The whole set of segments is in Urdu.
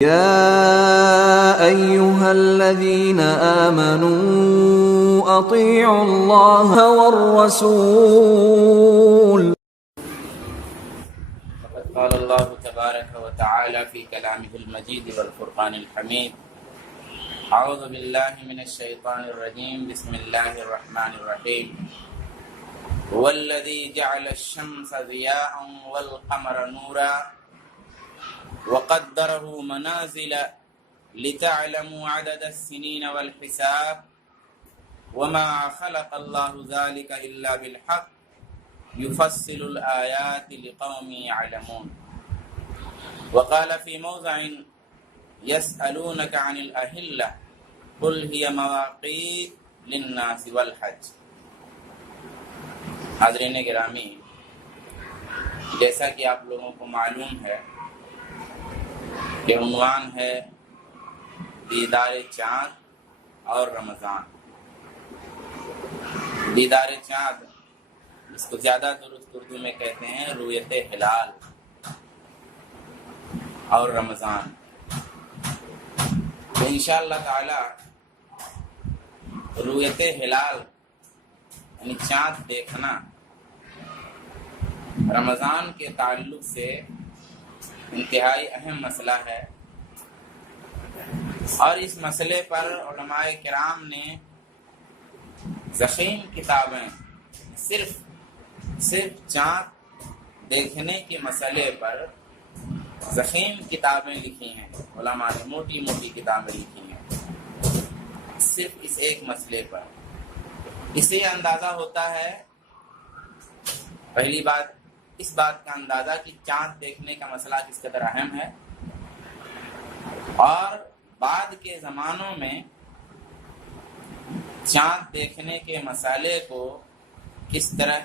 يا أيها الذين آمنوا أطيعوا الله والرسول. فقد قال الله تبارك وتعالى في كلامه المجيد والفرقان الحميد: أعوذ بالله من الشيطان الرجيم، بسم الله الرحمن الرحيم. هو الذي جعل الشمس ضياء والقمر نورا وقدره منازل لتعلموا عدد السنين والحساب وما خلق الله ذلك إلا بالحق يفصل الآيات لقوم يعلمون. وقال في موضع: يسألونك عن الأهلة قل هي مواقيت للناس والحج. حاضرین گرامی، جیسا کہ آپ لوگوں کو معلوم ہے کہ عنوان ہے دیدار چاند اور رمضان. دیدار چاند، اس کو زیادہ درست اردو میں کہتے ہیں رویت ہلال، اور رمضان. تو انشاءاللہ تعالی رویت ہلال یعنی چاند دیکھنا رمضان کے تعلق سے انتہائی اہم مسئلہ ہے، اور اس مسئلے پر علماء کرام نے ضخیم کتابیں صرف چاند دیکھنے کے مسئلے پر ضخیم کتابیں لکھی ہیں. علماء نے موٹی موٹی کتابیں لکھی ہیں صرف اس ایک مسئلے پر. اس سے اندازہ ہوتا ہے، پہلی بات اس بات کا اندازہ کہ چاند دیکھنے کا مسئلہ کس قدر اہم ہے، اور بعد کے زمانوں میں چاند دیکھنے کے مسئلے کو کس طرح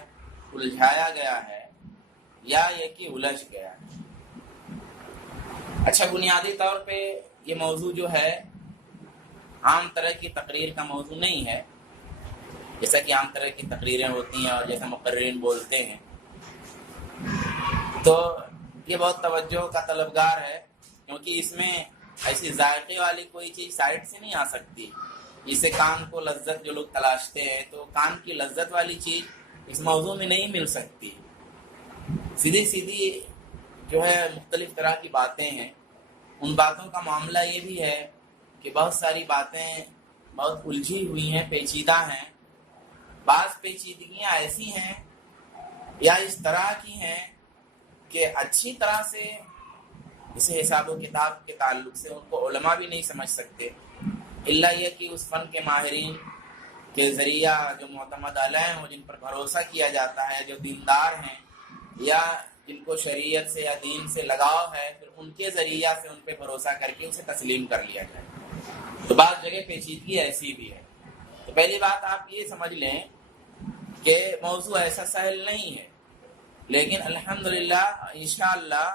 الجھایا گیا ہے یا یہ کہ الجھ گیا ہے. اچھا، بنیادی طور پہ یہ موضوع جو ہے عام طرح کی تقریر کا موضوع نہیں ہے، جیسا کہ عام طرح کی تقریریں ہوتی ہیں اور جیسا مقررین بولتے ہیں. تو یہ بہت توجہ کا طلبگار ہے، کیونکہ اس میں ایسی ذائقے والی کوئی چیز سائڈ سے نہیں آ سکتی. جسے کان کو لذت جو لوگ تلاشتے ہیں، تو کان کی لذت والی چیز اس موضوع میں نہیں مل سکتی. سیدھی جو ہے مختلف طرح کی باتیں ہیں. ان باتوں کا معاملہ یہ بھی ہے کہ بہت ساری باتیں بہت الجھی ہوئی ہیں، پیچیدہ ہیں. بعض پیچیدگیاں ایسی ہیں یا اس طرح کی ہیں کہ اچھی طرح سے اسے حساب و کتاب کے تعلق سے ان کو علماء بھی نہیں سمجھ سکتے، الا یہ کہ اس فن کے ماہرین کے ذریعہ جو معتمد علیہ ہوں، جن پر بھروسہ کیا جاتا ہے، جو دیندار ہیں یا جن کو شریعت سے یا دین سے لگاؤ ہے، پھر ان کے ذریعہ سے ان پہ بھروسہ کر کے اسے تسلیم کر لیا جائے. تو بعض جگہ پیچیدگی ایسی بھی ہے. تو پہلی بات آپ یہ سمجھ لیں کہ موضوع ایسا سہل نہیں ہے، لیکن الحمدللہ انشاءاللہ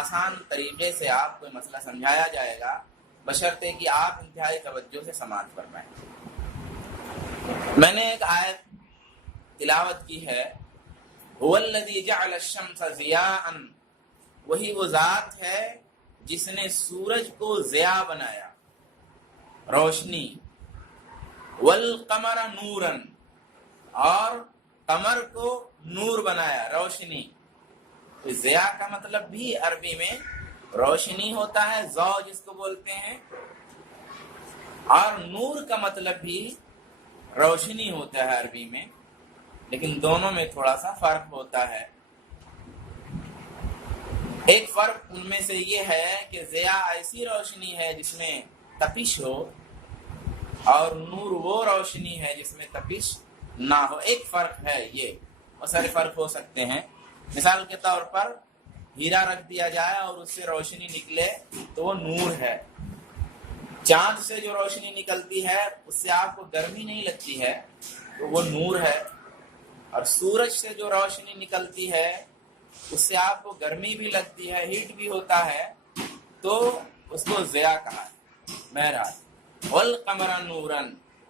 آسان طریقے سے آپ کو مسئلہ سمجھایا جائے گا، بشرطے کہ آپ انتہائی توجہ سے سماعت فرمائیں. میں نے ایک آیت تلاوت کی ہے: هو الذی جعل الشمس ضیاء، وہی وہ ذات ہے جس نے سورج کو ضیاء بنایا، روشنی، والقمر نورا، اور قمر کو نور بنایا، روشنی. تو ضیاء کا مطلب بھی عربی میں روشنی ہوتا ہے، ضوء جس کو بولتے ہیں، اور نور کا مطلب بھی روشنی ہوتا ہے عربی میں، لیکن دونوں میں تھوڑا سا فرق ہوتا ہے. ایک فرق ان میں سے یہ ہے کہ ضیاء ایسی روشنی ہے جس میں تپش ہو، اور نور وہ روشنی ہے جس میں تپش نہ ہو. ایک فرق ہے یہ، اور سارے فرق ہو سکتے ہیں. مثال کے طور پر ہیرا رکھ دیا جائے اور اس سے روشنی نکلے تو وہ نور ہے. چاند سے جو روشنی نکلتی ہے اس سے آپ کو گرمی نہیں لگتی ہے تو وہ نور ہے، اور سورج سے جو روشنی نکلتی ہے اس سے آپ کو گرمی بھی لگتی ہے، ہیٹ بھی ہوتا ہے، تو اس کو ضیاء کہا ہے. بہرحال والقمر نورا،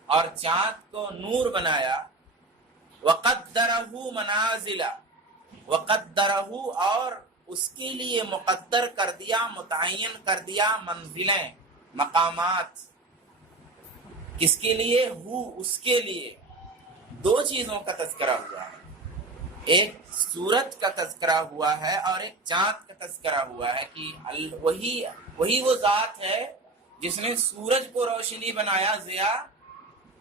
اور چاند کو نور بنایا، وقدرہ منازل، وقدرہ اور اس کے لیے مقدر کر دیا، متعین کر دیا منزلیں، مقامات. کس کے لیے؟ اس کے لیے. دو چیزوں کا تذکرہ ہوا ہے، ایک سورج کا تذکرہ ہوا ہے اور ایک چاند کا تذکرہ ہوا ہے کہ وہی وہ ذات ہے جس نے سورج کو روشنی بنایا ضیاء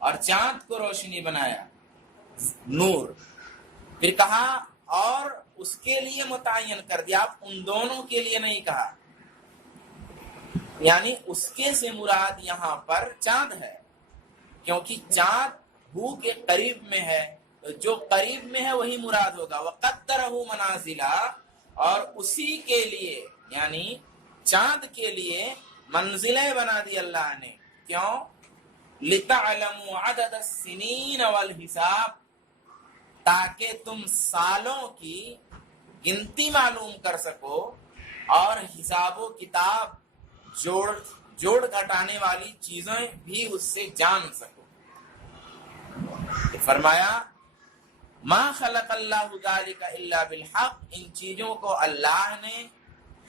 اور چاند کو روشنی بنایا نور. پھر کہا اور اس کے لیے متعین کر دیا، آپ ان دونوں کے لیے نہیں کہا. یعنی اس کے سے مراد یہاں پر چاند ہے، کیونکہ چاند ہو کے قریب میں ہے، تو جو قریب میں ہے وہی مراد ہوگا. وَقَدَّرَهُ مَنَازِلَ، اور اسی کے لیے یعنی چاند کے لیے منزلیں بنا دی اللہ نے. کیوں؟ لِتَعْلَمُوا عَدَدَ السِّنِينَ وَالْحِسَابِ، تاکہ تم سالوں کی گنتی معلوم کر سکو اور حساب و کتاب جوڑ گھٹانے والی چیزیں بھی اس سے جان سکو. فرمایا ما خلق اللہ ذالک الا بالحق، ان چیزوں کو اللہ نے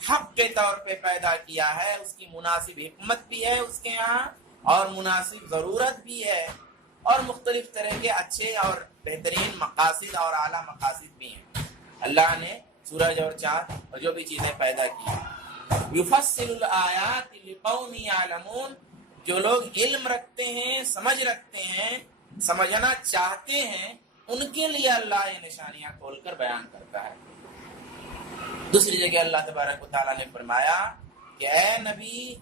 حق کے طور پہ پیدا کیا ہے، اس کی مناسب حکمت بھی ہے اس کے یہاں اور مناسب ضرورت بھی ہے، اور مختلف طرح کے اچھے اور بہترین مقاصد اور اعلیٰ مقاصد بھی ہیں. اللہ نے سورج اور چاند اور جو بھی چیزیں پیدا کی ہیں. یفصل الآیات لقوم یعلمون، جو لوگ علم رکھتے ہیں، سمجھ رکھتے ہیں، سمجھنا چاہتے ہیں، ان کے لیے اللہ یہ نشانیاں کھول کر بیان کرتا ہے. دوسری جگہ اللہ تبارک و تعالیٰ نے فرمایا کہ اے نبی،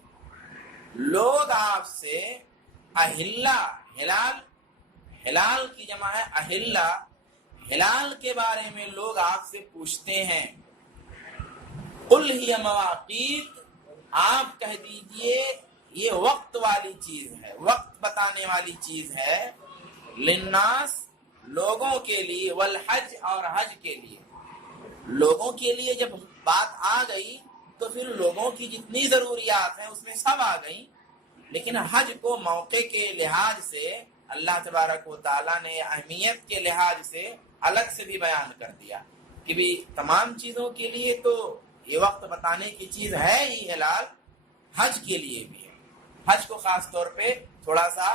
لوگ آپ سے اہلا، ہلال کی جمع ہے اہلا، ہلال کے بارے میں لوگ آپ سے پوچھتے ہیں. قل ہی مواقیت، آپ کہہ دیجئے یہ وقت والی چیز ہے، وقت بتانے والی چیز ہے. للناس، لوگوں کے لیے، والحج، اور حج کے لیے. لوگوں کے لیے جب بات آ گئی تو پھر لوگوں کی جتنی ضروریات ہیں اس میں سب آ گئی، لیکن حج کو موقع کے لحاظ سے اللہ تبارک و تعالیٰ نے اہمیت کے لحاظ سے الگ سے بھی بیان کر دیا کہ بھی تمام چیزوں کے لیے تو یہ وقت بتانے کی چیز ہے ہی ہلال، حج کے لیے بھی ہے. حج کو خاص طور پہ تھوڑا سا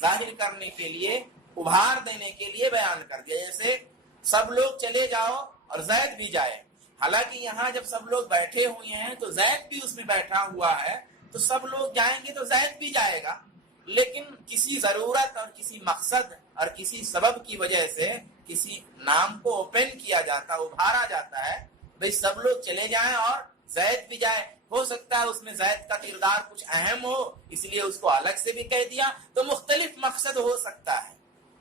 ظاہر کرنے کے لیے، ابھار دینے کے لیے بیان کر دیا. جیسے سب لوگ چلے جاؤ اور زید بھی جائے، حالانکہ یہاں جب سب لوگ بیٹھے ہوئے ہیں تو زید بھی اس میں بیٹھا ہوا ہے، تو سب لوگ جائیں گے تو زید بھی جائے گا. لیکن کسی ضرورت اور کسی مقصد اور کسی سبب کی وجہ سے کسی نام کو اوپن کیا جاتا، ابھارا جاتا ہے، بھئی سب لوگ چلے جائیں اور زید بھی جائے. ہو سکتا ہے اس میں زید کا کردار کچھ اہم ہو، اس لیے اس کو الگ سے بھی کہہ دیا، تو مختلف مقصد ہو سکتا ہے.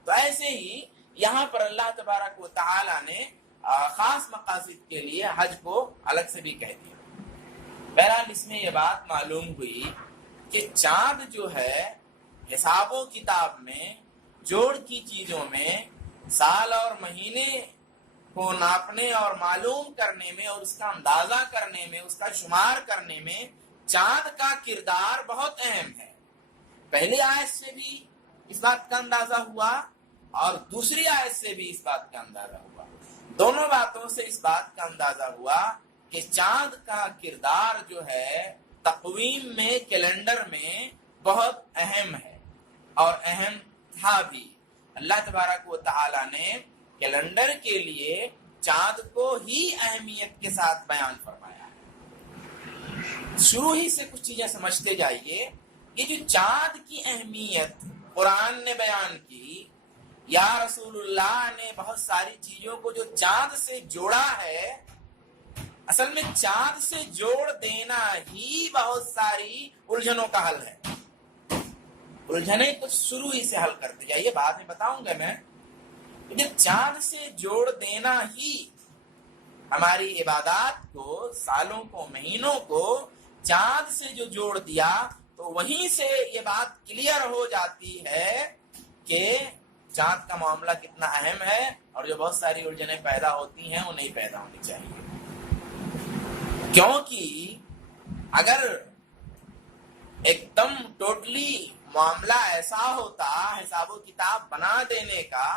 تو ایسے ہی یہاں پر اللہ تبارک و تعالی نے خاص مقاصد کے لیے حج کو الگ سے بھی کہہ دیا. بہرحال اس میں یہ بات معلوم ہوئی کہ چاند جو ہے حساب و کتاب میں، جوڑ کی چیزوں میں، سال اور مہینے کو ناپنے اور معلوم کرنے میں اور اس کا اندازہ کرنے میں، اس کا شمار کرنے میں چاند کا کردار بہت اہم ہے. پہلی آیت سے بھی اس بات کا اندازہ ہوا اور دوسری آیت سے بھی اس بات کا اندازہ ہوا. دونوں باتوں سے اس بات کا اندازہ ہوا کہ چاند کا کردار جو ہے تقویم میں، کیلنڈر میں بہت اہم ہے اور اہم تھا بھی. اللہ تبارک و تعالی نے کیلنڈر کے لیے چاند کو ہی اہمیت کے ساتھ بیان فرمایا ہے. شروع ہی سے کچھ چیزیں سمجھتے جائیے. یہ جو چاند کی اہمیت قرآن نے بیان کی، یا رسول اللہ نے بہت ساری چیزوں کو جو چاند سے جوڑا ہے، اصل میں چاند سے جوڑ دینا ہی بہت ساری الجھنوں کا حل ہے. الجھنیں کچھ شروع ہی سے حل کرتے جائیے، بعد میں بتاؤں گا میں. چاند سے جوڑ دینا ہی ہماری عبادات کو، سالوں کو، مہینوں کو چاند سے جو جوڑ دیا، تو وہیں سے یہ بات کلیئر ہو جاتی ہے کہ چاند کا معاملہ کتنا اہم ہے اور جو بہت ساری الجھنیں پیدا ہوتی ہیں وہ نہیں پیدا ہونی چاہیے. کیونکہ اگر ایک دم ٹوٹلی معاملہ ایسا ہوتا، حساب و کتاب بنا دینے کا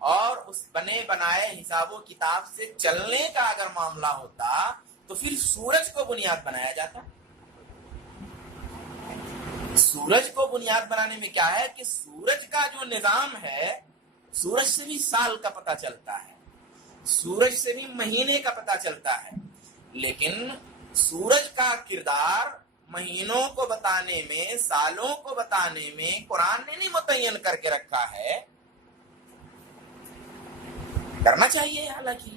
اور اس بنے بنائے حساب و کتاب سے چلنے کا اگر معاملہ ہوتا، تو پھر سورج کو بنیاد بنایا جاتا. سورج کو بنیاد بنانے میں کیا ہے کہ سورج کا جو نظام ہے، سورج سے بھی سال کا پتہ چلتا ہے، سورج سے بھی مہینے کا پتہ چلتا ہے، لیکن سورج کا کردار مہینوں کو بتانے میں، سالوں کو بتانے میں قرآن نے نہیں متعین کر کے رکھا ہے. کرنا چاہیے حالانکہ،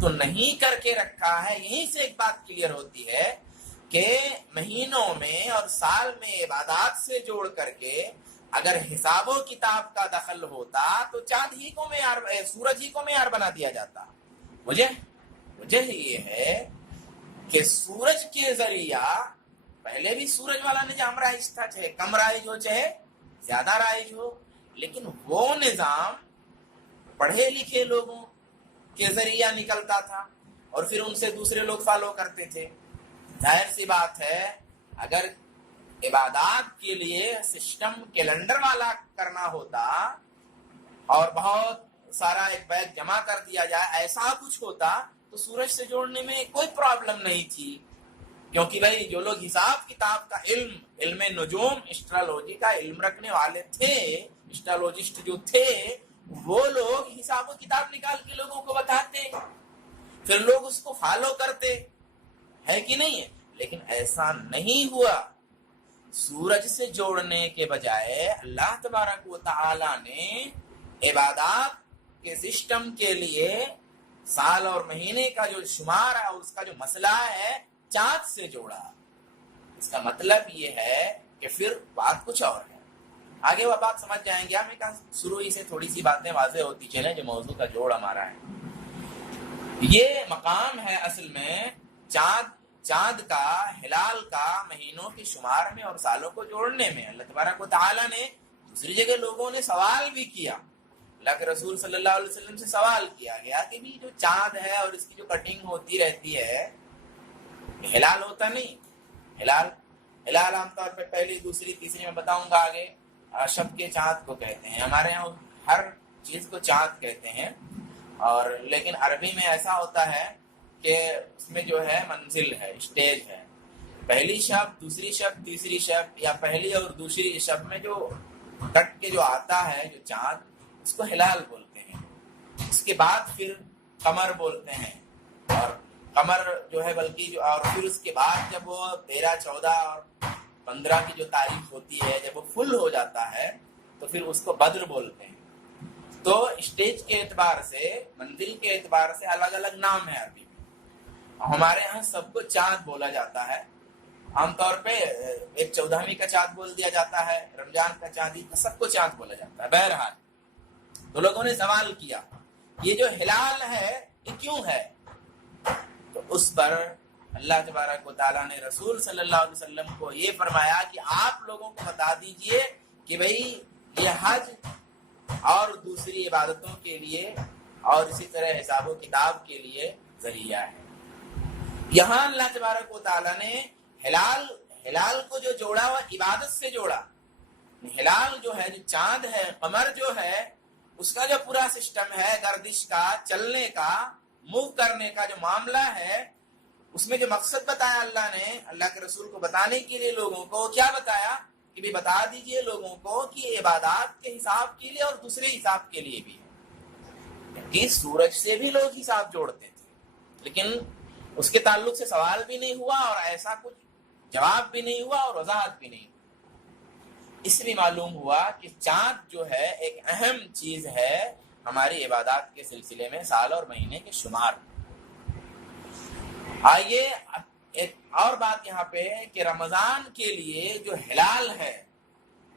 تو نہیں کر کے رکھا ہے. یہیں سے ایک بات کلیئر ہوتی ہے کہ مہینوں میں اور سال میں عبادات سے جوڑ کر کے اگر حساب و کتاب کا دخل ہوتا تو چاند ہی کو معیار، سورج ہی کو معیار بنا دیا جاتا. وجہ یہ ہے کہ سورج کے ذریعہ پہلے بھی سورج والا نظام رائج تھا، چاہے کم رائج ہو چاہے زیادہ رائج ہو، لیکن وہ نظام پڑھے لکھے لوگوں کے ذریعہ نکلتا تھا اور پھر ان سے دوسرے لوگ فالو کرتے تھے. ظاہر سی بات ہے اگر عبادات کے لیے سسٹم کیلنڈر والا کرنا ہوتا اور بہت سارا ایک بیگ جمع کر دیا جائے، ایسا کچھ ہوتا تو سورج سے جوڑنے میں کوئی پرابلم نہیں تھی. کیونکہ بھائی جو لوگ حساب کتاب کا علم نجوم، اسٹرالوجی کا علم رکھنے والے تھے، اسٹرالوجسٹ جو تھے، وہ لوگ حساب و کتاب نکال کے لوگوں کو بتاتے، پھر لوگ اس کو فالو کرتے، ہے کہ نہیں ہے؟ لیکن ایسا نہیں ہوا. سورج سے جوڑنے کے بجائے اللہ تبارک و تعالی نے عبادات کے سسٹم کے لیے سال اور مہینے کا جو شمار ہے، اس کا جو مسئلہ ہے، چاند سے جوڑا. اس کا مطلب یہ ہے کہ پھر بات کچھ اور ہے. آگے وہ بات سمجھ جائیں گے. میں کہا شروع ہی سے تھوڑی سی باتیں واضح ہوتی چلیں جو موضوع کا جوڑ ہمارا ہے. یہ مقام ہے اصل میں چاند کا، ہلال کا مہینوں کے شمار میں اور سالوں کو جوڑنے میں. اللہ تبارک و تعالی نے دوسری جگہ لوگوں نے سوال بھی کیا، اللہ کے رسول صلی اللہ علیہ وسلم سے سوال کیا گیا کہ بھی جو چاند ہے اور اس کی جو کٹنگ ہوتی رہتی ہے، ہلال ہوتا نہیں. ہلال عام طور پہ پہلی، دوسری، تیسری میں بتاؤں گا آگے، شب کے چاند کو کہتے ہیں. ہمارے یہاں ہر چیز کو چاند کہتے ہیں، اور لیکن عربی میں ایسا ہوتا ہے کہ اس میں جو ہے منزل ہے، اسٹیج ہے. پہلی شب، دوسری شب، تیسری شب، یا پہلی اور دوسری شب میں جو کٹ کے جو آتا ہے جو چاند، اس کو ہلال بولتے ہیں. اس کے بعد پھر قمر بولتے ہیں، اور قمر جو ہے بلکہ جو، اور پھر اس کے بعد جب وہ 13، 14 اور 15 کی جو تاریخ ہوتی ہے، جب وہ فل ہو جاتا ہے تو پھر اس کو بدر بولتے ہیں. تو اسٹیج کے اعتبار سے، منزل کے اعتبار سے الگ الگ نام ہے عربی میں. ہمارے ہاں سب کو چاند بولا جاتا ہے. عام طور پہ ایک 14ویں کا چاند بول دیا جاتا ہے، رمضان کا چاند، کا سب کو چاند بولا جاتا ہے. بہرحال تو لوگوں نے سوال کیا یہ جو ہلال ہے یہ کیوں ہے؟ تو اس پر اللہ تبارک و تعالیٰ نے رسول صلی اللہ علیہ وسلم کو یہ فرمایا کہ آپ لوگوں کو بتا دیجئے کہ بھئی یہ حج اور دوسری عبادتوں کے لیے اور اسی طرح حساب و کتاب کے لیے ذریعہ ہے. یہاں اللہ تبارک و تعالیٰ نے ہلال کو جو جوڑا وہ عبادت سے جوڑا. ہلال جو ہے، جو چاند ہے، قمر جو ہے، اس کا جو پورا سسٹم ہے گردش کا، چلنے کا، موو کرنے کا جو معاملہ ہے، اس میں جو مقصد بتایا اللہ نے اللہ کے رسول کو بتانے کے لیے لوگوں کو کیا بتایا کہ بھی بتا دیجئے لوگوں کو کہ عبادات کے حساب کے لیے اور دوسرے حساب کے لیے بھی ہے. کہ سورج سے بھی لوگ حساب جوڑتے تھے، لیکن اس کے تعلق سے سوال بھی نہیں ہوا اور ایسا کچھ جواب بھی نہیں ہوا اور وضاحت بھی نہیں ہوئی. اس سے بھی معلوم ہوا کہ چاند جو ہے ایک اہم چیز ہے ہماری عبادات کے سلسلے میں، سال اور مہینے کے شمار. آئیے ایک اور بات یہاں پہ ہے کہ رمضان کے لیے جو ہلال ہے،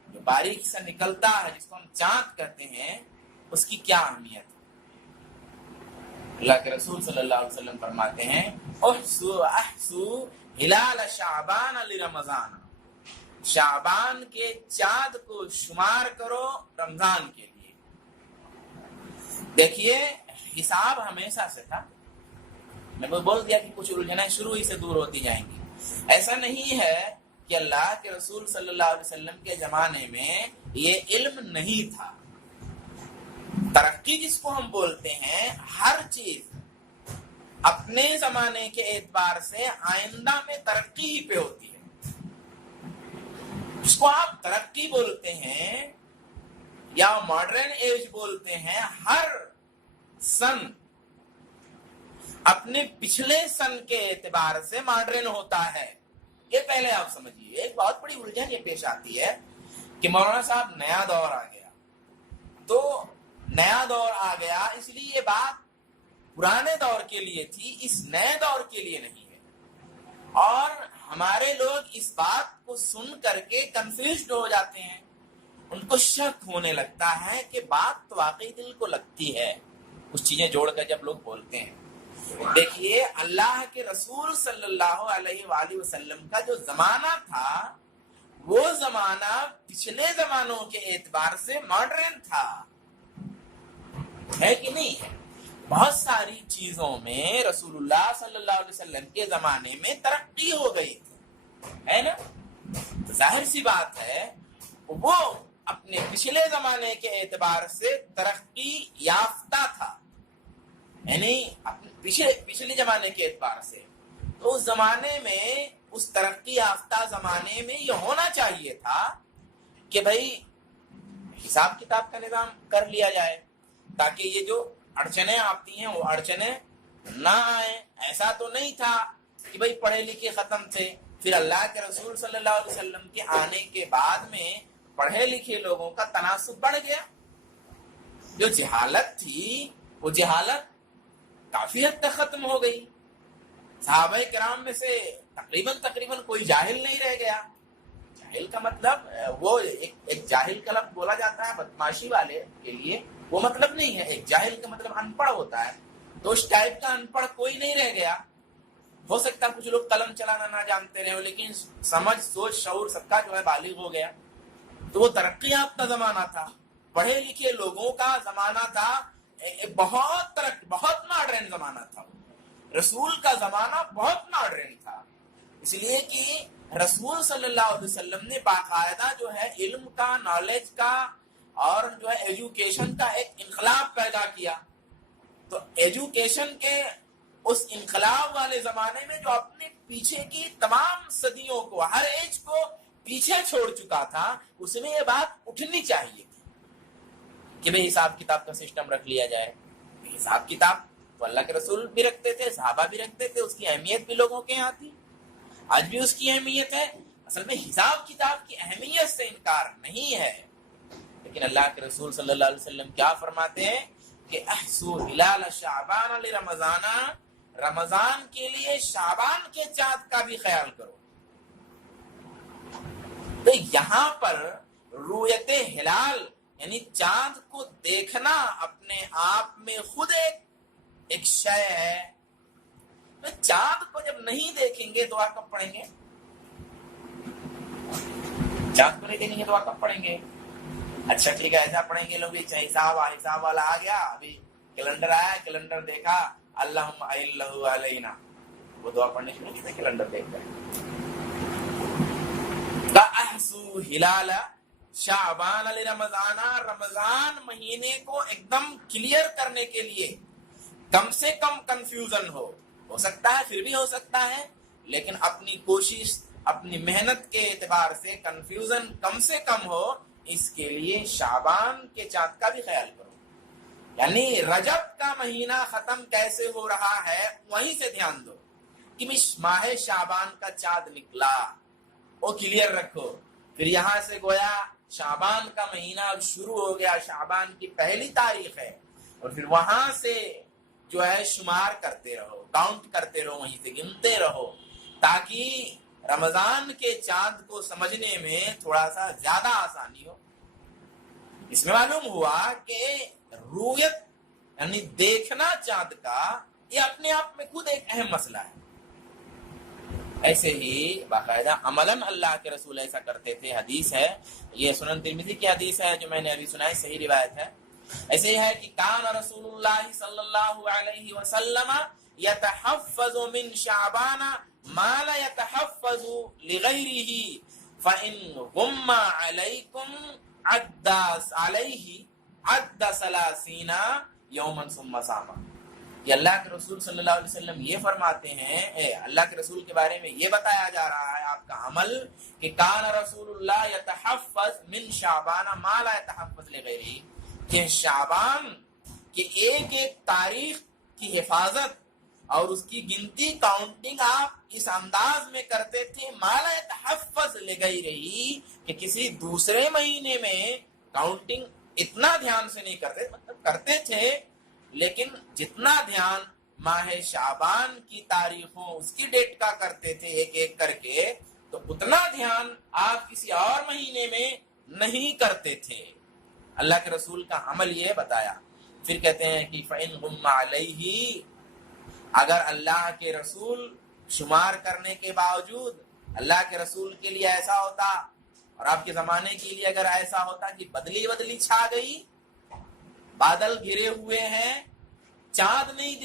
جو باریک سے نکلتا ہے، جس کو ہم چاند کہتے ہیں، اس کی کیا اہمیت ہے؟ اللہ کے رسول صلی اللہ علیہ وسلم فرماتے ہیں احسو ہلال شعبان لرمضان، شعبان کے چاند کو شمار کرو رمضان کے لیے. دیکھیے حساب ہمیشہ سے تھا. میں بول دیا کہ کچھ الجھنیں شروع ہی سے دور ہوتی جائیں گی. ایسا نہیں ہے کہ اللہ کے رسول صلی اللہ علیہ وسلم کے زمانے میں یہ علم نہیں تھا. ترقی جس کو ہم بولتے ہیں، ہر چیز اپنے زمانے کے اعتبار سے آئندہ میں ترقی ہی پہ ہوتی ہے. جس کو آپ ترقی بولتے ہیں یا ماڈرن ایج بولتے ہیں، ہر سن اپنے پچھلے سن کے اعتبار سے ماڈرن ہوتا ہے. یہ پہلے آپ سمجھیے. ایک بہت بڑی الجھن یہ پیش آتی ہے کہ مولانا صاحب نیا دور آ گیا، تو نیا دور آ گیا اس لیے یہ بات پرانے دور کے لیے تھی، اس نئے دور کے لیے نہیں ہے. اور ہمارے لوگ اس بات کو سن کر کے کنفیوزڈ ہو جاتے ہیں، ان کو شک ہونے لگتا ہے کہ بات تو واقعی دل کو لگتی ہے کچھ چیزیں جوڑ کر جب لوگ بولتے ہیں. دیکھیے، اللہ کے رسول صلی اللہ علیہ وآلہ وسلم کا جو زمانہ تھا وہ زمانہ پچھلے زمانوں کے اعتبار سے ماڈرن تھا، ہے کہ نہیں ہے؟ بہت ساری چیزوں میں رسول اللہ صلی اللہ علیہ وسلم کے زمانے میں ترقی ہو گئی تھی، ہے نا؟ ظاہر سی بات ہے وہ اپنے پچھلے زمانے کے اعتبار سے ترقی یافتہ تھا، یعنی پچھلے زمانے کے اعتبار سے. تو اس زمانے میں، اس ترقی یافتہ زمانے میں یہ ہونا چاہیے تھا کہ بھائی حساب کتاب کا نظام کر لیا جائے تاکہ یہ جو اڑچنیں آتی ہیں وہ اڑچنیں نہ آئیں. ایسا تو نہیں تھا کہ بھائی پڑھے لکھے ختم تھے، پھر اللہ کے رسول صلی اللہ علیہ وسلم کے آنے کے بعد میں پڑھے لکھے لوگوں کا تناسب بڑھ گیا. جو جہالت تھی وہ جہالت کافی حد تک ختم ہو گئی. صحابہ کرام میں سے تقریباً کوئی جاہل نہیں رہ گیا. جاہل کا مطلب وہ ایک جاہل کا لفظ بولا جاتا ہے بدماشی والے کے لیے، وہ مطلب نہیں ہے. ایک جاہل کا مطلب ان پڑھ ہوتا ہے، تو اس ٹائپ کا ان پڑھ کوئی نہیں رہ گیا. ہو سکتا ہے کچھ لوگ قلم چلانا نہ جانتے رہے، لیکن سمجھ سوچ شعور سب کا جو ہے بالغ ہو گیا. تو وہ ترقی یافتہ زمانہ تھا، پڑھے لکھے لوگوں کا زمانہ تھا، بہت ماڈرن زمانہ تھا. رسول کا زمانہ بہت ماڈرن تھا، اس لیے کہ رسول صلی اللہ علیہ وسلم نے باقاعدہ جو ہے علم کا، نالج کا اور جو ہے ایجوکیشن کا ایک انقلاب پیدا کیا. تو ایجوکیشن کے اس انقلاب والے زمانے میں جو اپنے پیچھے کی تمام صدیوں کو، ہر ایج کو پیچھے چھوڑ چکا تھا، اس میں یہ بات اٹھنی چاہیے تھی کہ بھئی حساب کتاب کا سسٹم رکھ لیا جائے. حساب کتاب تو اللہ کے رسول بھی رکھتے تھے، صحابہ بھی رکھتے تھے، اس کی اہمیت بھی لوگوں کے یہاں تھی، آج بھی اس کی اہمیت ہے. اصل میں حساب کتاب کی اہمیت سے انکار نہیں ہے، لیکن اللہ کے رسول صلی اللہ علیہ وسلم کیا فرماتے ہیں کہ احسو ہلال شعبان لرمضان، رمضان کے لیے شعبان کے چاند کا بھی خیال کرو. تو یہاں پر رویت ہلال یعنی چاند کو دیکھنا اپنے آپ میں خود ایک شے ہے. چاند کو جب نہیں دیکھیں گے دعا کب پڑھیں گے؟ چاند کو نہیں دیکھیں گے دعا کب پڑھیں گے؟ اچھا ٹھیک ہے، ایسا پڑھیں گے لوگ حساب والا آ گیا، ابھی کیلنڈر آیا، کیلنڈر دیکھا، اللہم اہلہ علینا، وہ دعا پڑھنے شروع کی تھے کیلنڈر دیکھ کر. احسو ہلال شعبان لرمضان، رمضان مہینے کو ایک دم کلیئر کرنے کے لیے کم سے کم کنفیوژن ہو سکتا ہے، پھر بھی ہو سکتا ہے، لیکن اپنی کوشش، اپنی محنت کے اعتبار سے کنفیوژن کم سے کم ہو، اس کے لیے شعبان کے چاند کا بھی خیال کرو. یعنی رجب کا مہینہ ختم کیسے ہو رہا ہے وہیں سے دھیان دو کہ ماہ شعبان کا چاند نکلا، وہ کلیئر رکھو. پھر یہاں سے گویا شعبان کا مہینہ اب شروع ہو گیا، شعبان کی پہلی تاریخ ہے، اور پھر وہاں سے جو ہے شمار کرتے رہو، کاؤنٹ کرتے رہو، وہیں سے گنتے رہو، تاکہ رمضان کے چاند کو سمجھنے میں تھوڑا سا زیادہ آسانی ہو. اس میں معلوم ہوا کہ رویت یعنی دیکھنا چاند کا یہ اپنے آپ میں خود ایک اہم مسئلہ ہے. ایسے ہی باقاعدہ عملاً اللہ کے رسول ایسا کرتے تھے. حدیث ہے، یہ سنن ترمذی کی حدیث ہے جو میں نے ابھی سنائی، صحیح روایت ہے. ایسے ہی ہے کہ کان رسول اللہ صلی اللہ علیہ وسلم یتحفظ من شعبان ما لا یتحفظ لغیرہ فإن غم علیکم عد علیہ عد 30 یوما ثم صام. کہ اللہ کے رسول صلی اللہ علیہ وسلم یہ فرماتے ہیں، اللہ کے رسول کے بارے میں یہ بتایا جا رہا ہے آپ کا عمل کہ کان رسول اللہ یتحفظ من شعبان ما لا یتحفظ لغیرہ، کہ شعبان کے ایک ایک تاریخ کی حفاظت اور اس کی گنتی کاؤنٹنگ آپ اس انداز میں کرتے تھے ما لا یتحفظ لغیرہ، کہ کسی دوسرے مہینے میں کاؤنٹنگ اتنا دھیان سے نہیں کرتے، مطلب کرتے تھے لیکن جتنا دھیان ماہ شعبان کی تاریخوں اس کی ڈیٹ کا کرتے تھے ایک ایک کر کے، تو اتنا دھیان آپ کسی اور مہینے میں نہیں کرتے تھے۔ اللہ کے رسول کا عمل یہ بتایا۔ پھر کہتے ہیں کہ فَإِنْ غُمَّ عَلَيْهِ، اگر اللہ کے رسول شمار کرنے کے باوجود اللہ کے رسول کے لیے ایسا ہوتا اور آپ کے زمانے کے لیے اگر ایسا ہوتا کہ بدلی چھا گئی، بادل گھرے ہوئے ہیں، چاند نہیں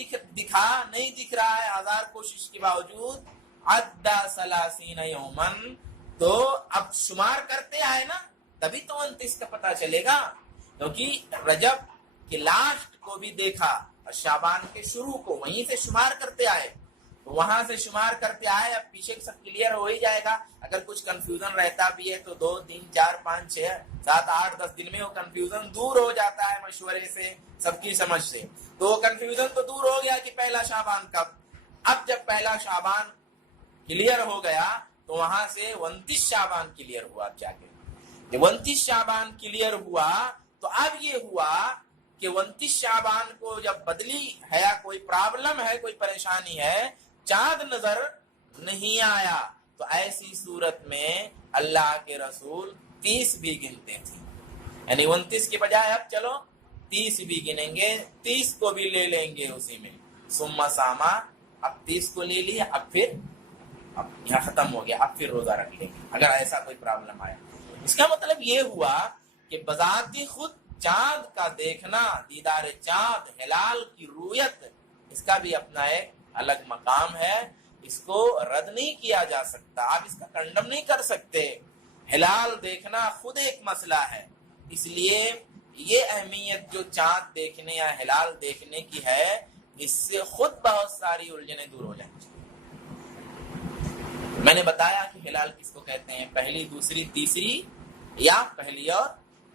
دکھ رہا ہے ہزار کوشش کے باوجود، عدّا 30 یومن، تو اب شمار کرتے آئے نا، تبھی تو 29 کا پتہ چلے گا، کیونکہ رجب کے لاسٹ کو بھی دیکھا اور شعبان کے شروع کو وہیں سے شمار کرتے آئے، تو وہاں سے شمار کرتے آئے، اب پیچھے سب کلیئر ہو ہی جائے گا۔ اگر کچھ کنفیوژن رہتا بھی ہے تو 2 3 4 5 6 7 8 10 دن میں وہ کنفیوژن دور ہو جاتا ہے مشورے سے، سب کی سمجھ سے، تو وہ کنفیوژن تو دور ہو گیا کہ پہلا شعبان کب۔ اب جب پہلا شعبان کلیئر ہو گیا تو وہاں سے 29 شعبان کلیئر ہوا، کیا کہ 29 شعبان کلیئر ہوا تو اب یہ ہوا کہ 29 شعبان کو جب بدلی ہے یا کوئی پرابلم ہے، کوئی پریشانی ہے، چاند نظر نہیں آیا، تو ایسی صورت میں اللہ کے رسول 30 بھی گنتے تھے، یعنی 29 کے بجائے اب چلو 30 بھی گنیں گے، 30 کو بھی لے لیں گے اسی میں، ثم صاما، اب 30 کو لے لیا، اب یہاں ختم ہو گیا، اب پھر روزہ رکھ لیں گے اگر ایسا کوئی پرابلم آیا۔ اس کا مطلب یہ ہوا کہ بذاتی خود چاند کا دیکھنا، دیدار چاند، ہلال کی رویت، اس کا بھی اپنا ایک الگ مقام ہے، اس کو رد نہیں کیا جا سکتا، آپ اس کا کنڈم نہیں کر سکتے۔ ہلال دیکھنا خود ایک مسئلہ ہے، اس لیے یہ اہمیت جو چاند دیکھنے یا ہلال دیکھنے کی ہے، اس سے خود بہت ساری الجھنیں دور ہو جائیں گی۔ میں نے بتایا کہ ہلال کس کو کہتے ہیں، پہلی، دوسری، تیسری، یا پہلی اور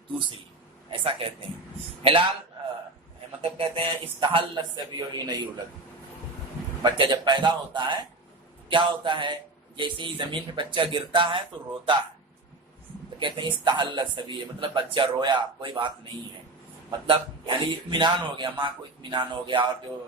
دوسری، ایسا کہتے ہیں۔ ہلال مطلب کہتے ہیں استحل السبی حین یولد، بچہ جب پیدا ہوتا ہے کیا ہوتا ہے، جیسے ہی زمین پہ بچہ گرتا ہے تو روتا ہے، تو کہتے ہیں استحل السبی، مطلب بچہ رویا، کوئی بات نہیں ہے، مطلب یعنی اطمینان ہو گیا، ماں کو اطمینان ہو گیا، اور جو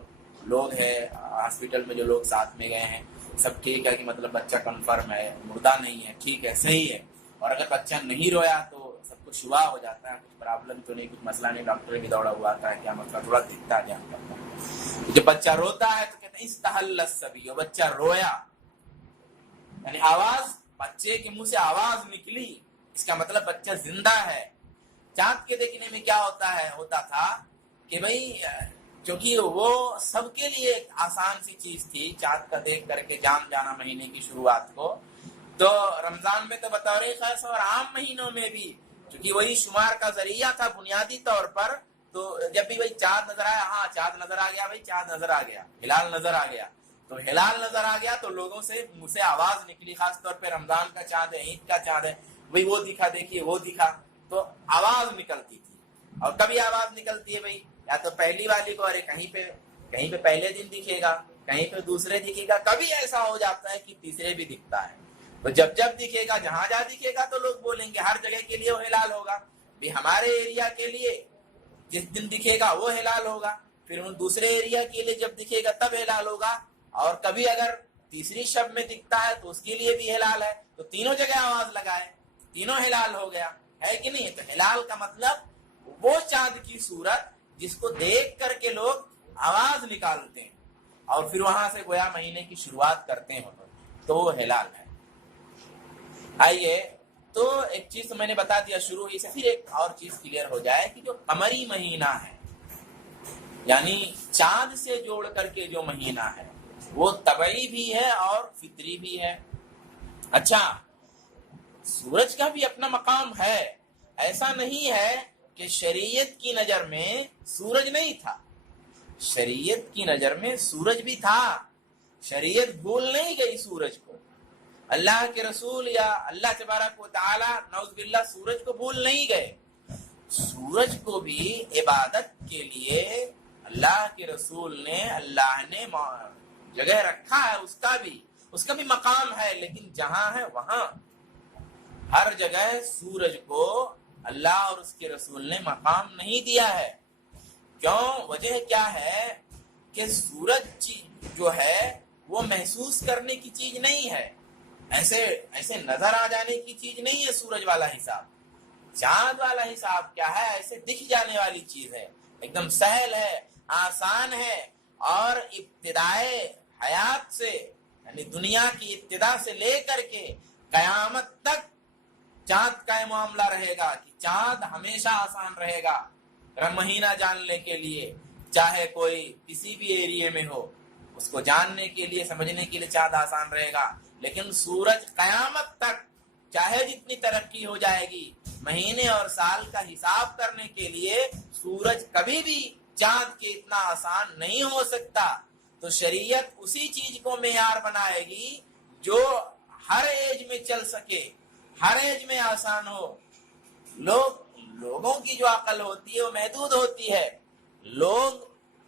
لوگ ہیں ہاسپٹل میں جو لوگ ساتھ میں گئے ہیں سب ٹھیک ہے کہ مطلب بچہ کنفرم ہے، مردہ نہیں ہے، ٹھیک ہے، صحیح ہے۔ اور اگر بچہ نہیں رویا تو سب کو شبہ ہو جاتا ہے، کچھ پرابلم تو نہیں، کچھ مسئلہ نہیں، ڈاکٹر بھی دوڑا ہوا آتا ہے، کیا مسئلہ تھوڑا دکھتا ہے دھیان کرتا ہے۔ جب بچہ روتا ہے تو کہتے ہیں استحل السبی، بچہ رویا، یعنی آواز، بچے کے منہ سے آواز نکلی، اس کا مطلب بچہ زندہ ہے۔ چاند کے دیکھنے میں کیا ہوتا تھا کہ بھئی کیونکہ وہ سب کے لیے ایک آسان سی چیز تھی، چاند کا دیکھ کر کے جان جانا مہینے کی شروعات کو، تو رمضان میں تو بطور خاص اور عام مہینوں میں بھی، کیونکہ وہی شمار کا ذریعہ تھا بنیادی طور پر، تو جب بھی بھئی چاند نظر آیا، ہاں چاند نظر آ گیا، بھئی چاند نظر آ گیا، ہلال نظر آ گیا، تو ہلال نظر آ گیا تو لوگوں سے منہ سے آواز نکلی، خاص طور پہ رمضان کا چاند ہے، عید کا چاند ہے، بھئی وہ دکھا، دیکھیے وہ دکھا، تو آواز نکلتی تھی۔ اور کبھی آواز نکلتی ہے بھئی یا تو پہلی والی کو، ارے کہیں پہ پہلے دن دکھے گا، کہیں پہ دوسرے دکھے گا، کبھی ایسا ہو جاتا ہے کہ تیسرے بھی دکھتا ہے، تو جب دکھے گا، جہاں دکھے گا تو لوگ بولیں گے ہر جگہ کے لیے وہ ہلال ہوگا، بھی ہمارے ایریا کے لیے جس دن دکھے گا وہ ہلال ہوگا، پھر ان دوسرے ایریا کے لیے جب دکھے گا تب ہلال ہوگا، اور کبھی اگر تیسری شب میں دکھتا ہے تو اس کے لیے بھی ہلال ہے، تو تینوں جگہ آواز لگائے، تینوں ہلال ہو گیا، ہے کہ نہیں؟ تو ہلال کا مطلب وہ چاند کی صورت جس کو دیکھ کر کے لوگ آواز نکالتے ہیں اور پھر وہاں سے گویا مہینے کی شروعات کرتے ہیں، تو وہ ہلال ہے۔ آئیے، تو ایک چیز تو میں نے بتا دیا شروع ہی سے، پھر ایک اور چیز کلیئر ہو جائے کہ جو قمری مہینہ ہے، یعنی چاند سے جوڑ کر کے جو مہینہ ہے، وہ طبعی بھی ہے اور فطری بھی ہے۔ اچھا، سورج کا بھی اپنا مقام ہے، ایسا نہیں ہے کہ شریعت کی نظر میں سورج نہیں تھا، شریعت کی نظر میں سورج بھی تھا، شریعت بھول نہیں گئی سورج کو، اللہ کے رسول یا اللہ تبارک و تعالی نعوذ باللہ سورج کو بھول نہیں گئے۔ سورج کو بھی عبادت کے لیے اللہ کے رسول نے، اللہ نے جگہ رکھا ہے، اس کا بھی مقام ہے، لیکن جہاں ہے وہاں ہر جگہ سورج کو اللہ اور اس کے رسول نے مقام نہیں دیا ہے۔ کیوں؟ وجہ کیا ہے کہ سورج جو ہے وہ محسوس کرنے کی چیز نہیں ہے، ایسے نظر آ جانے کی چیز نہیں ہے سورج والا حساب۔ چاند والا حساب کیا ہے؟ ایسے دکھ جانے والی چیز ہے، ایک دم سہل ہے، آسان ہے، اور ابتدائے حیات سے یعنی دنیا کی ابتدا سے لے کر کے قیامت تک چاند کا معاملہ رہے گا کہ چاند ہمیشہ آسان رہے گا مہینہ جاننے کے لیے، چاہے کوئی کسی بھی ایریے میں ہو، اس کو جاننے کے لیے سمجھنے کے لیے چاند آسان رہے گا، لیکن سورج قیامت تک چاہے جتنی ترقی ہو جائے گی، مہینے اور سال کا حساب کرنے کے لیے سورج کبھی بھی چاند کے اتنا آسان نہیں ہو سکتا۔ تو شریعت اسی چیز کو معیار بنائے گی جو ہر ایج میں چل سکے، ہر ایج میں آسان ہو۔ لوگوں کی جو عقل ہوتی ہے وہ محدود ہوتی ہے۔ لوگ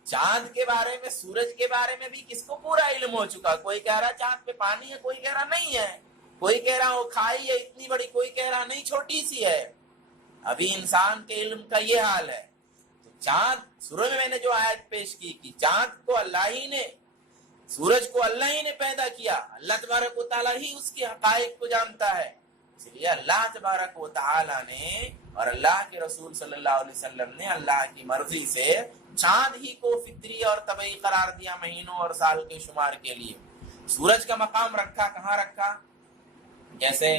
چاند کے بارے میں، سورج کے بارے میں بھی کس کو پورا علم ہو چکا، کوئی کہہ رہا چاند پہ پانی ہے، کوئی کہہ رہا نہیں ہے، کوئی کہہ رہا وہ کھائی ہے اتنی بڑی، کوئی کہہ رہا نہیں چھوٹی سی ہے۔ ابھی انسان کے علم کا یہ حال ہے۔ تو چاند، شروع میں نے جو آیت پیش کی کہ چاند کو اللہ ہی نے، سورج کو اللہ ہی نے پیدا کیا، اللہ تبارک و تعالیٰ ہی اس کے حقائق کو جانتا ہے، اس لیے اللہ تبارک و تعالیٰ نے اور اللہ کے رسول صلی اللہ علیہ وسلم نے اللہ کی مرضی سے چاند ہی کو فطری اور طبعی قرار دیا مہینوں اور سال کے شمار کے لیے۔ سورج کا مقام رکھا کہاں رکھا؟ جیسے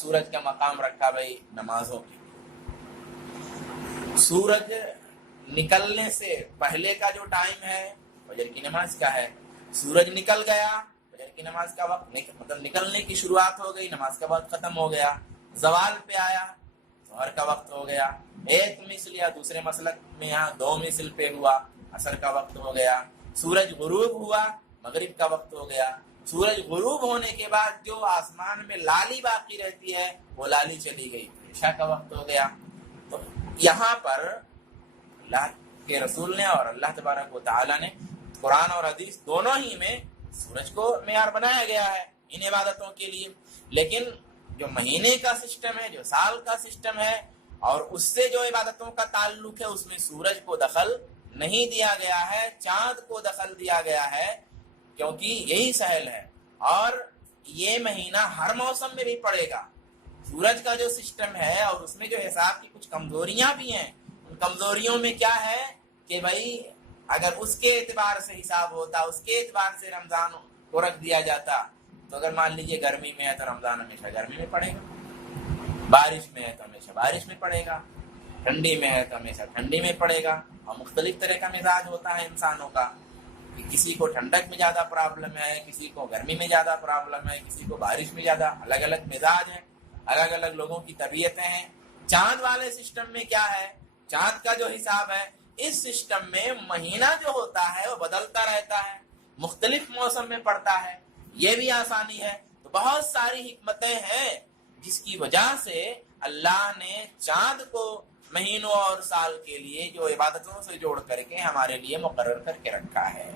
سورج کا مقام رکھا بھائی نمازوں کے لیے۔ سورج نکلنے سے پہلے کا جو ٹائم ہے فجر کی نماز کا ہے، سورج نکل گیا فجر کی نماز کا وقت، مطلب نکلنے کی شروعات ہو گئی، نماز کا وقت ختم ہو گیا، زوال پہ آیا ظہر کا وقت ہو گیا، ایک مثل یا دوسرے مسلک میں یہاں 2 مثل پہ ہوا، عصر کا وقت ہو گیا، سورج غروب ہوا مغرب کا وقت ہو گیا، سورج غروب ہونے کے بعد جو آسمان میں لالی باقی رہتی ہے وہ لالی چلی گئی، عشاء کا وقت ہو گیا۔ تو یہاں پر اللہ کے رسول نے اور اللہ تبارک و تعالی نے قرآن اور حدیث دونوں ہی میں سورج کو معیار بنایا گیا ہے ان عبادتوں کے لیے، لیکن جو مہینے کا سسٹم ہے، جو سال کا سسٹم ہے، اور اس سے جو عبادتوں کا تعلق ہے، اس میں سورج کو دخل نہیں دیا گیا ہے، چاند کو دخل دیا گیا ہے، کیونکہ یہی سہل ہے، اور یہ مہینہ ہر موسم میں بھی پڑے گا۔ سورج کا جو سسٹم ہے اور اس میں جو حساب کی کچھ کمزوریاں بھی ہیں، ان کمزوریوں میں کیا ہے کہ بھائی اگر اس کے اعتبار سے حساب ہوتا، اس کے اعتبار سے رمضان کو رکھ دیا جاتا، تو اگر مان لیجئے گرمی میں ہے تو رمضان ہمیشہ گرمی میں پڑے گا، بارش میں ہے تو ہمیشہ بارش میں پڑے گا، ٹھنڈی میں ہے تو ہمیشہ ٹھنڈی میں پڑے گا۔ اور مختلف طرح کا مزاج ہوتا ہے انسانوں کا، کہ کسی کو ٹھنڈک میں زیادہ پرابلم ہے، کسی کو گرمی میں زیادہ پرابلم ہے، کسی کو بارش میں زیادہ، الگ الگ مزاج ہیں، الگ الگ لوگوں کی طبیعتیں ہیں۔ چاند والے سسٹم میں کیا ہے، چاند کا جو حساب ہے، اس سسٹم میں مہینہ جو ہوتا ہے وہ بدلتا رہتا ہے، مختلف موسم میں پڑتا ہے، یہ بھی آسانی ہے۔ تو بہت ساری حکمتیں ہیں جس کی وجہ سے اللہ نے چاند کو مہینوں اور سال کے لیے جو عبادتوں سے جوڑ کر کے ہمارے لیے مقرر کر کے رکھا ہے۔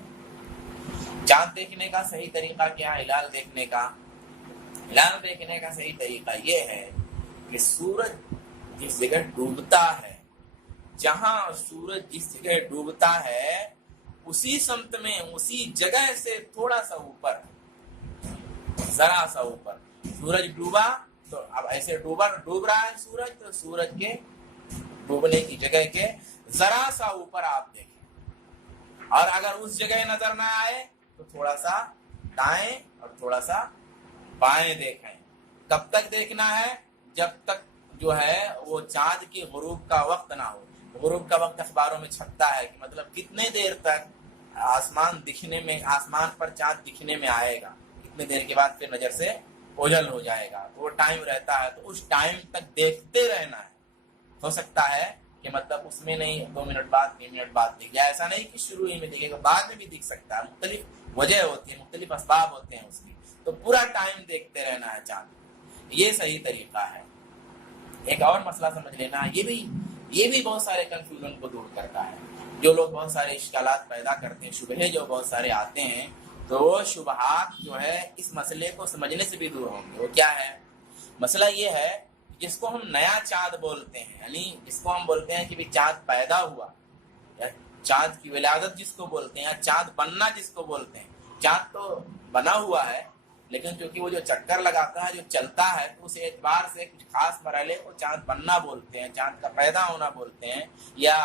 چاند دیکھنے کا صحیح طریقہ کیا ہے؟ ہلال دیکھنے کا، ہلال دیکھنے کا صحیح طریقہ یہ ہے کہ سورج جس جگہ ڈوبتا ہے، جہاں سورج جس جگہ ڈوبتا ہے اسی سمت میں، اسی جگہ سے تھوڑا سا اوپر، ذرا سا اوپر سورج ڈوبا، تو اب ایسے ڈوب رہا ہے سورج، تو سورج کے ڈوبنے کی جگہ کے ذرا سا اوپر آپ دیکھیں، اور اگر اس جگہ نظر نہ آئے تو تھوڑا سا دائیں اور تھوڑا سا بائیں دیکھیں۔ کب تک دیکھنا ہے؟ جب تک جو ہے وہ چاند کے غروب کا وقت نہ ہو۔ غروب کا وقت اخباروں میں چھپتا ہے کہ مطلب کتنے دیر تک آسمان دکھنے میں، آسمان پر چاند دکھنے میں آئے گا، کتنے دیر کے بعد پھر نظر سے اوجھل ہو جائے گا، تو وہ ٹائم رہتا ہے، تو اس ٹائم تک دیکھتے رہنا ہے۔ ہو سکتا ہے کہ کہ مطلب اس میں نہیں 2 منٹ بعد 3 منٹ بعد دکھ جائے. ایسا نہیں کہ شروع ہی میں دکھے گا, بعد میں بھی دکھ سکتا ہے. مختلف وجہ ہوتی ہے, مختلف اسباب ہوتے ہیں اس کی, تو پورا ٹائم دیکھتے رہنا ہے چاند. یہ صحیح طریقہ ہے. ایک اور مسئلہ سمجھ لینا, یہ بھی بہت سارے کنفیوژن کو دور کرتا ہے. جو لوگ بہت سارے اشکالات پیدا کرتے ہیں, شبہے جو بہت سارے آتے ہیں, تو وہ شبہات جو ہے اس مسئلے کو سمجھنے سے بھی دور ہوں گے. وہ کیا ہے؟ مسئلہ یہ ہے جس کو ہم نیا چاند بولتے ہیں, یعنی جس کو ہم بولتے ہیں کہ بھی چاند پیدا ہوا, یا چاند کی ولادت جس کو بولتے ہیں, یا چاند بننا جس کو بولتے ہیں. چاند تو بنا ہوا ہے, لیکن چونکہ وہ جو چکر لگاتا ہے, جو چلتا ہے, تو اس اعتبار سے کچھ خاص مرحلے کو چاند بننا بولتے ہیں, چاند کا پیدا ہونا بولتے ہیں, یا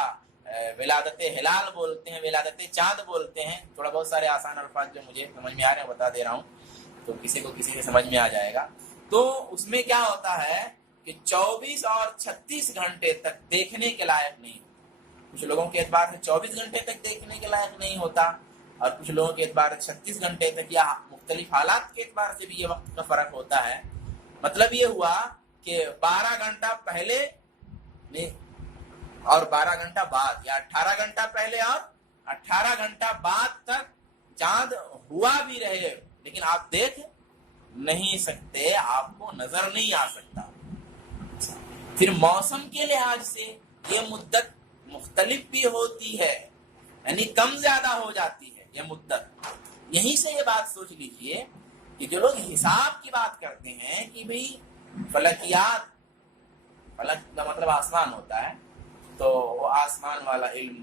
ولادت ہلال بولتے ہیں, ولادت چاند بولتے ہیں. تھوڑا بہت سارے آسان الفاظ جو مجھے سمجھ میں آ رہے ہیں بتا دے رہا ہوں, تو کسی کو کسی کے سمجھ میں آ جائے گا. تو اس میں کیا ہوتا ہے کہ 24 اور 36 گھنٹے تک دیکھنے کے لائق نہیں. کچھ لوگوں کے اعتبار سے 24 گھنٹے تک دیکھنے کے لائق نہیں ہوتا, اور کچھ لوگوں کے اعتبار سے 36 گھنٹے تک, یا مختلف حالات کے اعتبار سے بھی یہ وقت کا فرق ہوتا ہے. مطلب یہ ہوا کہ 12 گھنٹہ پہلے اور 12 گھنٹہ بعد, یا 18 گھنٹہ پہلے اور 18 گھنٹہ بعد تک چاند ہوا بھی رہے, لیکن آپ دیکھ نہیں سکتے, آپ کو نظر نہیں آ سکتا. پھر موسم کے لحاظ سے یہ مدت مختلف بھی ہوتی ہے, یعنی کم زیادہ ہو جاتی ہے یہ مدت. یہیں سے یہ بات سوچ لیجئے کہ جو لوگ حساب کی بات کرتے ہیں کہ بھئی فلکیات, فلک کا مطلب آسمان ہوتا ہے, تو وہ آسمان والا علم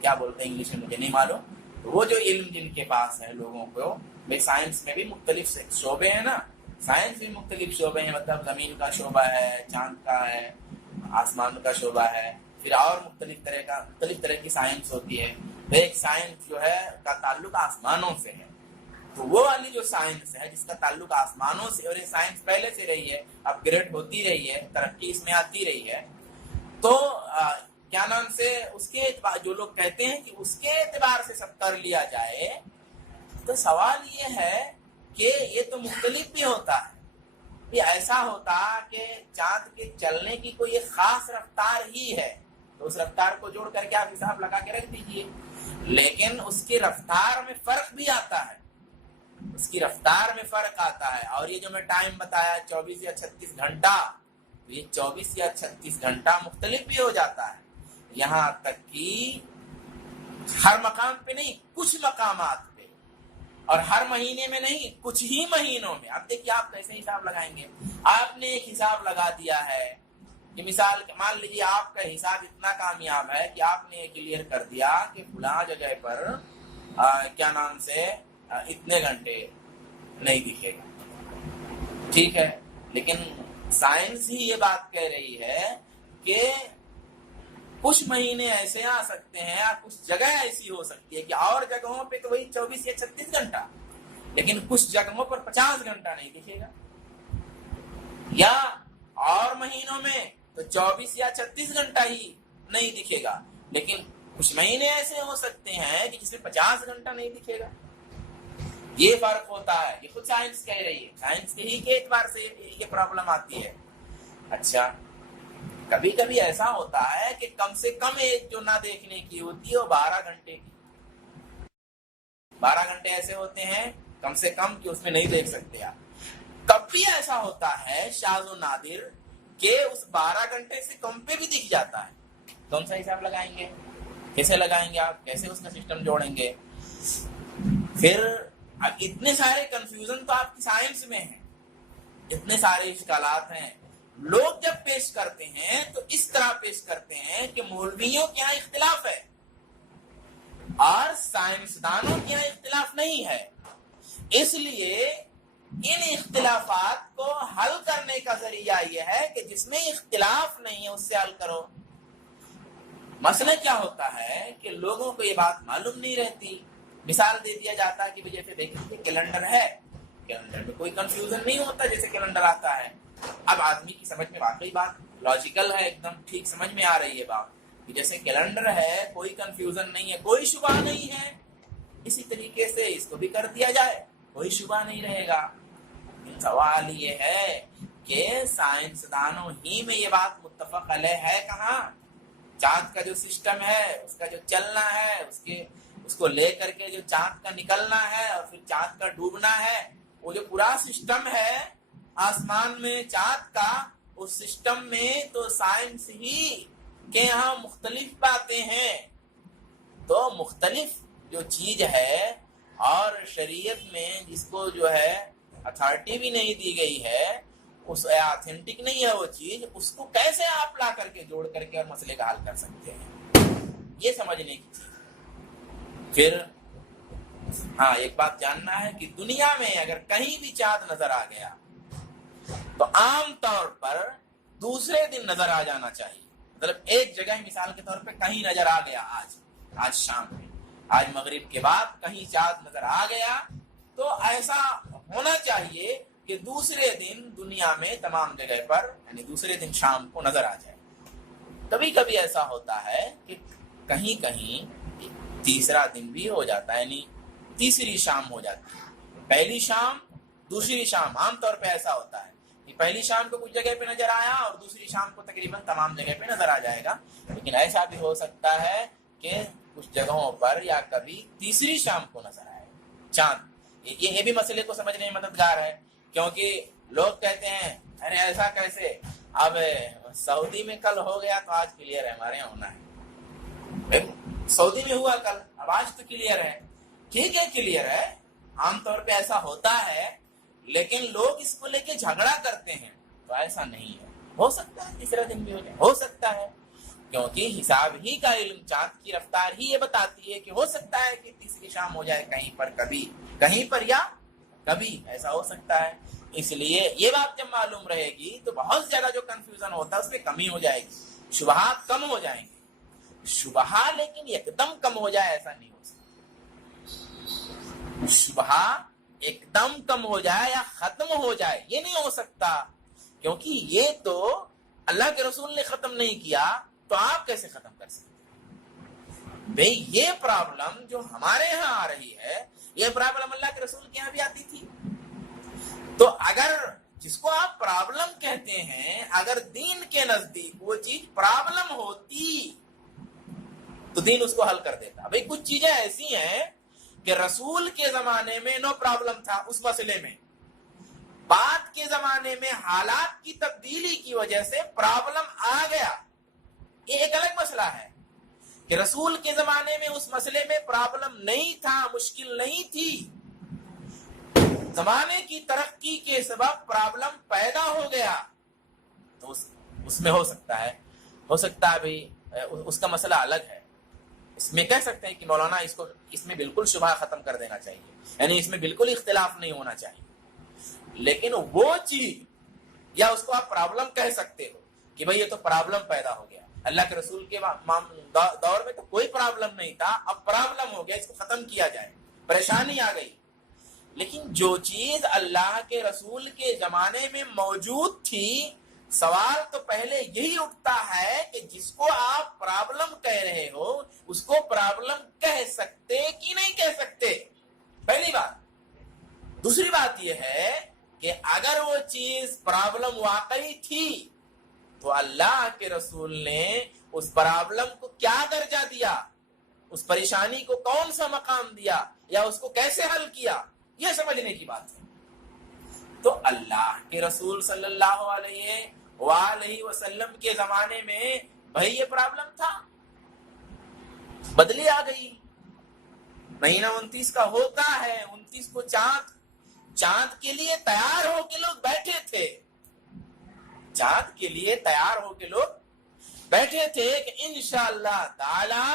کیا بولتے ہیں انگلش میں مجھے نہیں معلوم. وہ جو علم جن کے پاس ہے لوگوں کو, بھئی سائنس میں بھی مختلف شعبے ہیں نا, سائنس بھی مختلف شعبے ہیں, مطلب زمین کا شعبہ ہے, چاند کا ہے, آسمان کا شعبہ ہے, پھر اور مختلف طرح کی سائنس ہوتی ہے. ایک سائنس جو ہے کا تعلق آسمانوں سے ہے, تو وہ والی جو سائنس ہے جس کا تعلق آسمانوں سے, اور یہ سائنس پہلے سے رہی ہے, اپ گریڈ ہوتی رہی ہے, ترقی اس میں آتی رہی ہے, تو کیا نام سے اس کے اعتبار, جو لوگ کہتے ہیں کہ اس کے اعتبار سے سب کر لیا جائے, تو سوال یہ ہے کہ یہ تو مختلف بھی ہوتا ہے. یہ ایسا ہوتا کہ چاند کے چلنے کی کوئی ایک خاص رفتار ہی ہے, تو اس رفتار کو جوڑ کر کے آپ حساب لگا کے رکھ دیجئے. لیکن اس کی رفتار میں فرق بھی آتا ہے, اس کی رفتار میں فرق آتا ہے. اور یہ جو میں ٹائم بتایا 24 یا 36 گھنٹہ, یہ 24 یا 36 گھنٹہ مختلف بھی ہو جاتا ہے. یہاں تک کہ ہر مقام پہ نہیں, کچھ مقامات پہ, اور ہر مہینے میں نہیں, کچھ ہی مہینوں میں. اب دیکھیے آپ کیسے حساب لگائیں گے. آپ نے ایک حساب لگا دیا ہے کہ مثال مان لیجیے آپ کا حساب اتنا کامیاب ہے کہ آپ نے یہ کلیئر کر دیا کہ فلاں جگہ پر کیا نام سے اتنے گھنٹے نہیں دکھے گا, ٹھیک ہے. لیکن سائنس ہی یہ بات کہہ رہی ہے کہ کچھ مہینے ایسے آ سکتے ہیں, یا کچھ جگہ ایسی ہو سکتی ہے کہ اور جگہوں پہ تو وہی 24 یا 36 گھنٹہ, لیکن کچھ جگہوں پر 50 گھنٹہ نہیں دکھے گا. یا اور مہینوں میں تو 24 یا 36 گھنٹہ ہی نہیں دکھے گا, لیکن کچھ مہینے ایسے ہو سکتے ہیں کہ جس میں 50 گھنٹہ نہیں دکھے گا. یہ فرق ہوتا ہے. یہ خود سائنس کہہ رہی ہے, سائنس کے ہی کے اعتبار سے یہ پرابلم آتی ہے. اچھا, کبھی کبھی ایسا ہوتا ہے کہ کم سے کم ایک جو نہ دیکھنے کی ہوتی ہے وہ 12 گھنٹے کی. 12 گھنٹے ایسے ہوتے ہیں کم سے کم کہ اس میں نہیں دیکھ سکتے آپ. تب بھی ایسا ہوتا ہے شاذ و نادر کہ اس 12 گھنٹے سے کم پہ بھی دکھ جاتا ہے. کون سا حساب لگائیں گے, کیسے لگائیں گے آپ, کیسے اس کا سسٹم جوڑیں گے؟ پھر اب اتنے سارے کنفیوژن تو آپ کی سائنس میں ہیں, اتنے سارے اشکالات ہیں. لوگ جب پیش کرتے ہیں تو اس طرح پیش کرتے ہیں کہ مولویوں کے یہاں اختلاف ہے اور سائنسدانوں کے یہاں اختلاف نہیں ہے, اس لیے ان اختلافات کو حل کرنے کا ذریعہ یہ ہے کہ جس میں اختلاف نہیں ہے اس سے حل کرو. مسئلہ کیا ہوتا ہے کہ لوگوں کو یہ بات معلوم نہیں رہتی. مثال دے دیا جاتا ہے کہ جیسے دیکھیں کیلنڈر ہے, کیلنڈر میں کوئی کنفیوژن نہیں ہوتا جیسے کیلنڈر آتا ہے. اب آدمی کی سمجھ میں واقعی بات لاجیکل ہے, ایک دم ٹھیک سمجھ میں آ رہی ہے بات کہ جیسے کیلنڈر ہے, کوئی کنفیوژن نہیں ہے, کوئی شبہ نہیں ہے, اسی طریقے سے اس کو بھی کر دیا جائے, کوئی شبہ نہیں رہے گا. سوال یہ ہے کہ سائنسدانوں ہی میں یہ بات متفق علیہ ہے کہاں؟ چاند کا جو سسٹم ہے، اس کا جو چلنا ہے، اس کو لے کر کے جو چاند کا نکلنا ہے اور پھر چاند کا ڈوبنا ہے، وہ جو پورا سسٹم ہے آسمان میں چاند کا، اس سسٹم میں تو سائنس ہی کے یہاں مختلف باتیں ہیں. تو مختلف جو چیز ہے اور شریعت میں جس کو جو ہے اتھارٹی بھی نہیں دی گئی ہے، اس آتھینٹک نہیں ہے وہ چیز، اس کو کیسے آپ لا کر کے جوڑ کر کے اور مسئلے کا حل کر سکتے ہیں؟ یہ سمجھنے کی چیز. پھر ہاں ایک بات جاننا ہے کہ دنیا میں اگر کہیں بھی چاند نظر آ گیا تو عام طور پر دوسرے دن نظر آ جانا چاہیے. مطلب ایک جگہ مثال کے طور پہ کہیں نظر آ گیا، آج شام میں، آج مغرب کے بعد کہیں چاند نظر آ گیا، تو ایسا ہونا چاہیے کہ دوسرے دن دنیا میں تمام جگہ پر، یعنی دوسرے دن شام کو نظر آ جائے. کبھی کبھی ایسا ہوتا ہے کہ کہیں کہیں تیسرا دن بھی ہو جاتا ہے، یعنی تیسری شام ہو جاتی ہے. پہلی شام دوسری شام، عام طور پہ ایسا ہوتا ہے کہ پہلی شام کو کچھ جگہ پہ نظر آیا اور دوسری شام کو تقریباً تمام جگہ پہ نظر آ جائے گا. لیکن ایسا بھی ہو سکتا ہے کہ کچھ جگہوں پر یا کبھی تیسری شام کو نظر آئے چاند. یہ بھی مسئلے کو سمجھنے میں مددگار ہے، کیونکہ لوگ کہتے ہیں ارے ایسا کیسے، اب سعودی میں کل ہو گیا تو آج کلیئر ہے، ہمارے یہاں ہونا ہے. سعودی میں ہوا کل، اب آج تو کلیئر ہے. ٹھیک ہے کلیئر ہے، عام طور پہ ایسا ہوتا ہے، لیکن لوگ اس کو لے کے جھگڑا کرتے ہیں. تو ایسا نہیں ہے، ہو سکتا ہے تیسرا دن بھی ہو جائے، ہو سکتا ہے، کیونکہ حساب ہی کا علم، چاند کی رفتار ہی یہ بتاتی ہے کہ ہو سکتا ہے کہ تیسری شام ہو جائے کہیں پر، کبھی کہیں پر یا کبھی ایسا ہو سکتا ہے. اس لیے یہ بات جب معلوم رہے گی تو بہت زیادہ جو کنفیوژن ہوتا ہے اس میں کمی ہو جائے گی، شبہات کم ہو جائیں گے. شبہہ لیکن ایک دم کم ہو جائے ایسا نہیں ہو سکتا. شبہہ ایک دم کم ہو جائے یا ختم ہو جائے یہ نہیں ہو سکتا، کیونکہ یہ تو اللہ کے رسول نے ختم نہیں کیا، تو آپ کیسے ختم کر سکتے؟ بھئی یہ پرابلم جو ہمارے ہاں آ رہی ہے، یہ پرابلم اللہ کے رسول کے ہاں بھی آتی تھی. تو اگر جس کو آپ پرابلم کہتے ہیں، اگر دین کے نزدیک وہ چیز پرابلم ہوتی تو دین اس کو حل کر دیتا. بھئی کچھ چیزیں ایسی ہیں کہ رسول کے زمانے میں نو پرابلم تھا اس مسئلے میں، بعد کے زمانے میں حالات کی تبدیلی کی وجہ سے پرابلم آ گیا. یہ ایک الگ مسئلہ ہے کہ رسول کے زمانے میں اس مسئلے میں پرابلم نہیں تھا، مشکل نہیں تھی، زمانے کی ترقی کے سبب پرابلم پیدا ہو گیا. تو اس میں ہو سکتا ہے بھئی اس کا مسئلہ الگ ہے. اس میں کہہ سکتے ہیں کہ مولانا اس میں بالکل شبہ ختم کر دینا چاہیے، یعنی اس میں بالکل اختلاف نہیں ہونا چاہیے. لیکن وہ چیز، یا اس کو آپ پرابلم کہہ سکتے ہو کہ بھئی یہ تو پرابلم پیدا ہو گیا. اللہ کے رسول کے دور میں تو کوئی پرابلم نہیں تھا، اب پرابلم ہو گیا، اس کو ختم کیا جائے، پریشانی آ گئی. لیکن جو چیز اللہ کے رسول کے زمانے میں موجود تھی، سوال تو پہلے یہی اٹھتا ہے کہ جس کو آپ پرابلم کہہ رہے ہو اس کو پرابلم کہہ سکتے کہ نہیں کہہ سکتے، پہلی بات. دوسری بات یہ ہے کہ اگر وہ چیز پرابلم واقعی تھی تو اللہ کے رسول نے اس پرابلم کو کیا درجہ دیا، اس پریشانی کو کون سا مقام دیا، یا اس کو کیسے حل کیا، یہ سمجھنے کی بات ہے. تو اللہ کے رسول صلی اللہ علیہ وآلہ وسلم کے زمانے میں بھائی یہ پرابلم تھا، بدلی آ گئی. مہینہ 29 کا ہوتا ہے، 29 کو چاند کے لیے تیار ہو کے لوگ بیٹھے تھے، چاند کے لیے تیار ہو کے لوگ بیٹھے تھے کہ انشاءاللہ تعالی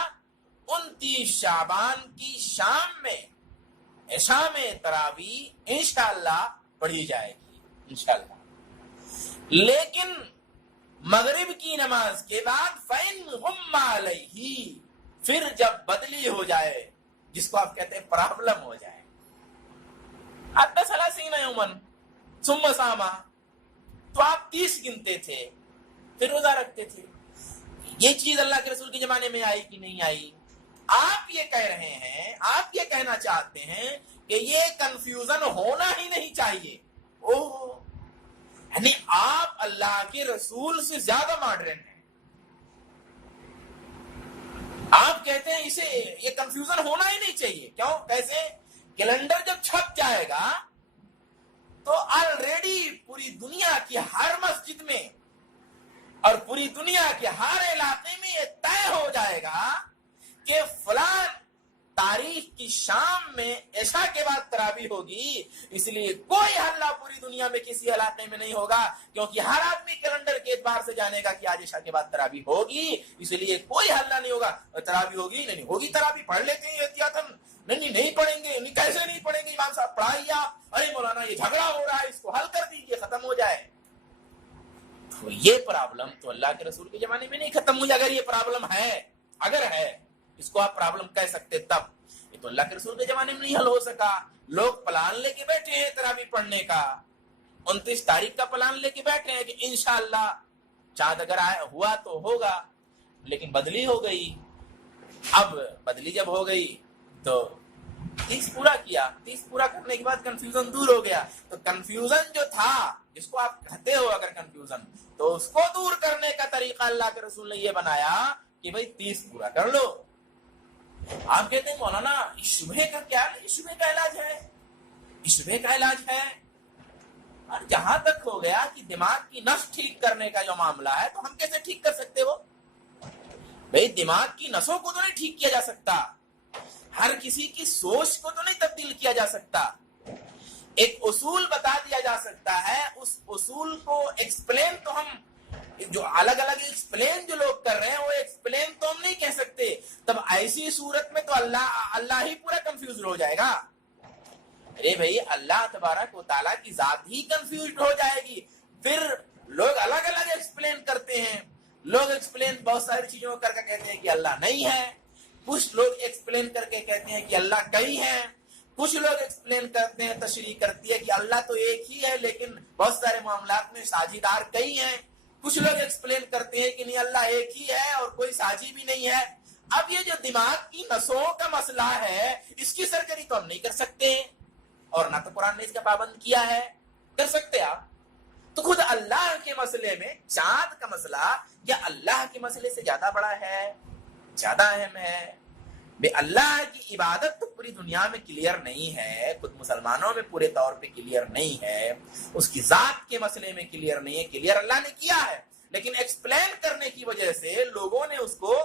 29 شعبان کی شام میں عشاء میں تراویح انشاءاللہ پڑھی جائے گی انشاءاللہ. لیکن مغرب کی نماز کے بعد فَإِنْ عَلَيْهِ، پھر جب بدلی ہو جائے، جس کو آپ کہتے ہیں پرابلم ہو جائے، حتى 30 یوماً ثم صام، تو آپ 30 گنتے تھے، پھر روزہ رکھتے تھے. یہ چیز اللہ کے رسول کے زمانے میں آئی کہ نہیں آئی؟ آپ یہ کہہ رہے ہیں، آپ یہ کہنا چاہتے ہیں کہ یہ کنفیوژن ہونا ہی نہیں چاہیے. یعنی آپ اللہ کے رسول سے زیادہ ماڈرن ہیں. آپ کہتے ہیں اسے یہ کنفیوژن ہونا ہی نہیں چاہیے. کیوں؟ کیسے؟ کیلنڈر جب چھپ جائے گا تو آلریڈی پوری دنیا کی ہر مسجد میں اور پوری دنیا کے ہر علاقے میں یہ طے ہو جائے گا کہ فلاں تاریخ کی شام میں عشاء کے بعد تراویح ہوگی. اس لیے کوئی ہلہ پوری دنیا میں کسی علاقے میں نہیں ہوگا، کیونکہ ہر آدمی کیلنڈر کے اعتبار سے جانے گا کہ آج عشاء کے بعد تراویح ہوگی. اس لیے کوئی ہلہ نہیں ہوگا. تراویح ہوگی نہیں ہوگی، تراویح پڑھ لیتے ہیں احتیاطاً. نہیں پڑھیں گے. نہیں کیسے نہیں پڑھیں گے؟ امام صاحب پڑھائیے آپ. ارے مولانا یہ جھگڑا ہو رہا ہے، اس کو حل کر دیجیے، ختم ہو جائے. تو یہ پرابلم تو اللہ کے رسول کے زمانے میں نہیں ختم ہوئی. اگر یہ پرابلم ہے، اگر ہے، اس کو آپ پرابلم کہہ سکتے، تب یہ تو اللہ کے رسول کے زمانے میں نہیں حل ہو سکا. لوگ پلان لے کے بیٹھے ہیں تراویح پڑھنے کا، 29 تاریخ کا پلان لے کے بیٹھے ہیں کہ انشاءاللہ چاند اگر ہوا تو ہوگا. لیکن بدلی ہو گئی. اب بدلی جب ہو گئی تو 30 پورا کیا. 30 پورا کرنے کے بعد کنفیوژن دور ہو گیا. تو کنفیوژن جو تھا، جس کو آپ کہتے ہو اگر کنفیوژن، تو اس کو دور کرنے کا طریقہ اللہ کے رسول نے یہ بنایا کہ بھئی 30 پورا کر لو. آپ کہتے ہیں مولانا اس شبہ کا کیا ہے؟ اس شبہ کا علاج ہے، اس شبہ کا علاج ہے. اور جہاں تک ہو گیا کہ دماغ کی نس ٹھیک کرنے کا جو معاملہ ہے، تو ہم کیسے ٹھیک کر سکتے ہو؟ بھئی دماغ کی نسوں کو تو نہیں ٹھیک کیا جا سکتا، ہر کسی کی سوچ کو تو نہیں تبدیل کیا جا سکتا. ایک اصول بتا دیا جا سکتا ہے، اس اصول کو ایکسپلین تو ہم جو الگ الگ ایکسپلین جو لوگ کر رہے ہیں، وہ ایکسپلین تو ہم نہیں کہہ سکتے. تب ایسی صورت میں تو اللہ ہی پورا کنفیوز ہو جائے گا. ارے بھائی اللہ تبارک و تعالیٰ کی ذات ہی کنفیوزڈ ہو جائے گی. پھر لوگ الگ الگ ایکسپلین کرتے ہیں. لوگ ایکسپلین بہت ساری چیزوں کر کے کہتے ہیں کہ اللہ نہیں ہے. کچھ لوگ ایکسپلین کر کے کہتے ہیں کہ اللہ کئی ہے. کچھ لوگ ایکسپلین کرتے ہیں، تشریح کرتی ہے کہ اللہ تو ایک ہی ہے لیکن بہت سارے معاملات میں ساجیدار کئی ہیں. کچھ لوگ ایکسپلین کرتے ہیں کہ نہیں اللہ ایک ہی ہے اور کوئی ساجی بھی نہیں ہے. اب یہ جو دماغ کی نسوں کا مسئلہ ہے، اس کی سرجری تو ہم نہیں کر سکتے، اور نہ تو قرآن نے اس کا پابند کیا ہے. کر سکتے آپ؟ تو خود اللہ کے مسئلے میں چاند کا مسئلہ یا اللہ کے مسئلے سے زیادہ بڑا ہے، زیادہ اہم ہے. بے اللہ کی عبادت تو پوری دنیا میں کلیئر نہیں ہے، خود مسلمانوں میں پورے طور پہ کلیئر نہیں ہے، اس کی ذات کے مسئلے میں کلیئر نہیں ہے. کلیئر اللہ نے کیا ہے، لیکن ایکسپلین کرنے کی وجہ سے لوگوں نے اس کو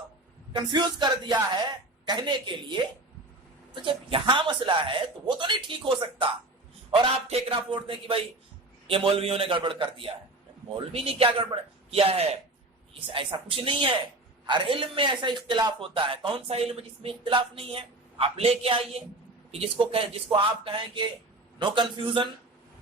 کنفیوز کر دیا ہے کہنے کے لیے. تو جب یہاں مسئلہ ہے تو وہ تو نہیں ٹھیک ہو سکتا. اور آپ ٹھیکرا پھوڑتے ہیں کہ بھائی یہ مولویوں نے گڑبڑ کر دیا ہے. مولوی نے کیا گڑبڑ کیا ہے؟ ایسا کچھ نہیں ہے. ہر علم میں ایسا اختلاف ہوتا ہے. کون سا علم جس میں اختلاف نہیں ہے؟ آپ لے کے آئیے کہ جس کو آپ کہیں کہ نو کنفیوژن،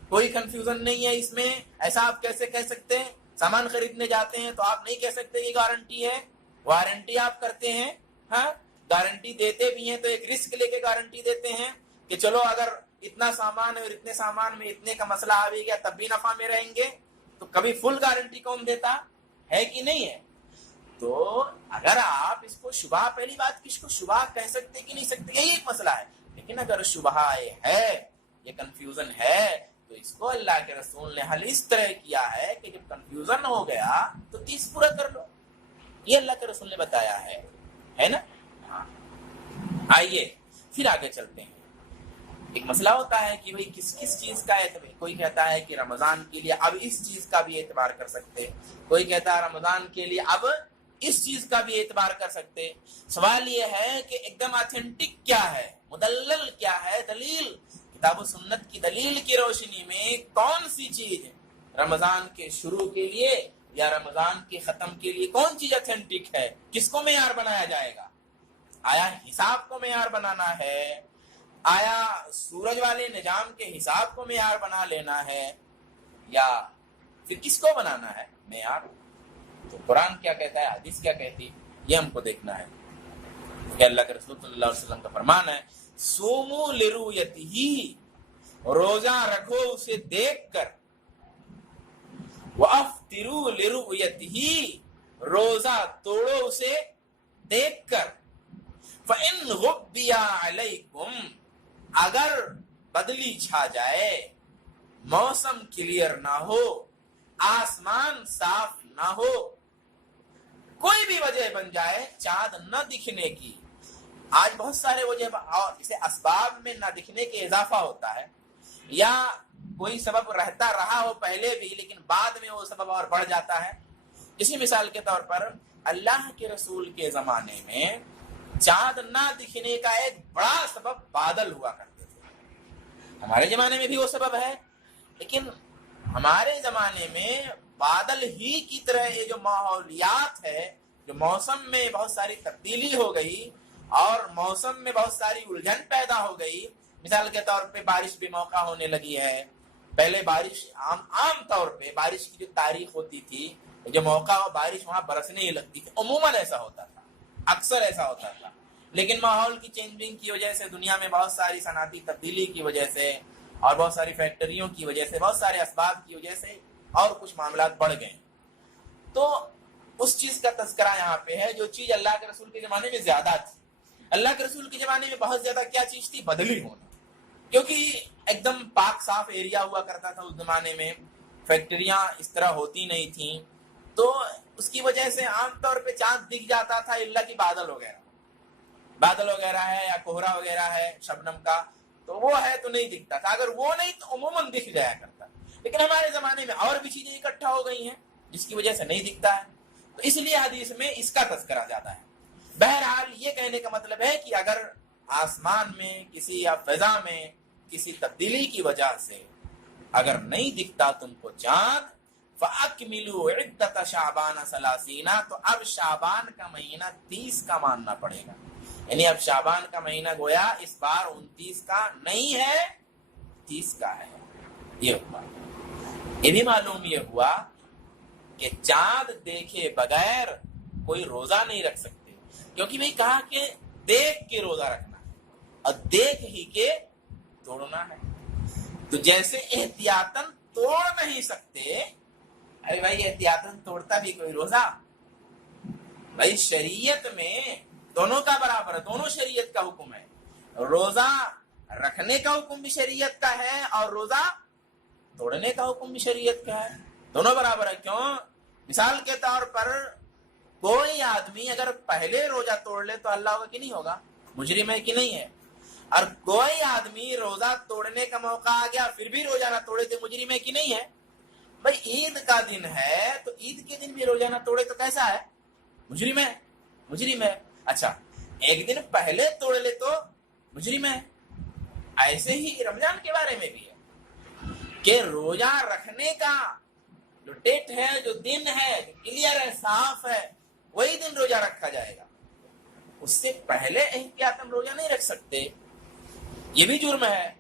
کوئی کنفیوژن نہیں ہے اس میں. ایسا آپ کیسے کہہ سکتے ہیں؟ سامان خریدنے جاتے ہیں تو آپ نہیں کہہ سکتے کہ گارنٹی ہے. وارنٹی آپ کرتے ہیں، ہاں گارنٹی دیتے بھی ہیں تو ایک رسک لے کے گارنٹی دیتے ہیں کہ چلو اگر اتنا سامان ہے اور اتنے سامان میں اتنے کا مسئلہ آ بھی گیا تب بھی نفع میں رہیں گے. تو کبھی فل گارنٹی کون دیتا ہے کہ نہیں ہے؟ تو اگر آپ اس کو شبہ، پہلی بات کہ اس کو شبہ کہہ سکتے کہ نہیں سکتے، یہی ایک مسئلہ ہے. لیکن اگر شبہ ہے، یہ کنفیوژن ہے، تو اس کو اللہ کے رسول نے حل اس طرح کیا ہے کہ جب کنفیوژن ہو گیا تو 30 پورا کر لو. یہ اللہ کے رسول نے بتایا ہے نا. ہاں آئیے پھر آگے چلتے ہیں. ایک مسئلہ ہوتا ہے کہ بھئی کس چیز کا اعتبار. کوئی کہتا ہے کہ رمضان کے لیے اب اس چیز کا بھی اعتبار کر سکتے، کوئی کہتا ہے رمضان کے لیے اب اس چیز کا بھی اعتبار کر سکتے. سوال یہ ہے کہ ایک دم آتھینٹک کیا ہے، مدلل کیا ہے، دلیل کتاب و سنت کی دلیل کی روشنی میں کون سی چیز رمضان کے شروع کے لیے یا رمضان کے ختم کے لیے کون چیز آتھینٹک ہے، کس کو معیار بنایا جائے گا؟ آیا حساب کو معیار بنانا ہے؟ آیا سورج والے نظام کے حساب کو معیار بنا لینا ہے، یا پھر کس کو بنانا ہے معیار؟ تو قرآن کیا کہتا ہے، حدیث کیا کہتی، یہ ہم کو دیکھنا ہے. کہ اللہ کے رسول صلی اللہ علیہ وسلم کا فرمان ہے، سومو لرؤیتہ، روزہ رکھو اسے دیکھ کر، وافطروا لرؤیتہ، روزہ توڑو اسے دیکھ کر. فإن غبی علیکم، اگر بدلی چھا جائے، موسم کلیئر نہ ہو، آسمان صاف نہ ہو، کوئی بھی وجہ بن جائے چاند نہ دکھنے کی، آج بہت سارے وجہ اور اسے اسباب میں نہ دکھنے کے اضافہ ہوتا ہے، یا کوئی سبب رہتا رہا ہو پہلے بھی لیکن بعد میں وہ سبب اور بڑھ جاتا ہے. اسی مثال کے طور پر اللہ کے رسول کے زمانے میں چاند نہ دکھنے کا ایک بڑا سبب بادل ہوا کرتے تھے. ہمارے زمانے میں بھی وہ سبب ہے، لیکن ہمارے زمانے میں بادل ہی کی طرح یہ جو ماحولیات ہے، جو موسم میں بہت ساری تبدیلی ہو گئی اور موسم میں بہت ساری الجھن پیدا ہو گئی. مثال کے طور پہ بارش بھی موقع ہونے لگی ہے. پہلے بارش عام طور پہ بارش کی جو تاریخ ہوتی تھی، جو موقع ہو بارش وہاں برسنے ہی لگتی تھی، عموماً ایسا ہوتا تھا، اکثر ایسا ہوتا تھا. لیکن ماحول کی چینجنگ کی وجہ سے، دنیا میں بہت ساری صنعتی تبدیلی کی وجہ سے اور بہت ساری فیکٹریوں کی وجہ سے، بہت سارے اسباب کی وجہ سے اور کچھ معاملات بڑھ گئے. تو اس چیز کا تذکرہ یہاں پہ ہے جو چیز اللہ کے رسول کے زمانے میں زیادہ تھی. اللہ کے رسول کے زمانے میں بہت زیادہ کیا چیز تھی؟ بدلی ہونا. کیونکہ ایک دم پاک صاف ایریا ہوا کرتا تھا اس زمانے میں، فیکٹریاں اس طرح ہوتی نہیں تھیں، تو اس کی وجہ سے عام طور پہ چاند دکھ جاتا تھا اللہ کی بادل وغیرہ ہے یا کوہرا وغیرہ ہے شبنم کا، تو وہ ہے تو نہیں دکھتا تھا. اگر وہ نہیں تو عموماً دکھ جایا کرتا. لیکن ہمارے زمانے میں اور بھی چیزیں اکٹھا ہو گئی ہیں جس کی وجہ سے نہیں دکھتا ہے، تو اس لیے حدیث میں اس کا تذکرہ زیادہ ہے. بہرحال یہ کہنے کا مطلب ہے کہ اگر آسمان میں کسی یا فضا میں کسی تبدیلی کی وجہ سے اگر نہیں دکھتا تم کو چاند، فَأَكْمِلُوا عِدَّةَ شَعْبَانَ ثَلَاثِينَ، تو اب شعبان کا مہینہ 30 کا ماننا پڑے گا. یعنی اب شعبان کا مہینہ گویا اس بار 29 کا نہیں ہے، 30 کا ہے. یہ ہوا. یہ بھی معلوم یہ ہوا کہ چاند دیکھے بغیر کوئی روزہ نہیں رکھ سکتے، کیونکہ میں کہا کہ دیکھ کے روزہ رکھنا ہے اور دیکھ ہی کے توڑنا ہے. تو جیسے احتیاطاً توڑ نہیں سکتے، ارے بھائی احتیاطاً توڑتا بھی کوئی روزہ؟ بھائی شریعت میں دونوں کا برابر ہے، دونوں شریعت کا حکم ہے. روزہ رکھنے کا حکم بھی شریعت کا ہے اور روزہ توڑنے کا حکم بھی شریعت کا ہے. دونوں برابر ہے. کیوں؟ مثال کے طور پر کوئی آدمی اگر پہلے روزہ توڑ لے تو اللہ ہوگا کہ نہیں ہوگا؟ مجرم ہے کہ نہیں ہے؟ اور کوئی آدمی روزہ توڑنے کا موقع آ گیا پھر بھی روزہ نہ توڑے تو مجرم ہے کہ نہیں ہے؟ بھائی عید کا دن ہے تو عید کے دن بھی روزہ نہ توڑے تو کیسا ہے؟ مجرم ہے. مجرم ہے. اچھا ایک دن پہلے توڑ لے تو مجرم ہے. ایسے ہی رمضان کے بارے میں بھی ہے کہ روزہ رکھنے کا جو ڈیٹ ہے، جو دن ہے، جو کلیئر ہے، صاف ہے، وہی دن روزہ رکھا جائے گا. اس سے پہلے احتیاطاً روزہ نہیں رکھ سکتے، یہ بھی جرم ہے.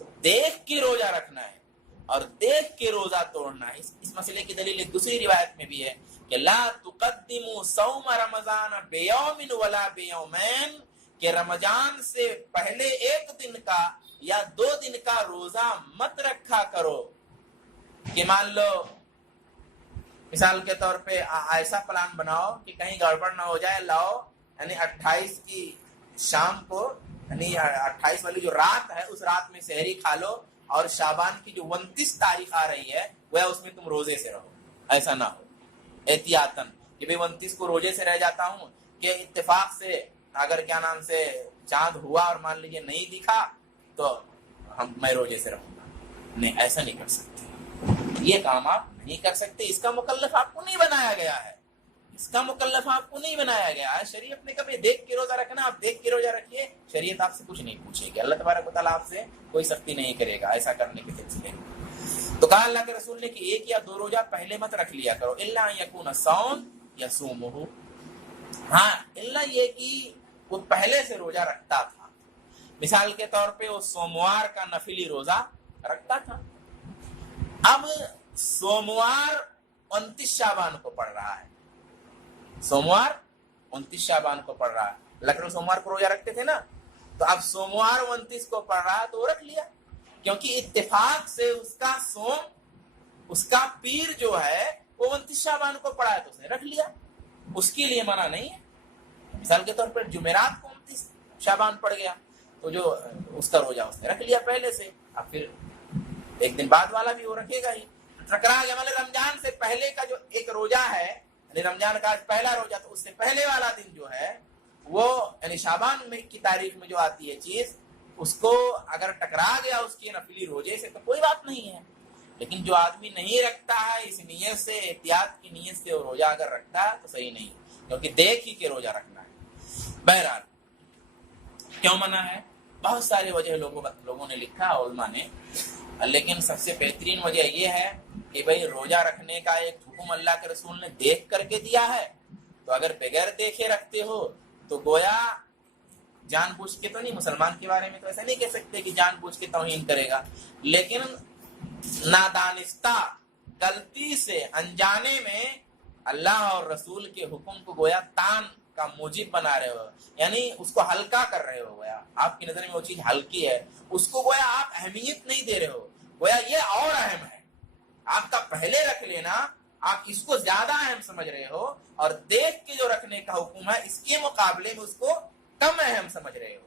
تو دیکھ کے روزہ رکھنا ہے اور دیکھ کے روزہ توڑنا ہے. اس مسئلے کی دلیل ایک دوسری روایت میں بھی ہے کہ لا تقدموا صوم رمضان بیوم ولا بیومین، کہ رمضان سے پہلے ایک دن کا یا 2 دن کا روزہ مت رکھا کرو. کہ مان لو مثال کے طور پہ ایسا پلان بناؤ کہ کہیں گڑبڑ نہ ہو جائے، لاؤ یعنی 28 کی شام کو، یعنی 28 والی جو رات ہے اس رات میں سحری کھا لو اور شعبان کی جو 29 تاریخ آ رہی ہے وہ اس میں تم روزے سے رہو. ایسا نہ ہو. احتیاطاً کہ میں 29 کو روزے سے رہ جاتا ہوں کہ اتفاق سے اگر کیا نام سے چاند ہوا اور مان لیجیے نہیں دکھا تو میں روزے سے رہوں گا. نہیں، ایسا نہیں کر سکتے. یہ کام آپ نہیں کر سکتے. اس کا مکلف آپ کو نہیں بنایا گیا ہے. اس کا مکلف آپ کو نہیں بنایا گیا ہے. شریعت نے کبھی دیکھ کے روزہ رکھنا، آپ دیکھ کے روزہ رکھیے. شریعت آپ سے کچھ نہیں پوچھے گی. اللہ تبارک و تعالیٰ آپ سے کوئی سختی نہیں کرے گا ایسا کرنے کے سلسلے میں. تو کہا اللہ کے رسول نے کہ 1 یا 2 روزہ پہلے مت رکھ لیا کرو. الا ان یکون صوم یصومہ، ہاں اللہ یہ کہ وہ پہلے سے روزہ رکھتا تھا. مثال کے طور پہ وہ سوموار کا نفلی روزہ رکھتا تھا. اب سوموار 29 شعبان کو پڑ رہا ہے. سوموار 29 شعبان کو پڑ رہا ہے. لکھنؤ سوموار کو روزہ رکھتے تھے نا، تو اب سوموار 29 کو پڑ رہا ہے تو وہ رکھ لیا، کیونکہ اتفاق سے اس کا سوم، اس کا پیر جو ہے وہ 29 شعبان کو پڑا ہے تو اس نے رکھ لیا. اس کے لیے منع نہیں ہے. مثال کے طور پر جمعرات کو 29 شعبان پڑ گیا تو جو اس کا روزہ اس نے رکھ لیا پہلے سے، اب پھر ایک دن بعد والا بھی وہ رکھے گا ہی. ٹکرا گیا مطلب رمضان سے پہلے کا جو ایک روزہ ہے یعنی رمضان کا آج پہلا روزہ، تو اس سے پہلے والا دن جو ہے وہ یعنی شعبان میں کی تاریخ میں جو آتی ہے چیز، اس کو اگر ٹکرا گیا اس کے نفلی روزے سے تو کوئی بات نہیں ہے. لیکن جو آدمی نہیں رکھتا ہے اس نیت سے، احتیاط کی نیت سے وہ روزہ اگر رکھتا ہے تو صحیح نہیں، کیونکہ دیکھ ہی کے روزہ رکھنا ہے. بہرحال کیوں منع ہے؟ بہت ساری وجہ لوگوں نے لکھا، علماء نے، لیکن سب سے بہترین وجہ یہ ہے کہ بھئی روزہ رکھنے کا ایک حکم اللہ کے رسول نے دیکھ کر کے دیا ہے، تو اگر بغیر دیکھے رکھتے ہو تو گویا جان بوجھ کے تو نہیں، مسلمان کے بارے میں تو ایسا نہیں کہہ سکتے کہ جان بوجھ کے توہین کرے گا، لیکن نادانستہ غلطی سے انجانے میں اللہ اور رسول کے حکم کو گویا تان کا موجب بنا رہے ہو، یعنی اس کو ہلکا کر رہے ہو. گویا آپ کی نظر میں وہ چیز ہلکی ہے، اس کو گویا آپ اہمیت نہیں دے رہے ہو، گویا یہ اور اہم ہے. آپ کا پہلے رکھ لینا، آپ اس کو زیادہ اہم سمجھ رہے ہو، اور دیکھ کے جو رکھنے کا حکم ہے اس کے مقابلے میں اس کو کم اہم سمجھ رہے ہو.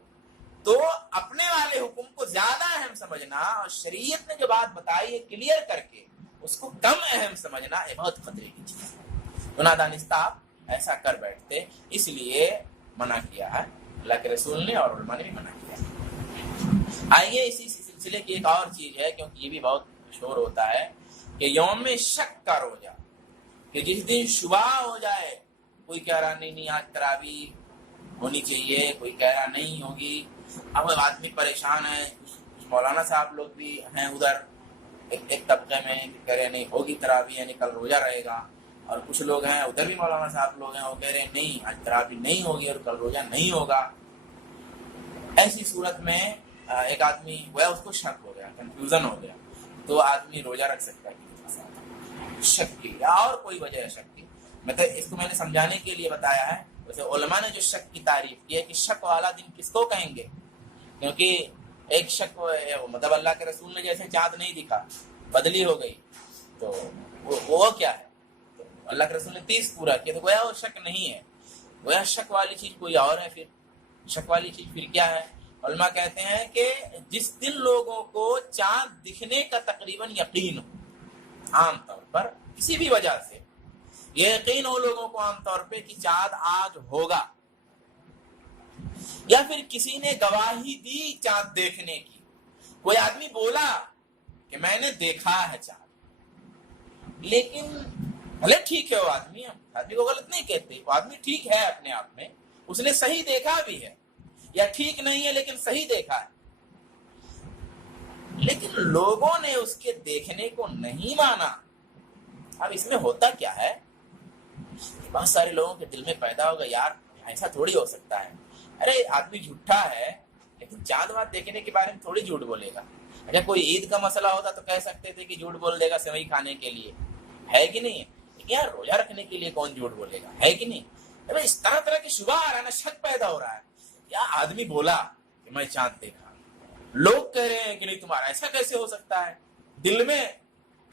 تو اپنے والے حکم کو زیادہ اہم سمجھنا اور شریعت نے جو بات بتائی ہے کلیئر کر کے اس کو کم اہم سمجھنا یہ بہت خطرے کی چیز ہے. تو نادانستہ آپ ایسا کر بیٹھتے، اس لیے منع کیا ہے اللہ کے رسول نے اور علماء نے بھی منع کیا. آئیے اسی سلسلے کی ایک اور چیز ہے، کیونکہ یہ بھی بہت مشہور ہوتا ہے کہ یوم شک کا روزہ، کہ جس دن شبہ ہو جائے، کوئی کہہ رہا نہیں آج تراویح ہونی چاہیے، کوئی کہہ رہا نہیں ہوگی. اب آدمی پریشان ہے، مولانا صاحب لوگ بھی ہیں ادھر ایک طبقے میں کہہ رہے نہیں ہوگی تراویح، یعنی کل روزہ رہے گا، اور کچھ لوگ ہیں ادھر بھی مولانا صاحب لوگ ہیں وہ کہہ رہے ہیں نہیں آج تراویح نہیں ہوگی اور کل روزہ نہیں ہوگا. ایسی صورت میں ایک آدمی ہوا، اس کو شک ہو گیا، کنفیوژن ہو گیا، تو آدمی روزہ رکھ سکتا ہے شک کی یا اور کوئی وجہ ہے شک کی. مطلب اس کو میں نے سمجھانے کے لیے بتایا ہے. ویسے علماء نے جو شک کی تعریف کی ہے کہ شک والا دن کس کو کہیں گے، کیونکہ ایک شک مطلب اللہ کے رسول نے جیسے چاند نہیں دکھا، بدلی ہو گئی، تو وہ کیا ہے؟ تو اللہ کے رسول نے 30 پورا کیا، تو گویا وہ شک نہیں ہے، گویا شک والی چیز کوئی اور ہے. پھر شک والی چیز پھر کیا ہے؟ علماء کہتے ہیں کہ جس دن لوگوں کو چاند دکھنے کا تقریباً یقین ہو، عام طور پر کسی بھی وجہ سے یہ یقین ہو لوگوں کو عام طور پہ کہ چاند آج ہوگا، یا پھر کسی نے گواہی دی چاند دیکھنے کی، کوئی آدمی بولا کہ میں نے دیکھا ہے چاند، لیکن بھلے ٹھیک ہے وہ آدمی کو غلط نہیں کہتے، وہ آدمی ٹھیک ہے اپنے آپ میں، اس نے صحیح دیکھا بھی ہے، یا ٹھیک نہیں ہے لیکن صحیح دیکھا ہے، لیکن لوگوں نے اس کے دیکھنے کو نہیں مانا. اب اس میں ہوتا کیا ہے؟ بہت سارے لوگوں کے دل میں پیدا ہوگا یار ایسا تھوڑی ہو سکتا ہے، ارے آدمی جھوٹا ہے لیکن چاند واد دیکھنے کے بارے میں تھوڑی جھوٹ بولے گا. اگر کوئی عید کا مسئلہ ہوتا تو کہہ سکتے تھے کہ جھوٹ بول دے گا سوئی کھانے کے لیے، ہے کہ نہیں؟ لیکن یار روزہ رکھنے کے لیے کون جھوٹ بولے گا، ہے کہ نہیں؟ اس طرح کی شبہ آ رہا ہے نا، شک پیدا ہو رہا ہے. کیا آدمی بولا کہ میں چاند دیکھا، لوگ کہہ رہے ہیں کہ نہیں تمہارا ایسا کیسے ہو سکتا ہے، دل میں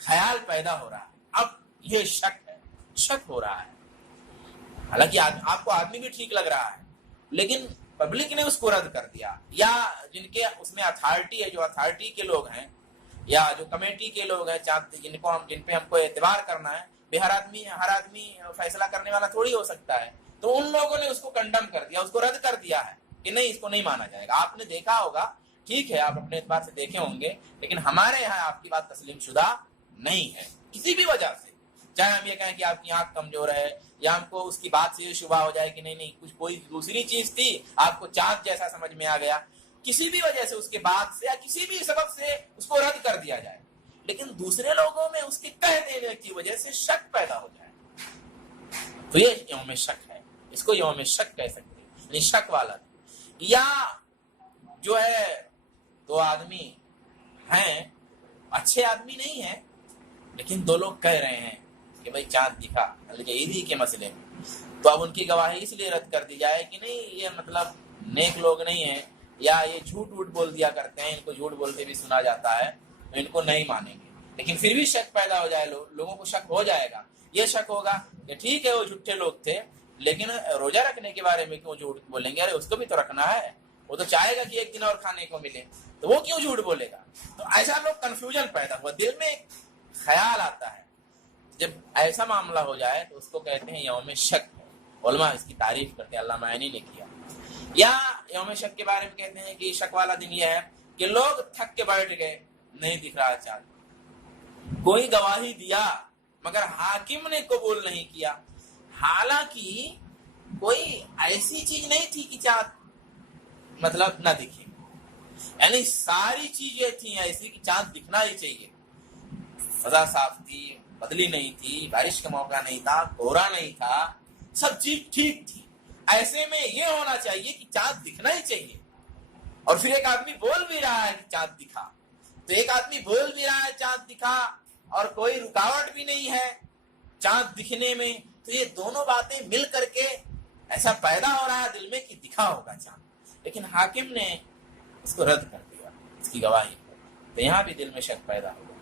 خیال پیدا ہو رہا ہے. اب یہ شک ہے، شک ہو رہا ہے، حالانکہ آپ کو آدمی بھی ٹھیک لگ رہا ہے، لیکن پبلک نے اس کو رد کر دیا، یا جن کے اس میں اتھارٹی ہے، جو اتھارٹی کے لوگ ہیں یا جو کمیٹی کے لوگ ہیں جن پہ ہم کو اعتبار کرنا ہے، ہر آدمی فیصلہ کرنے والا تھوڑی ہو سکتا ہے، تو ان لوگوں نے اس کو کنڈم کر دیا، اس کو رد کر دیا ہے کہ نہیں اس کو نہیں مانا جائے گا. آپ نے دیکھا ہوگا، ٹھیک ہے آپ اپنے اعتبار سے دیکھے ہوں گے، لیکن ہمارے یہاں آپ کی بات تسلیم شدہ نہیں ہے کسی بھی وجہ سے. چاہے ہم یہ کہیں کہ آپ کی آنکھ کمزور ہے، یا ہم کو اس کی بات سے یہ شبہ ہو جائے کہ نہیں کچھ کوئی دوسری چیز تھی، آپ کو چاند جیسا سمجھ میں آ گیا، کسی بھی وجہ سے اس کے بعد سے یا کسی بھی سبب سے اس کو رد کر دیا جائے، لیکن دوسرے لوگوں میں اس کے کہہ دینے کی وجہ سے شک پیدا ہو جائے، تو یہ یوم شک ہے. اس کو یوم شک کہہ سکتے ہیں، یعنی شک والا. یا جو ہے دو آدمی ہیں، اچھے آدمی نہیں ہیں، لیکن دو لوگ کہہ رہے ہیں کہ بھائی چاند دکھا عیدی کے مسئلے میں، تو اب ان کی گواہی اس لیے رد کر دی جائے کہ نہیں یہ مطلب نیک لوگ نہیں ہیں، یا یہ جھوٹ بول دیا کرتے ہیں، ان کو جھوٹ بولتے بھی سنا جاتا ہے، تو ان کو نہیں مانیں گے. لیکن پھر بھی شک پیدا ہو جائے، لوگوں کو شک ہو جائے گا. یہ شک ہوگا کہ ٹھیک ہے وہ جھوٹے لوگ تھے، لیکن روزہ رکھنے کے بارے میں کیوں جھوٹ بولیں گے، ارے اس کو بھی تو رکھنا ہے، وہ تو چاہے گا کہ ایک دن اور کھانے کو ملے، تو وہ کیوں جھوٹ بولے گا. تو ایسا لوگ کنفیوژن پیدا ہوا، دل میں خیال آتا ہے. جب ایسا معاملہ ہو جائے تو اس کو کہتے ہیں یوم شک ہے. علماء اس کی تعریف کرتے ہیں، علامہ عینی نے کیا. یا یوم شک کے بارے میں کہتے ہیں کہ شک والا دن یہ ہے کہ لوگ تھک کے بیٹھ گئے، نہیں دکھ رہا چاند. کوئی گواہی دیا مگر حاکم نے قبول نہیں کیا، حالانکہ کوئی ایسی چیز نہیں تھی کہ چاند مطلب نہ دکھے. یعنی ساری چیزیں تھیں ایسی کہ چاند دکھنا ہی چاہیے. فضا صاف تھی، بدلی نہیں تھی، بارش کا موقع نہیں تھا، کورا نہیں تھا، سب چیز ٹھیک تھی. ایسے میں یہ ہونا چاہیے کہ چاند دکھنا ہی چاہیے. اور پھر ایک آدمی بول بھی رہا ہے کہ چاند دکھا، تو ایک آدمی بول بھی رہا ہے چاند دکھا اور کوئی رکاوٹ بھی نہیں ہے چاند دکھنے میں، تو یہ دونوں باتیں مل کر کے ایسا پیدا ہو رہا ہے دل میں کہ دکھا ہوگا چاند. لیکن حاکم نے اس کو رد کر دیا، اس کی گواہی کو. تو یہاں بھی دل میں شک پیدا ہوگا،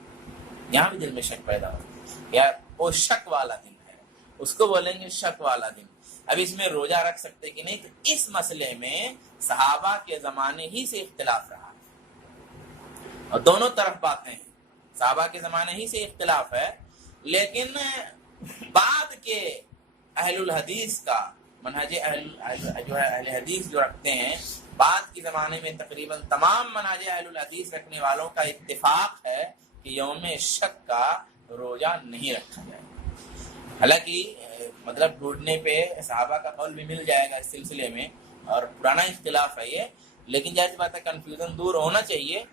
یہاں بھی دل میں شک پیدا ہوگا. یا وہ شک والا دن ہے، اس کو بولیں گے شک والا دن. اب اس میں روزہ رکھ سکتے کہ نہیں، تو اس مسئلے میں صحابہ کے زمانے ہی سے اختلاف رہا اور دونوں طرف باتیں ہیں. صحابہ کے زمانے ہی سے اختلاف ہے، لیکن بعد کے اہل الحدیث کا منہج اہل حدیث جو رکھتے ہیں، بعد کے زمانے میں تقریباً تمام منہج اہل الحدیث رکھنے والوں کا اتفاق ہے کہ یوم شک کا روزہ نہیں رکھا جائے. حالانکہ مطلب ڈھونڈنے پہ صحابہ کا قول بھی مل جائے گا اس سلسلے میں، اور پرانا اختلاف ہے یہ، لیکن جیسی بات ہے کنفیوژن دور ہونا چاہیے.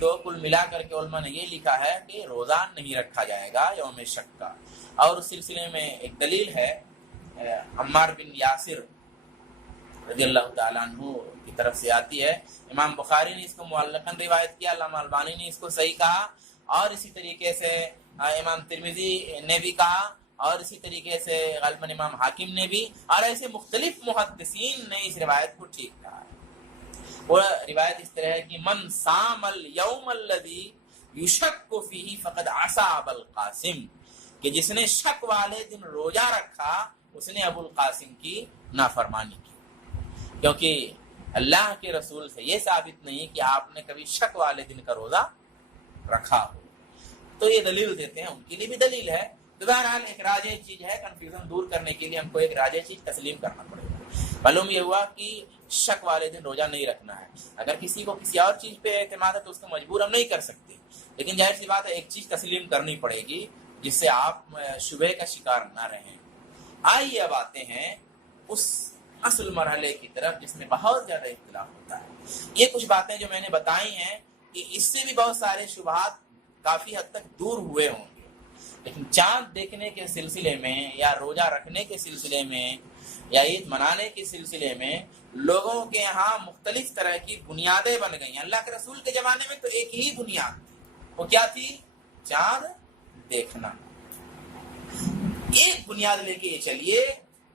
تو کل ملا کر کے علماء نے یہ لکھا ہے کہ روزہ نہیں رکھا جائے گا یوم شک کا. اور اس سلسلے میں ایک دلیل ہے عمار بن یاسر رضی اللہ تعالیٰ عنہ کی طرف سے آتی ہے. امام بخاری نے اس کو معلقاً روایت کیا، علامہ البانی نے اس کو صحیح کہا، اور اسی طریقے سے امام ترمذی نے بھی کہا، اور اسی طریقے سے غالباً امام حاکم نے بھی، اور ایسے مختلف محدثین نے اس روایت کو ٹھیک کہا ہے. وہ روایت اس طرح ہے کہ من صام اليوم الذي يشك فيه فقد عصى ابا القاسم، کہ جس نے شک والے دن روزہ رکھا اس نے ابو القاسم کی نافرمانی کی. کیونکہ اللہ کے رسول سے یہ ثابت نہیں کہ آپ نے کبھی شک والے دن کا روزہ رکھا ہو. تو یہ دلیل دیتے ہیں، ان کے لیے بھی دلیل ہے. تو بہرحال ایک راجع چیز ہے، کنفیوژن دور کرنے کے لیے ہم کو ایک راجع چیز تسلیم کرنا پڑے گا. معلوم یہ ہوا کہ شک والے دن روزہ نہیں رکھنا ہے. اگر کسی کو کسی اور چیز پہ اعتماد ہے تو اس کو مجبور ہم نہیں کر سکتے، لیکن ظاہر سی بات ہے ایک چیز تسلیم کرنی پڑے گی جس سے آپ شبہ کا شکار نہ رہیں. آئیے اب آتے ہیں اس اصل مرحلے کی طرف جس میں بہت زیادہ اختلاف ہوتا ہے. یہ کچھ باتیں جو میں نے بتائی ہیں کہ اس سے بھی بہت سارے شبہات کافی حد تک دور ہوئے ہوں گے، لیکن چاند دیکھنے کے سلسلے میں یا روزہ رکھنے کے سلسلے میں یا عید منانے کے سلسلے میں لوگوں کے ہاں مختلف طرح کی بنیادیں بن گئی ہیں. اللہ کے رسول کے زمانے میں تو ایک ہی بنیاد تھی، وہ کیا تھی؟ چاند دیکھنا. ایک بنیاد لے کے یہ چلیے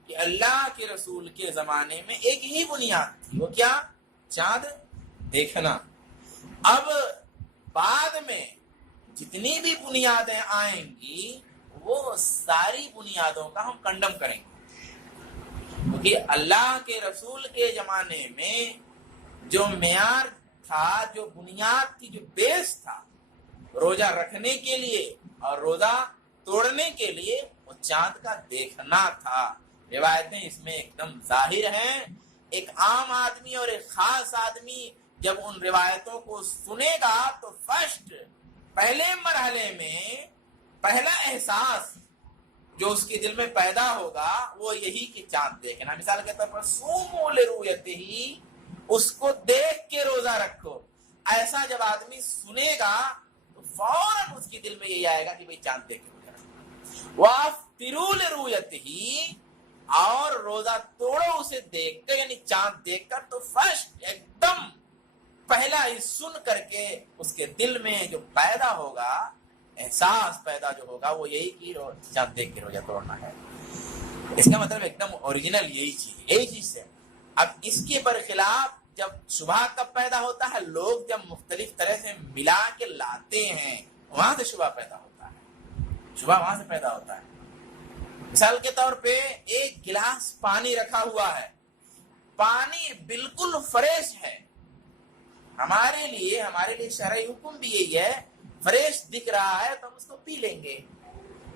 کہ اللہ کے رسول کے زمانے میں ایک ہی بنیاد تھی، وہ کیا؟ چاند دیکھنا. اب بعد میں جتنی بھی بنیادیں آئیں گی وہ ساری بنیادوں کا ہم کنڈم کریں گے، کیونکہ اللہ کے رسول کے زمانے میں جو معیار تھا، جو بنیاد تھی، جو بیس تھا روزہ رکھنے کے لیے اور روزہ توڑنے کے لیے، وہ چاند کا دیکھنا تھا. روایتیں اس میں ایک دم ظاہر ہیں. ایک عام آدمی اور ایک خاص آدمی جب ان روایتوں کو سنے گا تو پہلے مرحلے میں پہلا احساس جو اس کے دل میں پیدا ہوگا وہ یہی کہ چاند دیکھنا. مثال کے طور پر صوموا لرؤیتہ، اس کو دیکھ کے روزہ رکھو. ایسا جب آدمی سنے گا تو فوراً اس کے دل میں یہی آئے گا کہ بھئی چاند دیکھ کے روزہ رکھو. وافطروا لرؤیتہ، اور روزہ توڑو اسے دیکھ کر، یعنی چاند دیکھ کر. تو فرسٹ ایک دم پہلا ہی سن کر کے اس کے دل میں جو پیدا ہوگا، احساس پیدا جو ہوگا، وہ یہی کہ چاند دیکھ کے روزہ توڑنا ہے. اس کا مطلب ایک دم اوریجنل یہی چیز ہے. اب اس کے برخلاف جب شبہ کب پیدا ہوتا ہے؟ لوگ جب مختلف طرح سے ملا کے لاتے ہیں، وہاں سے شبہ پیدا ہوتا ہے. شبہ وہاں سے پیدا ہوتا ہے. مثال کے طور پہ ایک گلاس پانی رکھا ہوا ہے، پانی بالکل فریش ہے. ہمارے لیے شرعی حکم بھی یہی ہے، فریش دکھ رہا ہے تو ہم اس کو پی لیں گے.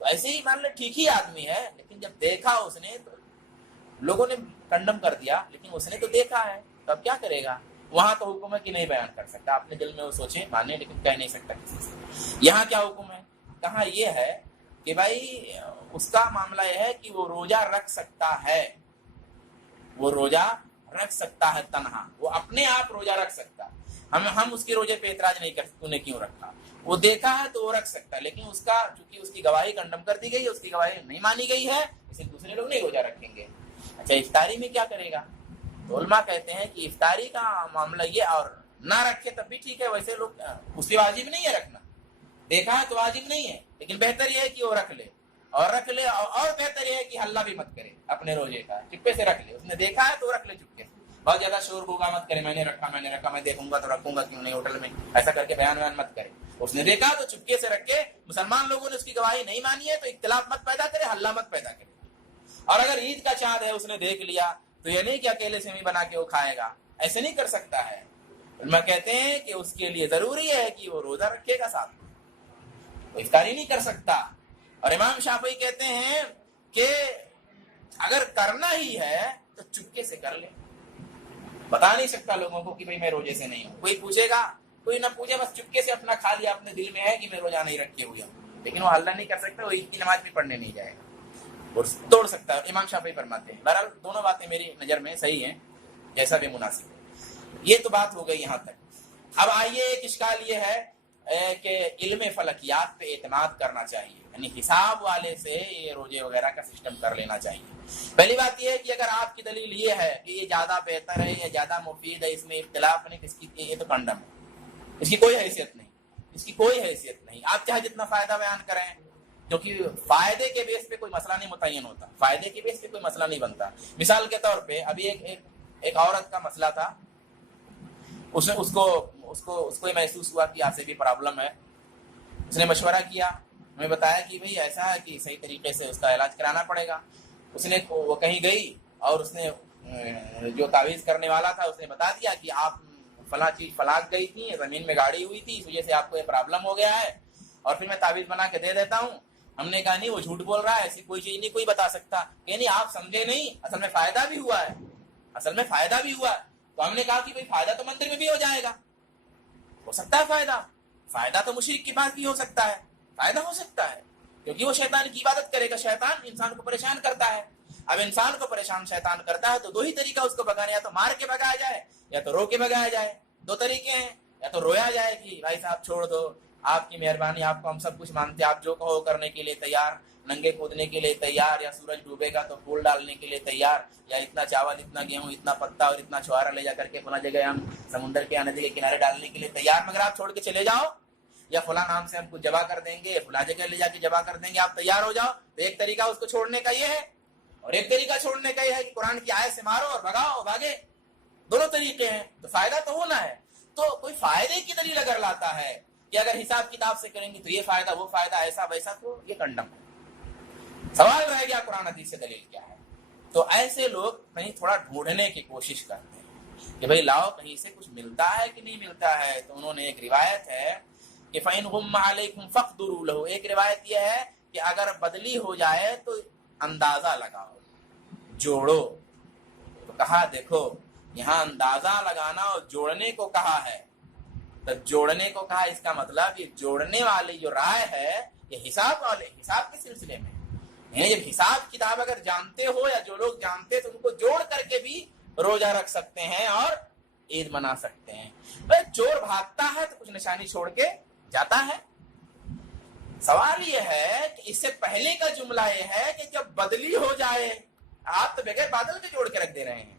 تو ایسے ہی مان لے ٹھیک ہی آدمی ہے، لیکن جب دیکھا اس نے تو لوگوں نے کنڈم کر دیا، لیکن اس نے تو دیکھا ہے تو اب کیا کرے گا؟ وہاں تو حکم ہے کہ نہیں بیان کر سکتا، اپنے دل میں وہ سوچے مانے لیکن کہہ نہیں سکتا کسی سے۔ یہاں کیا حکم ہے؟ کہاں یہ ہے کہ بھائی اس کا معاملہ یہ ہے کہ وہ روزہ رکھ سکتا ہے، وہ روزہ رکھ سکتا ہے تنہا، وہ اپنے آپ روزہ رکھ سکتا ہے۔ ہم اس کے روزے پہ اعتراض نہیں کرتے تو نے کیوں رکھا، وہ دیکھا ہے تو وہ رکھ سکتا ہے، لیکن اس کا چونکہ اس کی گواہی کنڈم کر دی گئی ہے، اس کی گواہی نہیں مانی گئی ہے، اسے دوسرے لوگ نہیں روزہ رکھیں گے۔ اچھا افطاری میں کیا کرے گا؟ تو علماء کہتے ہیں کہ افطاری کا معاملہ یہ، اور نہ رکھے تب بھی ٹھیک ہے، ویسے لوگ اس پہ واجب نہیں ہے رکھنا، دیکھا ہے تو واجب نہیں ہے، لیکن بہتر یہ ہے کہ وہ رکھ لے، اور رکھ لے، اور بہتر یہ ہے کہ ہلہ بھی مت کرے اپنے روزے کا، چپے سے رکھ لے، اس نے دیکھا ہے تو رکھ لے چپکے سے، بہت زیادہ شور گوگا مت کرے، میں نے رکھا میں دیکھوں گا تو رکھوں گا کیوں نہیں ہوٹل میں، ایسا کر کے بیان مت کرے، اس نے دیکھا تو چپکے سے رکھے، مسلمان لوگوں نے اس کی گواہی نہیں مانی ہے تو اختلاف مت پیدا کرے، ہلہ مت پیدا کرے۔ اور اگر عید کا چاند ہے اس نے دیکھ لیا تو یہ نہیں کہ اکیلے سے بنا کے وہ کھائے گا، ایسے نہیں کر سکتا ہے۔ علماء کہتے ہیں کہ اس کے لیے ضروری ہے کہ وہ روزہ رکھے گا، ساتھ وہ افطاری نہیں کر سکتا۔ اور امام شافعی کہتے ہیں کہ اگر کرنا ہی ہے تو چپکے سے کر لے، بتا نہیں سکتا لوگوں کو کہ بھئی میں روزے سے نہیں ہوں، کوئی پوچھے گا کوئی نہ پوچھے، بس چپکے سے اپنا کھا لیا، اپنے دل میں ہے کہ میں روزہ نہیں رکھے ہوئے ہوں، لیکن وہ حلہ نہیں کر سکتا، وہ عید کی نماز بھی پڑھنے نہیں جائے گا، اور توڑ سکتا ہے۔ امام شافعی فرماتے ہیں، بہرحال دونوں باتیں میری نظر میں صحیح ہیں، جیسا بھی مناسب ہے۔ یہ تو بات ہو گئی یہاں تک۔ اب آئیے ایک اشکال یہ ہے کہ علم فلکیات پہ اعتماد کرنا چاہیے، یعنی حساب والے سے یہ روزے وغیرہ کا سسٹم کر لینا چاہیے۔ پہلی بات یہ ہے کہ اگر آپ کی دلیل یہ ہے کہ یہ زیادہ بہتر ہے یا زیادہ مفید ہے، اس میں اختلاف نہیں، اس کی یہ تو کنڈم ہے، اس کی کوئی حیثیت نہیں، اس کی کوئی حیثیت نہیں، آپ چاہے جتنا فائدہ بیان کریں، کیونکہ فائدے کے بیس پہ کوئی مسئلہ نہیں متعین ہوتا، فائدے کے بیس پہ کوئی مسئلہ نہیں بنتا۔ مثال کے طور پہ ابھی ایک عورت کا مسئلہ تھا، اس کو محسوس ہوا کہ آپ سے بھی پرابلم ہے، اس نے مشورہ کیا، ہمیں بتایا کہ بھئی ایسا ہے کہ صحیح طریقے سے اس کا علاج کرانا پڑے گا۔ وہ کہیں گئی اور اس نے جو تعویذ کرنے والا تھا اس نے بتا دیا کہ آپ فلاں چیز فلاک گئی تھی، زمین میں گاڑی ہوئی تھی، اس وجہ سے آپ کو یہ پرابلم ہو گیا ہے، اور پھر میں تعویذ بنا کے دے دیتا ہوں۔ ہم نے کہا نہیں، وہ جھوٹ بول رہا ہے، ایسی کوئی چیز نہیں کوئی بتا سکتا، کہ نہیں آپ سمجھے نہیں، اصل میں فائدہ بھی ہوا ہے، اصل میں فائدہ بھی ہوا ہے۔ تو ہم نے کہا کہ بھئی فائدہ تو مندر میں بھی ہو جائے گا، ہو سکتا ہے فائدہ تو مشرک کے پاس بھی ہو سکتا ہے، فائدہ ہو سکتا ہے، کیونکہ وہ شیطان کی عبادت کرے گا، شیطان انسان کو پریشان کرتا ہے۔ اب انسان کو پریشان شیطان کرتا ہے تو دو ہی طریقہ اس کو بگانے، یا تو مار کے بگایا جائے یا تو رو کے بگایا جائے، دو طریقے ہیں، یا تو رویا جائے کہ بھائی صاحب چھوڑ دو، آپ کی مہربانی، آپ کو ہم سب کچھ مانتے، آپ جو کہو کرنے کے لیے تیار، ننگے کودنے کے لیے تیار، یا سورج ڈوبے گا تو پھول ڈالنے کے لیے تیار، یا اتنا چاول اتنا گیہوں اتنا پتا اور اتنا چھوارا لے جا کر کے فلاں جگہ ہم سمندر کے ندی کے کنارے ڈالنے کے لیے تیار، مگر آپ چھوڑ کے چلے جاؤ، یا فلاں نام سے ہم کچھ جبا کر دیں گے، فلاں جگہ لے جا کے جبا کر دیں گے، آپ تیار ہو جاؤ۔ تو ایک طریقہ اس کو چھوڑنے کا یہ ہے، اور ایک طریقہ چھوڑنے کا یہ ہے کہ قرآن کی آیت سے مارو اور بھگاؤ اور بھاگے، دونوں طریقے ہیں۔ تو فائدہ تو ہونا ہے، تو کوئی فائدے کی دلیل اگر لاتا ہے کہ اگر حساب کتاب سے کریں گے تو یہ فائدہ وہ فائدہ ایسا ویسا، تو یہ کنڈم ہے۔ سوال رہ گیا قرآن حدیث سے دلیل کیا ہے؟ تو ایسے لوگ کہیں تھوڑا ڈھونڈنے کی کوشش کرتے ہیں کہ بھئی لاؤ کہیں سے کچھ ملتا ہے کہ نہیں ملتا ہے۔ تو انہوں نے ایک روایت ہے کہ فَإِنْ غُمَّ عَلَيْكُمْ فَاقْدُرُوا لَهُ، ایک روایت یہ ہے کہ اگر بدلی ہو جائے تو اندازہ لگاؤ، جوڑو۔ تو کہا دیکھو یہاں اندازہ لگانا اور جوڑنے کو کہا ہے، تو جوڑنے کو کہا، اس کا مطلب یہ جوڑنے والی جو رائے ہے یہ حساب کے سلسلے میں، یعنی جب حساب کتاب اگر جانتے ہو، یا جو لوگ جانتے تو ان کو جوڑ کر کے بھی روزہ رکھ سکتے ہیں اور عید منا سکتے ہیں۔ چور بھاگتا ہے تو کچھ نشانی چھوڑ کے جاتا ہے۔ سوال یہ ہے کہ اس سے پہلے کا جملہ یہ ہے کہ جب بدلی ہو جائے، آپ تو بغیر بادل کے جوڑ کے رکھ دے رہے ہیں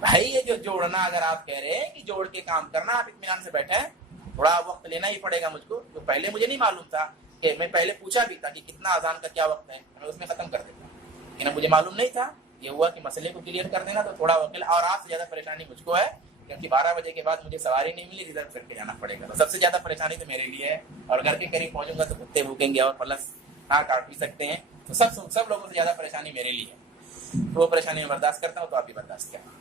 بھائی۔ یہ جو جوڑنا اگر آپ کہہ رہے ہیں کہ جوڑ کے کام کرنا، آپ اطمینان سے بیٹھے ہیں، تھوڑا وقت لینا ہی پڑے گا مجھ کو، جو پہلے مجھے نہیں معلوم تھا، کہ میں پہلے پوچھا بھی تھا کہ کتنا اذان کا کیا وقت ہے، میں اس میں ختم کر دیتا، لیکن مجھے معلوم نہیں تھا۔ یہ ہوا کہ مسئلے کو کلیئر کر دینا، تو تھوڑا وقت، اور آپ سے زیادہ پریشانی مجھ کو ہے، کیونکہ 12 بجے کے بعد مجھے سواری نہیں ملی، ریزرو کر کے جانا پڑے گا، تو سب سے زیادہ پریشانی تو میرے لیے ہے، اور گھر کے قریب پہنچوں گا تو کتے بھوکیں گے اور پلس کاٹ بھی سکتے ہیں، تو سب لوگوں سے زیادہ پریشانی میرے لیے ہے، تو وہ پریشانی میں برداشت کرتا ہوں، تو آپ بھی برداشت کریں۔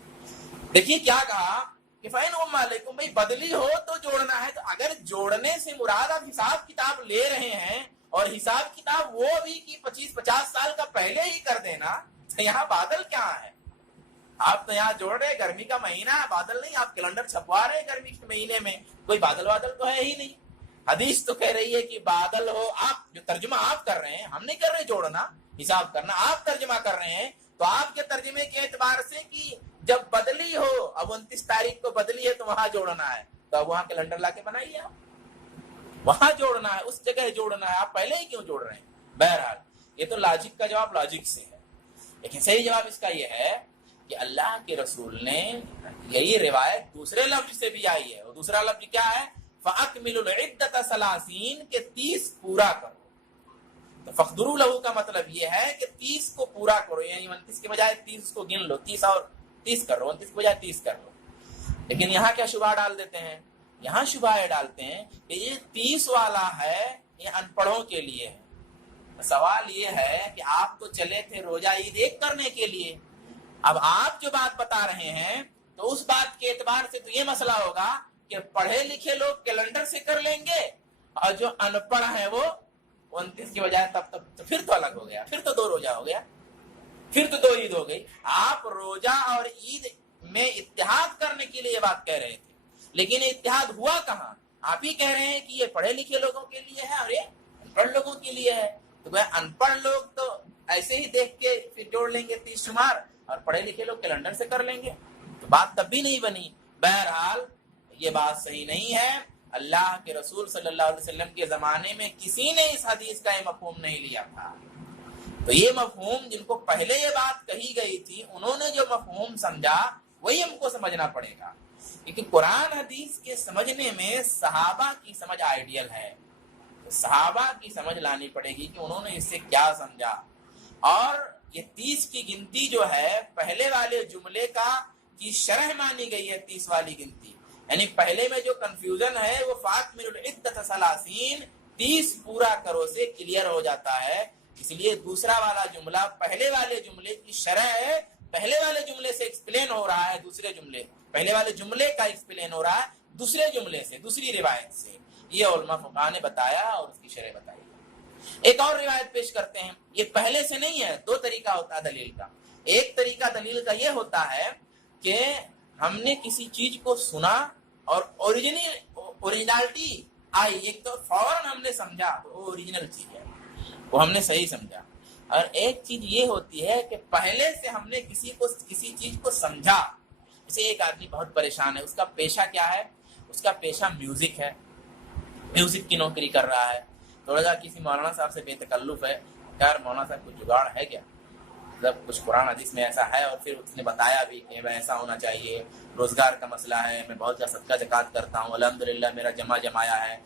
دیکھیے کیا کہا کہ فَإِنْ غُمَّ عَلَيْكُمْ، بھائی بدلی ہو تو جوڑنا ہے، تو اگر جوڑنے سے مراد آپ حساب کتاب لے رہے ہیں اور حساب کتاب وہ بھی کہ 25-50 سال کا پہلے ہی کر دینا، تو یہاں بادل کیا ہے؟ آپ تو یہاں جوڑ رہے گرمی کا مہینہ ہے، بادل نہیں، آپ کیلنڈر چھپوا رہے گرمی کے مہینے میں، کوئی بادل تو ہے ہی نہیں۔ حدیث تو کہہ رہی ہے کہ بادل ہو، آپ جو ترجمہ آپ کر رہے ہیں، ہم نہیں کر رہے جوڑنا حساب کرنا، آپ ترجمہ کر رہے ہیں، تو آپ کے ترجمے کے اعتبار سے کہ جب بدلی ہو، اب 29 تاریخ کو بدلی ہے تو وہاں جوڑنا ہے، تو اب وہاں کیلنڈر لا کے بنائیے، آپ وہاں جوڑنا ہے، اس جگہ جوڑنا ہے، آپ پہلے ہی کیوں جوڑ رہے ہیں؟ بہرحال یہ تو لاجک کا جواب لاجک سے ہے، لیکن صحیح جواب اس کا یہ ہے کہ اللہ کے رسول نے یہی روایت دوسرے لفظ سے بھی آئی ہے، اور دوسرا لفظ کیا ہے؟ فَأَكْمِلُوا الْعِدَّةَ 30 کہ 30 پورا کرو۔ تو فَقْدُرُوا لَهُ کا مطلب یہ ہے کہ 30 کو پورا کرو، یعنی 29 کے بجائے 30 کو گن لو، 30 اور 30 کر لو، 29 کے بجائے 30 کر لو۔ لیکن یہاں کیا شبہ ڈال دیتے ہیں؟ یہاں شبہ یہ ڈالتے ہیں کہ یہ 30 والا ہے، یہ ان پڑھوں کے لیے ہے۔ سوال یہ ہے کہ آپ تو چلے تھے روزہ عید ایک کرنے کے لیے، اب آپ جو بات بتا رہے ہیں تو اس بات کے اعتبار سے تو یہ مسئلہ ہوگا کہ پڑھے لکھے لوگ کیلنڈر سے کر لیں گے، اور جو ان پڑھ ہیں وہ 29 کی بجائے تب تو پھر تو الگ ہو گیا، پھر تو 2 روزہ ہو گیا، پھر تو 2 عید ہو گئی۔ آپ روزہ اور عید میں اتحاد کرنے کے لیے یہ بات کہہ رہے تھے، لیکن اتحاد ہوا کہاں؟ آپ ہی کہہ رہے ہیں کہ یہ پڑھے لکھے لوگوں کے لیے ہے اور یہ ان پڑھ لوگوں کے لیے ہے، تو ان پڑھ لوگ تو ایسے ہی دیکھ کے پھر جوڑ لیں گے 30 شمار، اور پڑھے لکھے لوگ کیلنڈر سے کر لیں گے، تو بات تب بھی نہیں بنی۔ بہرحال یہ بات صحیح نہیں ہے، اللہ کے رسول صلی اللہ علیہ وسلم کے زمانے میں کسی نے اس حدیث کا یہ مفہوم نہیں لیا تھا، تو یہ مفہوم جن کو پہلے یہ بات کہی گئی تھی انہوں نے جو مفہوم سمجھا وہی ہم کو سمجھنا پڑے گا، کیونکہ قرآن حدیث کے سمجھنے میں صحابہ کی سمجھ آئیڈیل ہے، تو صحابہ کی سمجھ لانی پڑے گی کہ انہوں نے اس سے کیا سمجھا۔ اور یہ 30 کی گنتی جو ہے پہلے والے جملے کا کی شرح مانی گئی ہے 30 والی گنتی، یعنی پہلے میں جو کنفیوژن ہے وہ فَأَكْمِلُوا الْعِدَّةَ 30 30 پورا کرو سے کلیئر ہو جاتا ہے، اس لیے دوسرا والا جملہ پہلے والے جملے کی شرح ہے، پہلے والے جملے سے ایکسپلین ہو رہا ہے، دوسرے جملے پہلے والے جملے کا ایکسپلین ہو رہا ہے دوسرے جملے سے، دوسری روایت سے، یہ علماء فقہاء نے بتایا اور اس کی شرح بتائی۔ ایک اور روایت پیش کرتے ہیں، یہ پہلے سے نہیں ہے، 2 طریقہ ہوتا ہے دلیل کا۔ ایک طریقہ دلیل کا یہ ہوتا ہے کہ ہم نے کسی چیز کو سنا اور اوریجنالٹی آئی، ایک تو فوراً ہم نے سمجھا وہ اوریجنل چیز ہے، وہ ہم نے صحیح سمجھا، اور ایک چیز یہ ہوتی ہے کہ پہلے سے ہم نے کسی چیز کو سمجھا۔ جیسے ایک آدمی بہت پریشان ہے، اس کا پیشہ کیا ہے؟ اس کا پیشہ میوزک ہے، میوزک کی نوکری کر رہا ہے، تھوڑا سا کسی مولانا صاحب سے بے تکلف ہے، یار مولانا صاحب کچھ جگاڑ ہے کیا؟ جب کچھ قرآن حدیث میں ایسا ہے، اور پھر اس نے بتایا بھی کہ ایسا ہونا چاہیے، روزگار کا مسئلہ ہے، میں بہت زیادہ صدقہ زکوٰۃ کرتا ہوں، الحمدللہ میرا جمایا ہے،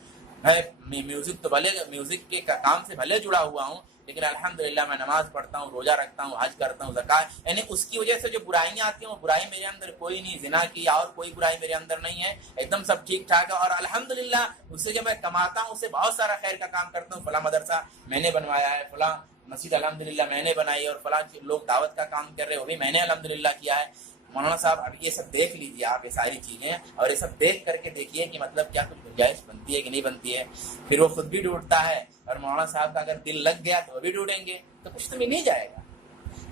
میں میوزک تو بھلے میوزک کے کام سے بھلے جڑا ہوا ہوں، لیکن الحمدللہ میں نماز پڑھتا ہوں، روزہ رکھتا ہوں، حج کرتا ہوں، زکوٰۃ، یعنی اس کی وجہ سے جو برائیاں آتی ہیں وہ برائی میرے اندر کوئی نہیں، زنا کی اور کوئی برائی میرے اندر نہیں ہے، ایک دم سب ٹھیک ٹھاک ہے، اور الحمدللہ اس سے جو میں کماتا ہوں اس سے بہت سارا خیر کا کام کرتا ہوں، فلاں مدرسہ میں نے بنوایا ہے، فلاں مسجد الحمدللہ میں نے بنائی، اور فلاں لوگ دعوت کا کام کر رہے وہ بھی میں نے الحمدللہ کیا ہے۔ مولانا صاحب اب یہ سب دیکھ لیجیے آپ، یہ ساری چیزیں، اور یہ سب دیکھ کر کے دیکھیے کہ مطلب کیا کچھ گنجائش بنتی ہے کہ نہیں بنتی ہے، پھر وہ خود بھی ڈوٹتا ہے، اور مولانا صاحب کا اگر دل لگ گیا تو وہ بھی ڈوٹیں گے، تو کچھ تو مل ہی جائے گا۔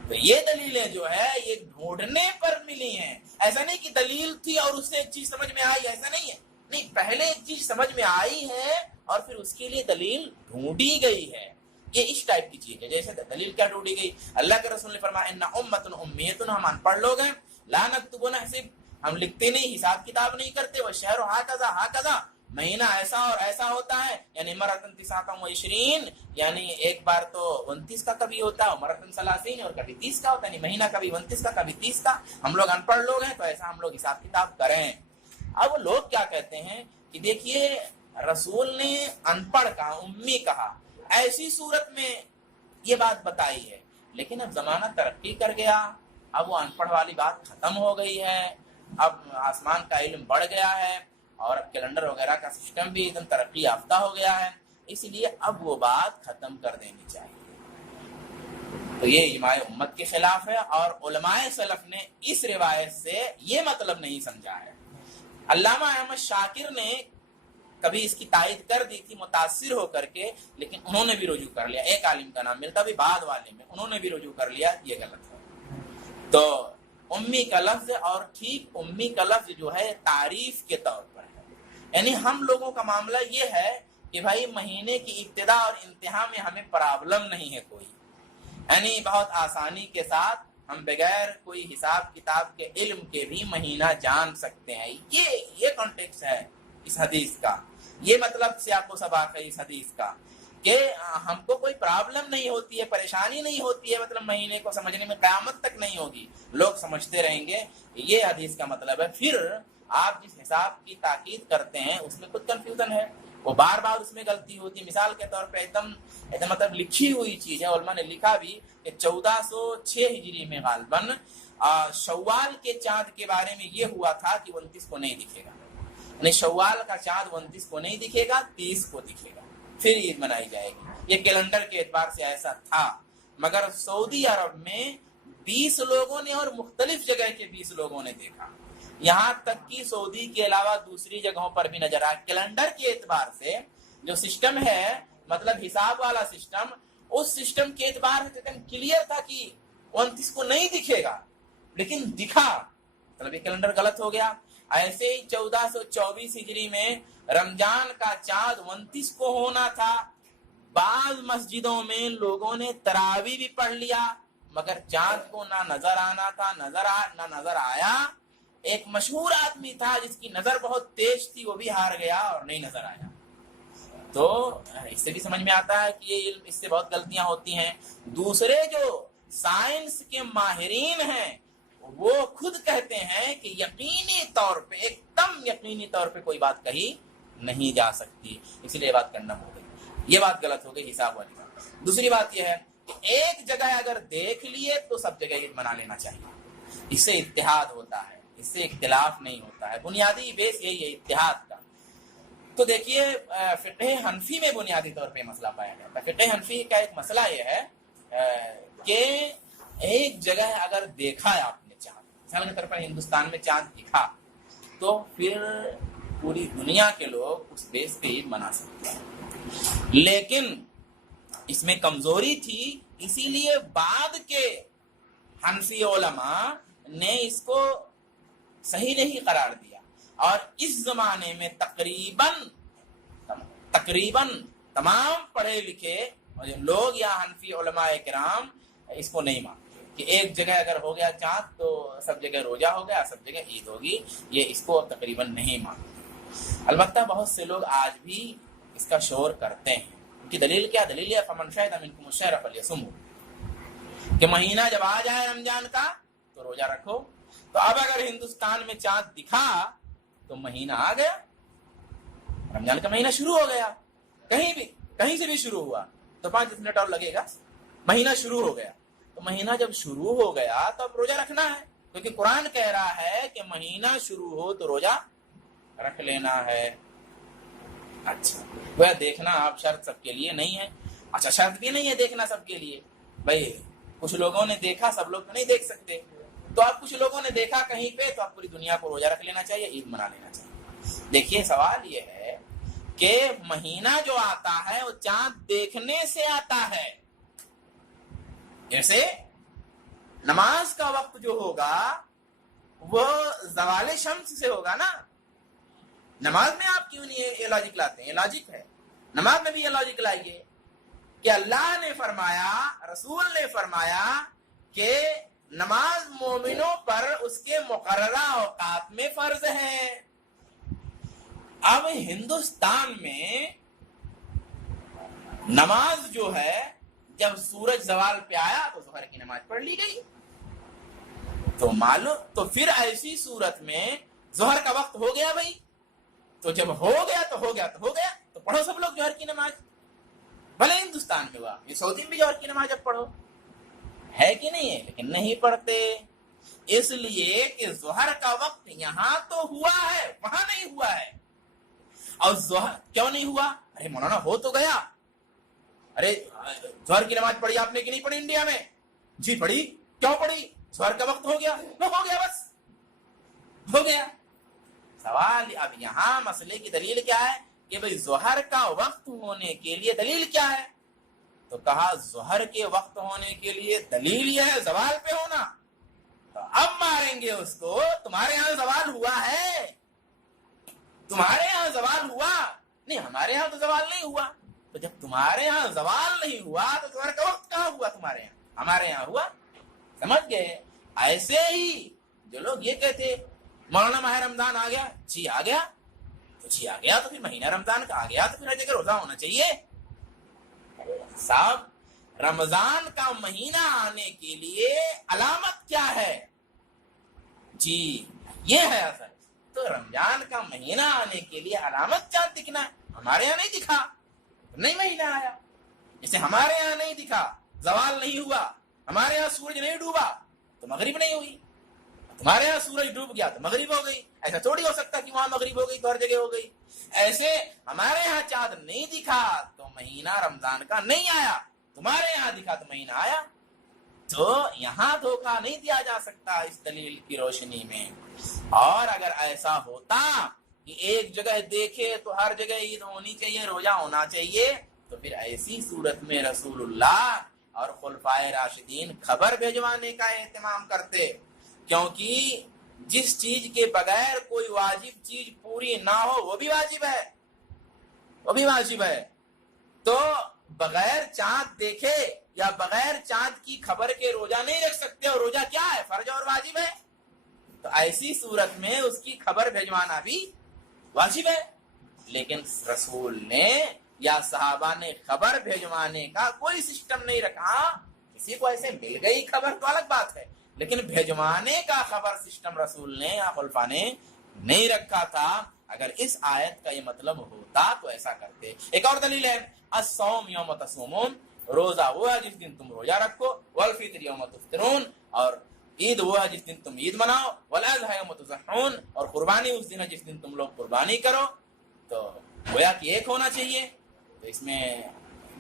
تو یہ دلیلیں جو ہے یہ ڈھونڈنے پر ملی ہیں، ایسا نہیں کہ دلیل تھی اور اس سے ایک چیز سمجھ میں آئی، ایسا نہیں ہے، نہیں، پہلے ایک چیز سمجھ میں آئی ہے اور پھر اس کے لیے دلیل ڈھونڈی گئی ہے، یہ اس ٹائپ کی چیز ہے۔ جیسے دلیل کیا ڈھونڈی گئی؟ اللہ کے رسول نے فرمایا ان امۃ امیۃ، ہم ان پڑھ لوگ ہیں، لا نکتب نحسب، ہم لکھتے نہیں، حساب کتاب نہیں کرتے، والشہر ہکذا، مہینہ ایسا اور ایسا ہوتا ہے، یعنی مرتن 29 یعنی ایک بار تو 29 کا کبھی ہوتا ہے، مرتن 30 اور کبھی 30 کا ہوتا ہے، یعنی مہینہ کبھی 29 کا کبھی 30 کا، ہم لوگ ان پڑھ لوگ ہیں تو ایسا ہم لوگ حساب کتاب کریں۔ اب لوگ کیا کہتے ہیں کہ دیکھیے رسول نے ان پڑھ کہا، امی کہا، ایسی صورت میں یہ بات بتائی ہے، لیکن اب زمانہ ترقی کر گیا، اب وہ ان پڑھ والی بات ختم ہو گئی ہے، اب آسمان کا علم بڑھ گیا ہے، اور اب کیلنڈر وغیرہ کا سسٹم بھی ایک دم ترقی یافتہ ہو گیا ہے، اس لیے اب وہ بات ختم کر دینی چاہیے۔ تو یہ اجماع امت کے خلاف ہے، اور علماء سلف نے اس روایت سے یہ مطلب نہیں سمجھا ہے۔ علامہ احمد شاکر نے کبھی اس کی تائید کر دی تھی متاثر ہو کر کے، لیکن انہوں نے بھی رجوع کر لیا. ایک عالم کا نام ملتا بھی بعد والے میں، انہوں نے بھی رجوع کر لیا. یہ غلط ہے. تو امی کا لفظ، اور ٹھیک امی کا لفظ جو ہے تعریف کے طور پر ہے. یعنی ہم لوگوں کا معاملہ یہ ہے کہ بھائی مہینے کی ابتدا اور انتہا میں ہمیں پرابلم نہیں ہے کوئی، یعنی بہت آسانی کے ساتھ ہم بغیر کوئی حساب کتاب کے علم کے بھی مہینہ جان سکتے ہیں. یہ کانٹیکس ہے اس حدیث کا، یہ مطلب سیاق و سباق ہے اس حدیث کا، کہ ہم کو کوئی پرابلم نہیں ہوتی ہے، پریشانی نہیں ہوتی ہے، مطلب مہینے کو سمجھنے میں قیامت تک نہیں ہوگی، لوگ سمجھتے رہیں گے. یہ حدیث کا مطلب ہے. پھر آپ جس حساب کی تاکید کرتے ہیں اس میں کچھ کنفیوژن ہے، وہ بار بار اس میں غلطی ہوتی ہے. مثال کے طور پہ ایک دم مطلب لکھی ہوئی چیز ہے، علماء نے لکھا بھی کہ 1406 ہجری میں غالباً شوال کے چاند کے بارے میں یہ ہوا تھا کہ 29 کو نہیں دکھے گا، یعنی شوال کا چاند 29 کو نہیں دکھے گا، 30 کو دکھے گا، پھر عید منائی جائے گی. یہ کیلنڈر کے اعتبار سے ایسا تھا. مگر سعودی عرب میں 20 لوگوں نے اور مختلف جگہ کے 20 لوگوں نے دیکھا، یہاں تک کہ سعودی کے علاوہ دوسری جگہوں پر بھی نظر آیا. کیلنڈر کے اعتبار سے جو سسٹم ہے، مطلب حساب والا سسٹم، اس سسٹم کے اعتبار سے کلیئر تھا کہ 29 کو نہیں دکھے گا، لیکن دکھا، مطلب یہ کیلنڈر غلط ہو گیا. ایسے ہی 1424 ہجری میں رمضان کا چاند 29 کو ہونا تھا. بعض مسجدوں میں لوگوں نے تراویح بھی پڑھ لیا، مگر چاند کو نہ نظر آنا تھا، نہ نظر آیا. ایک مشہور آدمی تھا جس کی نظر بہت تیز تھی، وہ بھی ہار گیا اور نہیں نظر آیا. تو اس سے بھی سمجھ میں آتا ہے کہ یہ علم، اس سے بہت غلطیاں ہوتی ہیں. دوسرے جو سائنس کے ماہرین ہیں وہ خود کہتے ہیں کہ یقینی طور پہ، ایک دم یقینی طور پہ کوئی بات کہی نہیں جا سکتی، اس لیے بات کرنا ہو گئی. یہ بات غلط ہو گئی حساب والی بات. دوسری بات یہ ہے کہ ایک جگہ اگر دیکھ لیے تو سب جگہ عید منا لینا چاہیے. اس سے اتحاد ہوتا ہے، اس سے اختلاف نہیں ہوتا ہے. بنیادی بیس یہی ہے اتحاد کا. تو دیکھیے فقہ حنفی میں بنیادی طور پہ مسئلہ پایا جاتا ہے. فقہ حنفی کا ایک مسئلہ یہ ہے کہ ایک جگہ اگر دیکھا ہے آپ نے چاند، مثال کے طور پر ہندوستان میں چاند دکھا، تو پھر پوری دنیا کے لوگ اس بیس پہ عید منا سکتے ہیں. لیکن اس میں کمزوری تھی، اسی لیے بعد کے حنفی علماء نے اس کو صحیح نہیں قرار دیا، اور اس زمانے میں تقریباً تمام پڑھے لکھے لوگ یا حنفی علماء کرام اس کو نہیں مانتے کہ ایک جگہ اگر ہو گیا چاند تو سب جگہ روزہ ہو گیا، سب جگہ عید ہوگی. یہ اس کو تقریباً نہیں مانتے. البتہ بہت سے لوگ آج بھی اس کا شور کرتے ہیں. ان کی دلیل کیا؟ دلیل ہے فمن شہد منکم الشہر فلیصمہ، کہ مہینہ جب آ جائے رمضان کا تو روزہ رکھو. تو اب اگر ہندوستان میں چاند دکھا تو مہینہ آ گیا، رمضان کا مہینہ شروع ہو گیا. کہیں سے بھی شروع ہوا تو 5 منٹ اور لگے گا، مہینہ شروع ہو گیا. تو مہینہ جب شروع ہو گیا تو اب روزہ رکھنا ہے، کیونکہ قرآن کہہ رہا ہے کہ مہینہ شروع ہو تو روزہ رکھ لینا ہے. اچھا، وہ دیکھنا آپ شرط سب کے لیے نہیں ہے. اچھا، شرط بھی نہیں ہے دیکھنا سب کے لیے. بھائی کچھ لوگوں نے دیکھا، سب لوگ تو نہیں دیکھ سکتے. تو اب کچھ لوگوں نے دیکھا کہیں پہ، تو اب پوری دنیا کو روزہ رکھ لینا چاہیے، عید منا لینا چاہیے. دیکھیے سوال یہ ہے کہ مہینہ جو آتا ہے وہ چاند دیکھنے سے آتا ہے. جیسے نماز کا وقت جو ہوگا وہ زوال شمس سے ہوگا نا. نماز میں آپ کیوں نہیں یہ لاجک لاتے ہیں؟ یہ لاجک ہے. نماز میں بھی یہ لاجک لائیے کہ اللہ نے فرمایا، رسول نے فرمایا کہ نماز مومنوں پر اس کے مقررہ اوقات میں فرض ہے. اب ہندوستان میں نماز جو ہے جب سورج زوال پہ آیا تو ظہر کی نماز پڑھ لی گئی. تو معلوم، تو پھر ایسی صورت میں ظہر کا وقت ہو گیا بھائی. تو جب ہو گیا تو ہو گیا تو ہو گیا، تو پڑھو سب لوگ ظہر کی نماز. بھلے ہندوستان میں ہوا، یہ سعودی میں بھی ظہر کی نماز اب پڑھو، ہے کہ نہیں ہے؟ لیکن نہیں پڑھتے، اس لیے کہ ظہر کا وقت یہاں تو ہوا ہے، وہاں نہیں ہوا ہے. اور ظہر کیوں نہیں ہوا؟ ارے مولانا ہو تو گیا. ارے ظہر کی نماز پڑھی آپ نے کہ نہیں پڑھی انڈیا میں؟ جی پڑھی. کیوں پڑھی؟ ظہر کا وقت ہو گیا. ہو گیا، بس ہو گیا. سوال اب یہاں مسئلے کی دلیل کیا ہے کہ بھئی ظہر کا وقت ہونے کے لیے دلیل کیا ہے؟ تو کہا ظہر کے وقت ہونے کے لیے دلیل یہ ہے زوال پہ ہونا. تو اب ماریں گے اس کو، تمہارے یہاں زوال ہوا ہے؟ تمہارے یہاں زوال ہوا؟ نہیں، ہمارے یہاں تو زوال نہیں ہوا. تو جب تمہارے یہاں زوال نہیں ہوا تو ظہر کا وقت کہاں ہوا تمہارے یہاں؟ ہمارے یہاں ہوا. سمجھ گئے؟ ایسے ہی جو لوگ یہ کہتے مولانا ماہ رمضان آ گیا، جی آ گیا، تو جی آ گیا تو پھر مہینہ رمضان کا آ گیا تو پھر ہر جگہ روزہ ہونا چاہیے. صاحب، رمضان کا مہینہ آنے کے لیے علامت کیا ہے؟ جی یہ ہے اصل. تو رمضان کا مہینہ آنے کے لیے علامت چاند دکھنا ہے. ہمارے یہاں نہیں دکھا، نہیں مہینہ آیا. جیسے ہمارے یہاں نہیں دکھا، زوال نہیں ہوا، ہمارے یہاں سورج نہیں ڈوبا تو مغرب نہیں ہوئی. تمہارے یہاں سورج ڈوب گیا تو مغرب ہو گئی. ایسا تھوڑی ہو سکتا کہ وہاں مغرب ہو گئی تو ہر جگہ ہو گئی. ایسے ہمارے یہاں چاند نہیں دکھا تو مہینہ رمضان کا نہیں آیا، تمہارے یہاں دکھا تو مہینہ آیا. تو یہاں دھوکہ نہیں دیا جا سکتا اس دلیل کی روشنی میں. اور اگر ایسا ہوتا کہ ایک جگہ دیکھے تو ہر جگہ عید ہونی چاہیے، روزہ ہونا چاہیے، تو پھر ایسی صورت میں رسول اللہ اور خلفائے راشدین خبر بھیجوانے کا اہتمام کرتے. کیونکہ جس چیز کے بغیر کوئی واجب چیز پوری نہ ہو وہ بھی واجب ہے، وہ بھی واجب ہے. تو بغیر چاند دیکھے یا بغیر چاند کی خبر کے روزہ نہیں رکھ سکتے، اور روزہ کیا ہے؟ فرض اور واجب ہے. تو ایسی صورت میں اس کی خبر بھیجوانا بھی واجب ہے. لیکن رسول نے یا صحابہ نے خبر بھیجوانے کا کوئی سسٹم نہیں رکھا. کسی کو ایسے مل گئی خبر تو الگ بات ہے، لیکن بھیجوانے کا خبر سسٹم رسول نے یا خلفاء نے نہیں رکھا تھا. اگر اس آیت کا یہ مطلب ہوتا تو ایسا کرتے. ایک اور دلیل ہے، الصوم یوم تصومون، روزہ وہ ہے جس دن تم روزہ رکھو، والفطر یوم تفطرون، اور عید وہ ہے جس دن تم عید مناؤ، والاضحی یوم تضحون، اور قربانی اس دن ہے جس دن تم لوگ قربانی کرو. تو گویا کہ ایک ہونا چاہیے. تو اس میں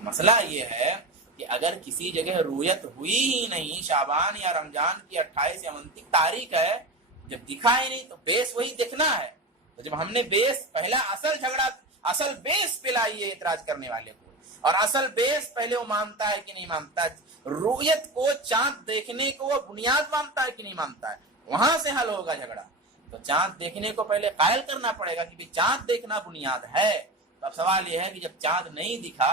مسئلہ یہ ہے کہ اگر کسی جگہ رویت ہوئی ہی نہیں، شعبان یا رمضان کی 28 یا 29 تاریخ ہے، جب دکھا ہی نہیں تو بیس وہی دیکھنا ہے. تو جب ہم نے بیس پہلا اصل بیس پہ لائیے اعتراض کرنے والے کو، اور اصل بیس پہلے وہ مانتا ہے کہ نہیں مانتا ہے، رویت کو چاند دیکھنے کو وہ بنیاد مانتا ہے کہ نہیں مانتا ہے، وہاں سے حل ہوگا جھگڑا. تو چاند دیکھنے کو پہلے قائل کرنا پڑے گا کہ چاند دیکھنا بنیاد ہے. تو اب سوال یہ ہے کہ جب چاند نہیں دکھا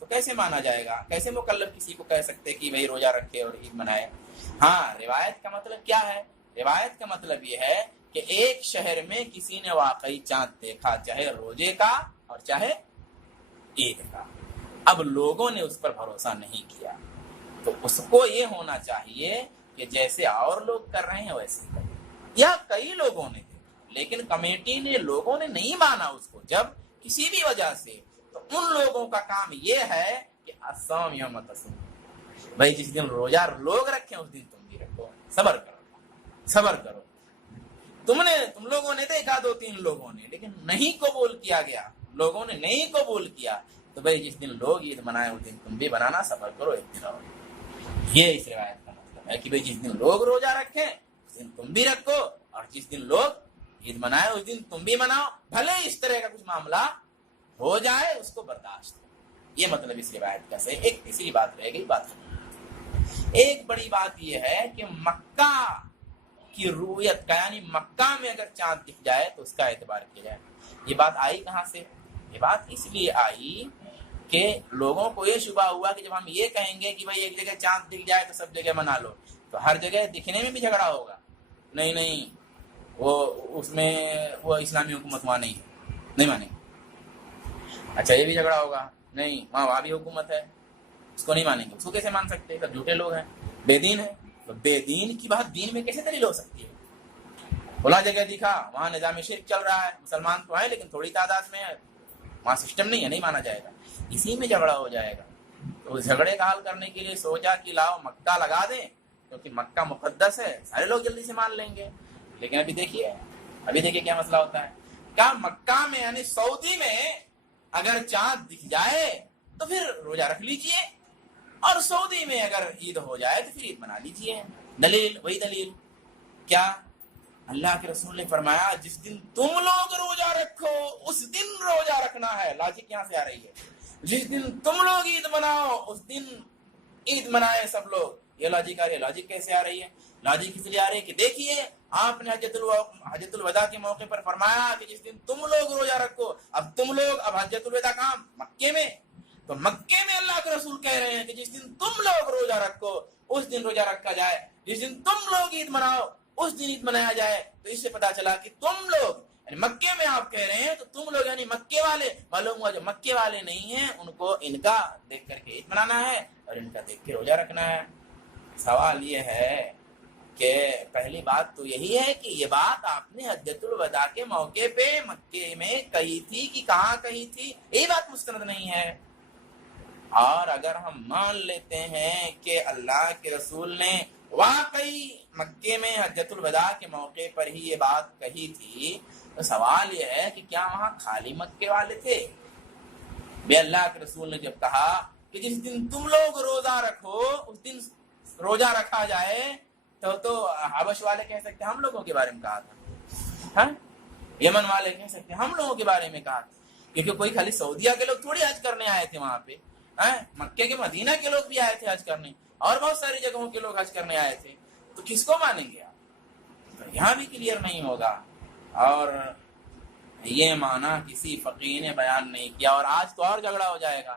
تو کیسے مانا جائے گا؟ کیسے مکلف کسی کو کہہ سکتے کہ بھئی روزہ رکھے اور عید منائے؟ ہاں، روایت کا مطلب کیا ہے؟ روایت کا مطلب یہ ہے کہ ایک شہر میں کسی نے واقعی چاند دیکھا، چاہے روزے کا اور چاہے عید کا. اب لوگوں نے اس پر بھروسہ نہیں کیا تو اس کو یہ ہونا چاہیے کہ جیسے اور لوگ کر رہے ہیں ویسے کریں. یا کئی لوگوں نے دیکھا لیکن کمیٹی نے، لوگوں نے نہیں مانا اس کو جب کسی بھی وجہ سے، تو ان لوگوں کا کام یہ ہے کہ الصوم یوم تصوم، بھائی جس دن روزہ لوگ رکھیں اس دن تم بھی رکھو، صبر کرو، صبر کرو. تم لوگوں نے دیکھا 2-3 لوگوں نے، لیکن نہیں قبول کیا گیا، لوگوں نے نہیں قبول کیا، تو بھائی جس دن لوگ عید منائے اس دن تم بھی بنانا، صبر کرو، ایک دن اور. یہ اس روایت کا مطلب ہے کہ بھائی جس دن لوگ روزہ رکھیں اس دن تم بھی رکھو، اور جس دن لوگ عید منائے اس دن تم بھی مناؤ، بھلے اس طرح کا کچھ معاملہ ہو جائے اس کو برداشت. یہ مطلب اس روایت کا سے. ایک تیسری بات رہ گئی. ایک بڑی بات یہ ہے کہ مکہ کی رویت کا، یعنی مکہ میں اگر چاند دکھ جائے تو اس کا اعتبار کیا جائے. یہ بات آئی کہاں سے؟ یہ بات اس لیے آئی کہ لوگوں کو یہ شبہ ہوا کہ جب ہم یہ کہیں گے کہ بھائی ایک جگہ چاند دکھ جائے تو سب جگہ منا لو، تو ہر جگہ دکھنے میں بھی جھگڑا ہوگا. نہیں، وہ اس میں وہ اسلامی حکومت وہاں نہیں ہے، نہیں مانیں گے. اچھا، یہ بھی جھگڑا ہوگا، نہیں وہاں بھی حکومت ہے، اس کو نہیں مانیں گے. اس کو کیسے مان سکتے؟ سب جھوٹے لوگ ہیں، بے دین ہیں. تو بے دین کی بات دین میں کیسے دلیل ہو سکتی ہے؟ کھلا جگہ دکھا وہاں نظام شرک چل رہا ہے، مسلمان تو ہیں لیکن تھوڑی تعداد میں ہے، وہاں سسٹم نہیں ہے، نہیں مانا جائے گا. اسی میں جھگڑا ہو جائے گا. تو اس جھگڑے کا حل کرنے کے لیے سوچا کہ لاؤ مکہ لگا دیں، کیونکہ مکہ مقدس ہے، سارے لوگ جلدی سے مان لیں گے. لیکن ابھی دیکھیے کیا مسئلہ ہوتا ہے. کیا مکہ میں یعنی سعودی میں اگر چاند دکھ جائے تو پھر روزہ رکھ لیجئے، اور سعودی میں اگر عید ہو جائے تو پھر عید منا لیجئے. دلیل وہی دلیل، کیا اللہ کے رسول نے فرمایا جس دن تم لوگ روزہ رکھو اس دن روزہ رکھنا ہے. لاجک یہاں سے آ رہی ہے, جس دن تم لوگ عید مناؤ اس دن عید منائے سب لوگ. یہ لاجک آ رہی ہے. لاجک کیسے آ رہی ہے؟ لاجک اس لیے آ رہی ہے کہ دیکھیے آپ نے حجۃ الوداع کے موقع پر فرمایا کہ جس دن تم لوگ روزہ رکھو. اب تم لوگ, اب حجۃ الوداع کہاں؟ مکے میں. تو مکے میں اللہ کے رسول کہہ رہے ہیں کہ جس دن تم لوگ روزہ رکھو اس دن روزہ رکھا جائے, جس دن تم لوگ عید مناؤ اس دن عید منایا جائے. تو اس سے پتا چلا کہ تم لوگ یعنی مکے میں آپ کہہ رہے ہیں تو تم لوگ یعنی مکے والے. معلوم ہوا جو مکے والے نہیں ہیں ان کو ان کا دیکھ کر کے عید منانا ہے اور ان کا دیکھ کے روزہ رکھنا ہے. سوال یہ ہے کہ پہلی بات تو یہی ہے کہ یہ بات آپ نے حجۃ الوداع کے موقع پہ مکے میں کہی تھی کہ کہاں کہی تھی؟ یہی بات مستند نہیں ہے. اور اگر ہم مان لیتے ہیں کہ اللہ کے رسول نے واقعی مکے میں حجۃ الوداع کے موقع پر ہی یہ بات کہی تھی تو سوال یہ ہے کہ کیا وہاں خالی مکے والے تھے؟ بے اللہ کے رسول نے جب کہا کہ جس دن تم لوگ روزہ رکھو اس دن روزہ رکھا جائے تو حبش والے کہہ سکتے ہیں ہم لوگوں کے بارے میں کہا تھا, ہاں یمن والے کہہ سکتے ہیں ہم لوگوں کے بارے میں کہا تھا, کیونکہ کوئی خالی سعودیہ کے لوگ تھوڑی حج کرنے آئے تھے وہاں پہ. مکے کے مدینہ کے لوگ بھی آئے تھے حج کرنے, اور بہت ساری جگہوں کے لوگ حج کرنے آئے تھے. تو کس کو مانیں گے آپ؟ تو یہاں بھی کلیئر نہیں ہوگا. اور یہ معنی کسی فقیہ نے بیان نہیں کیا. اور آج تو اور جھگڑا ہو جائے گا.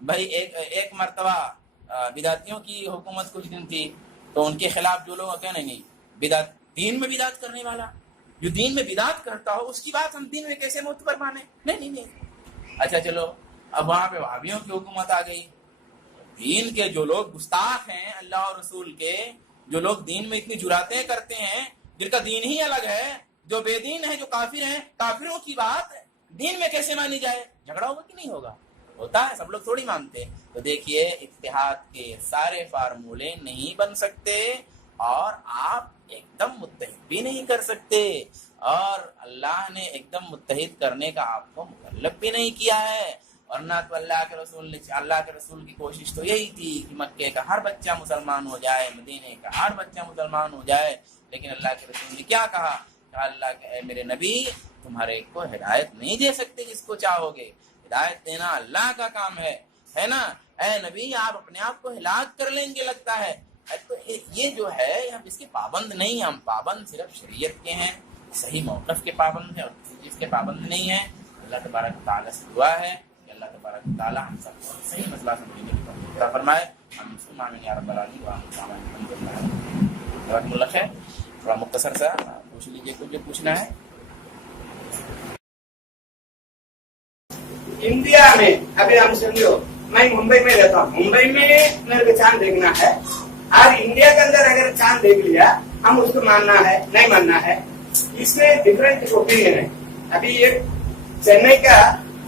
بھائی ایک مرتبہ بدعتیوں کی حکومت کچھ دن تھی تو ان کے خلاف جو لوگ کہنے نہیں بدعت دین میں بدعت کرنے والا, جو دین میں بدعت کرتا ہو اس کی بات ہم دین میں کیسے معتبر مانے؟ نہیں. اچھا چلو اب وہاں پہ وہابیوں کی حکومت آ گئی. دین کے جو لوگ گستاخ ہیں اللہ اور رسول کے, جو لوگ دین میں اتنی جراتیں کرتے ہیں جن کا دین ہی الگ ہے, جو بے دین ہیں, جو کافر ہیں, کافروں کی بات دین میں کیسے مانی جائے؟ جھگڑا ہوگا کہ نہیں ہوگا؟ ہوتا ہے, سب لوگ تھوڑی مانتے. تو دیکھیے اتحاد کے سارے فارمولے نہیں بن سکتے اور آپ ایک دم متحد بھی نہیں کر سکتے, اور اللہ نے ایک دم متحد کرنے کا آپ کو مکلف بھی نہیں کیا ہے. ورنہ تو اللہ کے رسول کی کوشش تو یہی تھی کہ مکے کا ہر بچہ مسلمان ہو جائے, مدینے کا ہر بچہ مسلمان ہو جائے. لیکن اللہ کے رسول نے کیا کہا؟ اللہ کے اے میرے نبی تمہارے کو ہدایت نہیں دے سکتے جس کو چاہو گے, ہدایت دینا اللہ کا کام ہے نا. اے نبی آپ اپنے آپ کو ہلاک کر لیں گے لگتا ہے. تو یہ جو ہے ہم اس کے پابند نہیں, ہم پابند صرف شریعت کے ہیں, صحیح موقف کے پابند ہیں اور کسی چیز کے پابند نہیں ہیں. اللہ تبارک و تعالیٰ سے دعا ہے کہ اللہ تبارک و تعالیٰ ہم سب کو صحیح مسئلہ سمجھنے کی توفیق عطا فرمائے. ہم مسلمان یا رب العالمین و اللہ خیر. تھوڑا مختصر سا پوچھ لیجیے کچھ جو پوچھنا ہے. انڈیا میں ابھی ہم سمجھو میں ممبئی میں رہتا ہوں, ممبئی میں میرے کو چاند دیکھنا ہے, اور انڈیا کے اندر اگر چاند دیکھ لیا ہم اس کو ماننا ہے نہیں ماننا ہے, اس میں ڈفرینٹ اوپینین ہے. ابھی یہ چنئی کا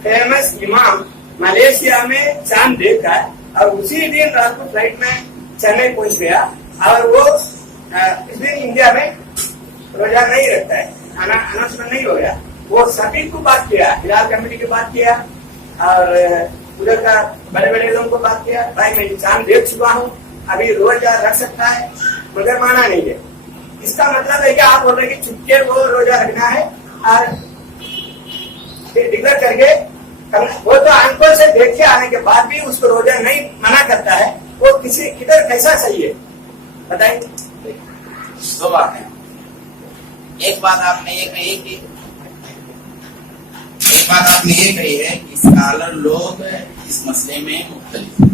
فیمس امام ملیشیا میں چاند دیکھا اور اسی دن رات کو فلائٹ میں چنئی پہنچ گیا, اور وہ اس دن انڈیا میں روزہ نہیں رکھتا ہے, اناؤنسمنٹ نہیں ہو گیا. وہ سبھی کو بات کیا, ہلال کمیٹی کی بات کیا اور ادھر کا بڑے بڑے لوگوں کو بات کیا, بھائی میں چاند دیکھ چکا ہوں, ابھی روزہ رکھ سکتا ہے, مگر مانا نہیں ہے. اس کا مطلب ہے کہ آپ بول رہے کہ چھپ کے وہ روزہ رکھنا ہے اور ڈکلیئر کر کے, وہ تو آنکھوں سے دیکھ کے آنے کے بعد بھی اس کو روزہ نہیں منع کرتا ہے, وہ کسی کدھر کیسا صحیح ہے بتائیں. دو باتیں. ایک بات آپ نے یہ کہی ہے کہ اسکالر لوگ اس مسئلے میں مختلف ہیں.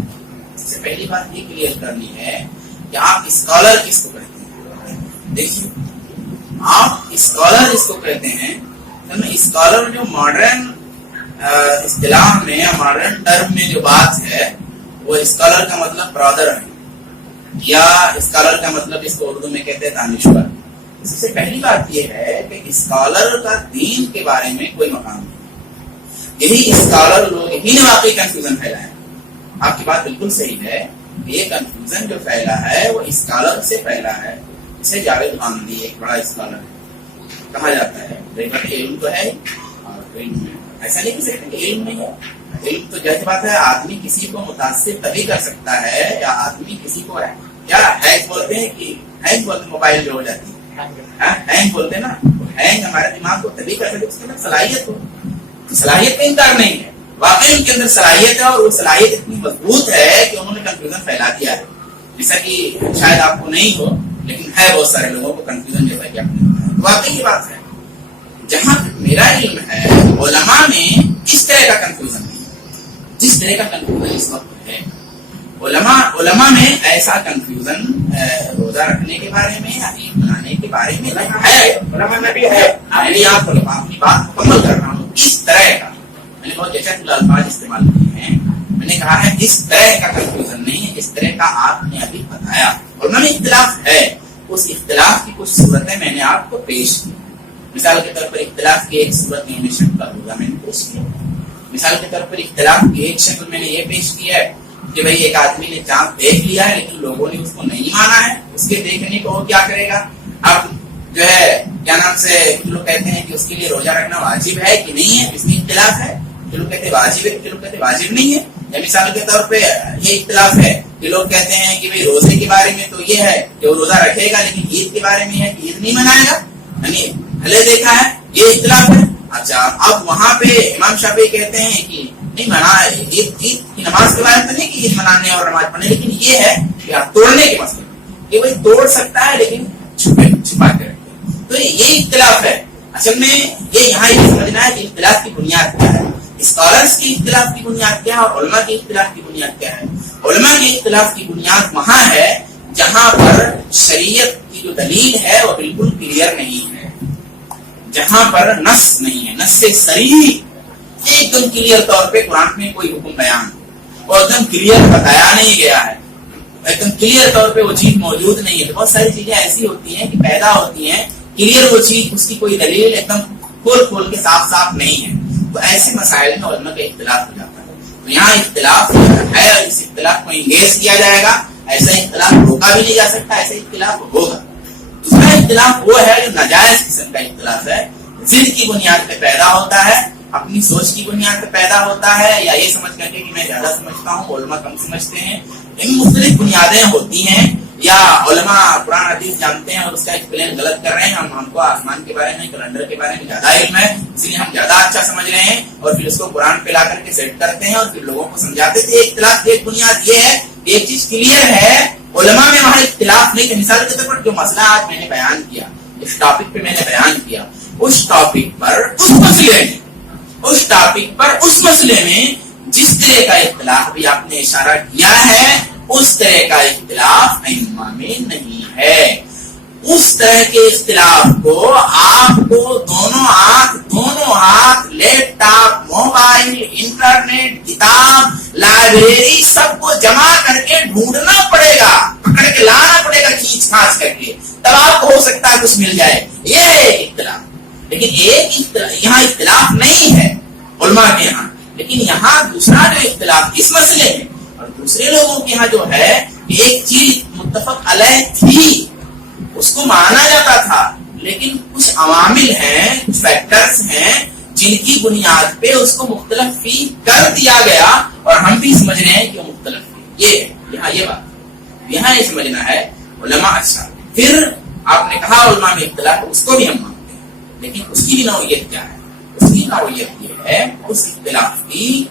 اس سے پہلی بات یہ کلیئر کرنی ہے کہ آپ اسکالر کس کو کہتے ہیں. دیکھیے آپ اسکالر اس کو کہتے ہیں, اسکالر جو ماڈرن اصطلاح میں یا ماڈرن ٹرم میں جو بات ہے وہ اسکالر کا مطلب برادر ہے, یا اسکالر کا مطلب اس کو اردو میں کہتے ہیں دانشور. اس سے پہلی بات یہ ہے کہ اسکالر کا دین کے بارے میں کوئی مقام نہیں. یہی اسکالر لوگ ہی نے واقعی کنفیوژن پھیلایا ہے. آپ کی بات بالکل صحیح ہے, یہ کنفیوژن جو پھیلا ہے وہ اسکالر سے پھیلا ہے. اسے جاوید گاندھی ایک بڑا اسکالر ہے کہا جاتا ہے. علم تو ہے اور علم ایسا نہیں کہہ سکتے کہ علم نہیں ہے. علم تو جیسے بات ہے, آدمی کسی کو متاثر تبھی کر سکتا ہے, یا آدمی کسی کو کیا ہیک بولتے ہیں کہ ہیک بولتے موبائل جو ہو جاتی ہے, ہینگ بولتے ہیں نا، ہینگ ہمارے دماغ کو تبھی کر سکتے اس کے اندر صلاحیت ہو. صلاحیت کا انکار نہیں ہے، واقعی ان کے اندر صلاحیت ہے، اور وہ صلاحیت اتنی مضبوط ہے کہ انہوں نے کنفیوژن پھیلا دیا ہے. جیسا کہ شاید آپ کو نہیں ہو لیکن ہے بہت سارے لوگوں کو کنفیوژن، جیسا کہ آپ نے واقعی کی بات ہے. جہاں تک میرا علم ہے علماء میں اس طرح کا کنفیوژن نہیں ہے جس طرح کا کنفیوژن اس وقت ہے. علماء میں ایسا کنفیوژن روزہ رکھنے کے بارے میں یا عید منانے کے بارے میں ہے. علماء میں بھی ہے. میں آپ اپنی بات مکمل کر رہا ہوں. اس طرح کا میں نے بہت اچھے الفاظ استعمال کیے ہیں. میں نے کہا ہے اس طرح کا کنفیوژن نہیں ہے جس طرح کا آپ نے ابھی بتایا. علماء میں اختلاف ہے، اس اختلاف کی کچھ صورتیں میں نے آپ کو پیش کی. مثال کے طور پر اختلاف کی ایک صورت یوم شک کا روزہ میں نے پیش کیا. مثال کے طور پر اختلاف کی ایک شکل میں نے یہ پیش کی ہے کہ بھئی ایک آدمی نے چاند دیکھ لیا ہے لیکن لوگوں نے اس کو نہیں مانا ہے. اس کے دیکھنے کو وہ کیا کرے گا؟ اب جو ہے کیا نام سے کچھ لوگ کہتے ہیں کہ اس کے لیے روزہ رکھنا واجب ہے کہ نہیں ہے، اس میں اختلاف ہے. کچھ لوگ کہتے ہیں واجب ہے، کچھ لوگ کہتے ہیں واجب نہیں ہے. یا مثال کے طور پہ یہ اختلاف ہے کہ لوگ کہتے ہیں کہ بھئی روزے کے بارے میں تو یہ ہے کہ وہ روزہ رکھے گا لیکن عید کے بارے میں ہے کہ عید نہیں منائے گا. یعنی بھلے دیکھا ہے یہ اختلاف ہے. اچھا اب وہاں پہ امام شافعی کہتے ہیں کہ نہیں منا عید کی نماز کے بارے میں تو نہیں کہ عید منانے اور نماز پڑھنے، لیکن یہ ہے کہ توڑنے کے مسئلے کہ وہی توڑ سکتا ہے لیکن چھپا کے رکھے. تو یہ اختلاف ہے. اصل میں یہ یہاں یہ سمجھنا ہے کہ اختلاف کی بنیاد کیا ہے، اسکالرس کی اختلاف کی بنیاد کیا ہے اور علماء کی اختلاف کی بنیاد کیا ہے. علماء کی اختلاف کی بنیاد وہاں ہے جہاں پر شریعت کی جو دلیل ہے وہ بالکل کلیئر نہیں ہے، جہاں پر نص نہیں ہے، نص سے صریح ایک دم کلیئر طور پہ قرآن میں کوئی حکم بیان اور ایک دم کلیئر بتایا نہیں گیا ہے، ایک دم کلیئر طور پہ وہ چیز موجود نہیں ہے. تو بہت ساری چیزیں ایسی ہوتی ہیں کہ پیدا ہوتی ہیں کلیئر وہ چیز، اس کی کوئی دلیل ایک دم کھول کے صاف نہیں ہے. تو ایسے مسائل میں علماء کا اختلاف ہو جاتا ہے. تو یہاں اختلاف ہے اور اس اختلاف کو انگیز کیا جائے گا. ایسا اختلاف روکا بھی نہیں جا سکتا، ایسا اختلاف ہوگا. دوسرا اختلاف وہ ہے جو ناجائز قسم کا اختلاف ہے، ضد کی بنیاد پہ پیدا ہوتا ہے، اپنی سوچ کی بنیاد پہ پیدا ہوتا ہے، یا یہ سمجھ کر کے کہ میں زیادہ سمجھتا ہوں علماء کم سمجھتے ہیں. ان مختلف بنیادیں ہوتی ہیں، یا علماء قرآن حدیث جانتے ہیں اور اس کا ایکسپلین غلط کر رہے ہیں. ہم کو آسمان کے بارے میں کیلنڈر کے بارے میں زیادہ علم ہے اس لیے ہم زیادہ اچھا سمجھ رہے ہیں اور پھر اس کو قرآن پہ لا کر کے سیٹ کرتے ہیں اور پھر لوگوں کو سمجھاتے تھے. اختلاف کی ایک بنیاد یہ ہے کہ ایک چیز کلیئر ہے، علماء میں وہاں اختلاف نہیں. مثال کے طور پر جو مسئلہ آج میں نے بیان کیا، اس ٹاپک پہ میں نے بیان کیا، اس ٹاپک پر اس مسئلے میں جس طرح کا اختلاف بھی آپ نے اشارہ کیا ہے اس طرح کا اختلاف ائمہ میں نہیں ہے. اس طرح کے اختلاف کو آپ کو دونوں ہاتھ لیپ ٹاپ، موبائل، انٹرنیٹ، کتاب، لائبریری سب کو جمع کر کے ڈھونڈنا پڑے گا، پکڑ کے لانا پڑے گا کھینچ کھانچ کر کے، تب آپ کو ہو سکتا ہے کچھ مل جائے. یہ ہے ایک اختلاف. لیکن یہاں اختلاف نہیں ہے علماء کے یہاں. لیکن یہاں دوسرا جو اختلاف اس مسئلے میں اور دوسرے لوگوں کے یہاں جو ہے کہ ایک چیز متفق علیہ تھی اس کو مانا جاتا تھا، لیکن کچھ عوامل ہیں، کچھ فیکٹرز ہیں جن کی بنیاد پہ اس کو مختلف فی کر دیا گیا اور ہم بھی سمجھ رہے ہیں کہ وہ مختلف فی. یہ یہاں یہ بات یہاں یہ سمجھنا ہے علماء. اچھا پھر آپ نے کہا علماء میں اختلاف، اس کو بھی ہم مانتے ہیں، لیکن اس کی بھی نوعیت کیا ہے؟ اس کی نوعیت یہ ہے اس اختلاف کی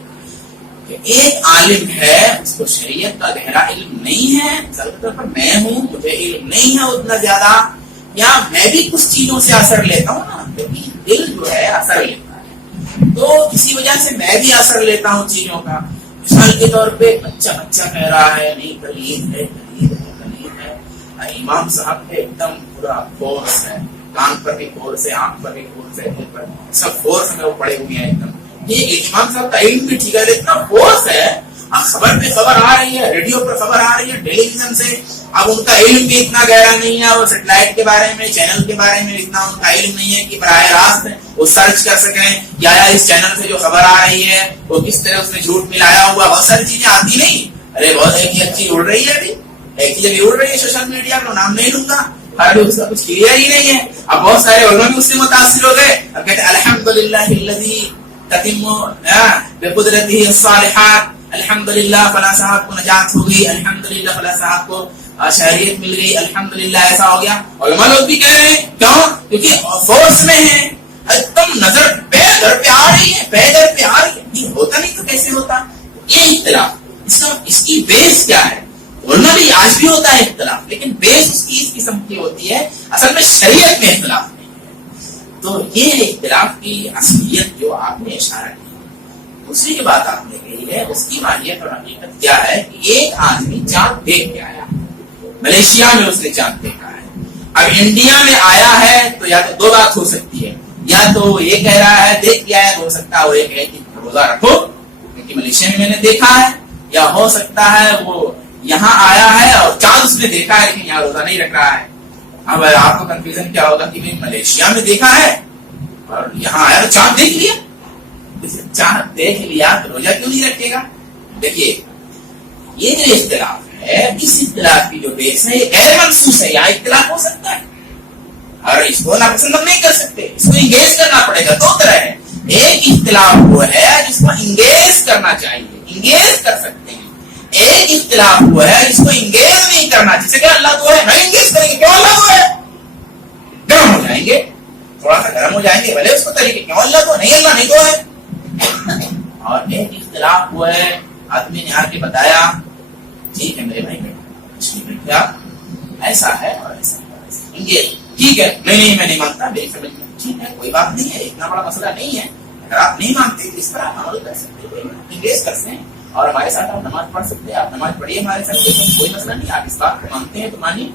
کہ ایک عالم ہے اس کو شریعت کا گہرا علم نہیں ہے. مثال کے طور پر میں ہوں، مجھے علم نہیں ہے اتنا زیادہ، یا میں بھی کچھ چیزوں سے اثر لیتا ہوں نا، کیونکہ دل جو ہے اثر لیتا ہے، تو اسی وجہ سے میں بھی اثر لیتا ہوں چیزوں کا. مثال کے طور پہ بچہ کہہ رہا ہے نہیں کلید ہے. امام صاحب کے ایک دم پورا فورس ہے، کان پر بھی فورس ہے، آنکھ پر بھی فورس ہے، دل پر سب فورس میں وہ پڑے ہوئے ہیں ایک دم. یہ امام صاحب کا علم بھی ٹھیک ہے، اتنا فورس ہے. اب خبر پہ خبر آ رہی ہے، ریڈیو پر خبر آ رہی ہے، ٹیلی ویژن سے. اب ان کا علم بھی اتنا گہرا نہیں ہے، وہ سیٹلائٹ کے بارے میں، چینل کے بارے میں اتنا ان کا علم نہیں ہے کہ براہ راست وہ سرچ کر سکیں یا اس چینل سے جو خبر آ رہی ہے وہ کس طرح اس میں جھوٹ ملایا ہوا. بہت ساری چیزیں آتی نہیں. ارے بہت ایک چیز اڑ رہی ہے، ابھی ایک چیز ابھی اڑ رہی ہے سوشل میڈیا کا، نام نہیں لوں گا، ابھی اس کا کچھ کلیئر ہی نہیں ہے. اب بہت سارے علماء بھی اس سے متاثر ہو گئے. اب کہتے ہیں الحمدللہ الذی تتم بقدرتہ الصالحات، الحمدللہ فلاں صاحب کو نجات ہو گئی، الحمدللہ فلاں صاحب کو شہریت مل گئی الحمدللہ ایسا ہو گیا. علماء لوگ بھی کہہ رہے ہیں کیوں؟ کیونکہ فورس میں ہیں ایک دم نظر پہ گھر پہ آ رہی ہے نہیں ہوتا نہیں تو کیسے ہوتا. یہ اختلاف اس کی بیس کیا ہے؟ علماء بھی آج بھی ہوتا ہے اختلاف لیکن بیس اس کی اس قسم کی ہوتی ہے اصل میں شریعت میں اختلاف نہیں ہے. تو یہ اختلاف کی اصلیت جو آپ نے اشارہ کی. دوسری جو بات آپ نے کہی ہے اس کی ماہیت اور حقیقت کیا ہے کہ ایک آدمی چاند دیکھ کے آیا ملیشیا میں اس نے چاند دیکھا ہے. اب انڈیا میں آیا ہے تو یا تو دو بات ہو سکتی ہے یا تو یہ کہہ رہا ہے دیکھ کے آیا تو ہو سکتا ہے وہ یہ کہے کہ روزہ رکھو کیونکہ ملیشیا میں نے دیکھا ہے یا ہو سکتا ہے وہ یہاں آیا ہے اور چاند اس نے دیکھا ہے لیکن یہاں روزہ نہیں رکھ رہا ہے. اب آپ کو کنفیوژن کیا ہوگا کہ ملیشیا میں دیکھا ہے اور یہاں آیا تو چاند دیکھ لیا چاند دیکھ لیا تو روزہ کیوں نہیں رکھے گا؟ دیکھیے یہ جو اختلاف ہے اس اختلاف کی جو بیس ہے یہ غیر منصوص ہے. یہاں اختلاف ہو سکتا ہے اور اس کو ناپسند ہم نہیں کر سکتے. اس کو انگیج کرنا پڑے گا. دو طرح ہے. ایک اختلاف وہ ہے جس کو انگیج کرنا چاہیے انگیج کر سکتے ہیں. ایک اختلاف وہ ہے جس کو انگیج نہیں کرنا جسے کہ اللہ تو ہے نہیں انگیج کریں گے کیوں اللہ تو ہے گرم ہو جائیں گے تھوڑا سا گرم ہو جائیں گے بھلے اس کو طریقے کیوں اللہ تو نہیں اللہ نہیں تو ہے. اور ایک اختلاف وہ ہے آدمی نے آ کے بتایا ٹھیک ہے میرے بھائی کیا ایسا ہے اور ایسا انگیج ٹھیک ہے نہیں میں نہیں مانتا میری سمجھ میں ٹھیک ہے کوئی بات نہیں ہے اتنا بڑا مسئلہ نہیں ہے. اگر آپ نہیں مانتے اس طرح عمل کر سکتے انگیج کر سکتے ہیں اور ہمارے ساتھ آپ نماز پڑھ سکتے ہیں. آپ نماز پڑھیے ہمارے ساتھ کوئی مسئلہ نہیں. آپ اس بات کو مانتے ہیں تو مانیے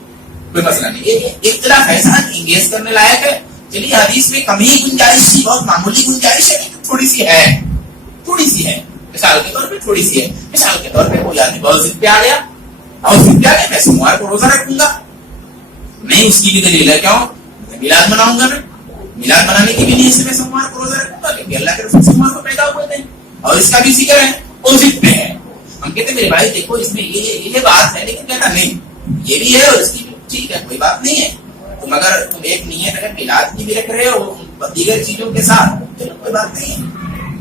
کوئی مسئلہ نہیں. یہ اختلاف ایسا انگیج کرنے لائق ہے. چلیے حدیث میں کم ہی گنجائش تھی بہت معمولی گنجائش ہے لیکن تھوڑی سی ہے مثال کے طور پہ تھوڑی سی ہے. مثال کے طور پہ کوئی آدمی بہت ضد پہ آ گیا اور ضد پہ آ گیا میں سوموار کو روزہ رکھوں گا نہیں اس کی بھی دلیل ہے کیوں میلاد مناؤں گا میں میلاد منانے کی بھی نیت سے میں سوموار کو روزہ رکھوں گا کیونکہ اللہ کے رسول سوموار کو پیدا ہوئے تھے اور اس کا بھی ذکر ہے وہ ضد پہ ہے. ہم کہتے ہیں میرے بھائی دیکھو اس میں یہ بات ہے لیکن کہتا نہیں یہ بھی ہے اور اس کی بھی ٹھیک ہے کوئی بات نہیں ہے. تم اگر تم ایک نیت اگر میلاد کی بھی رکھ رہے ہو دیگر چیزوں کے ساتھ چلو کوئی بات نہیں ہے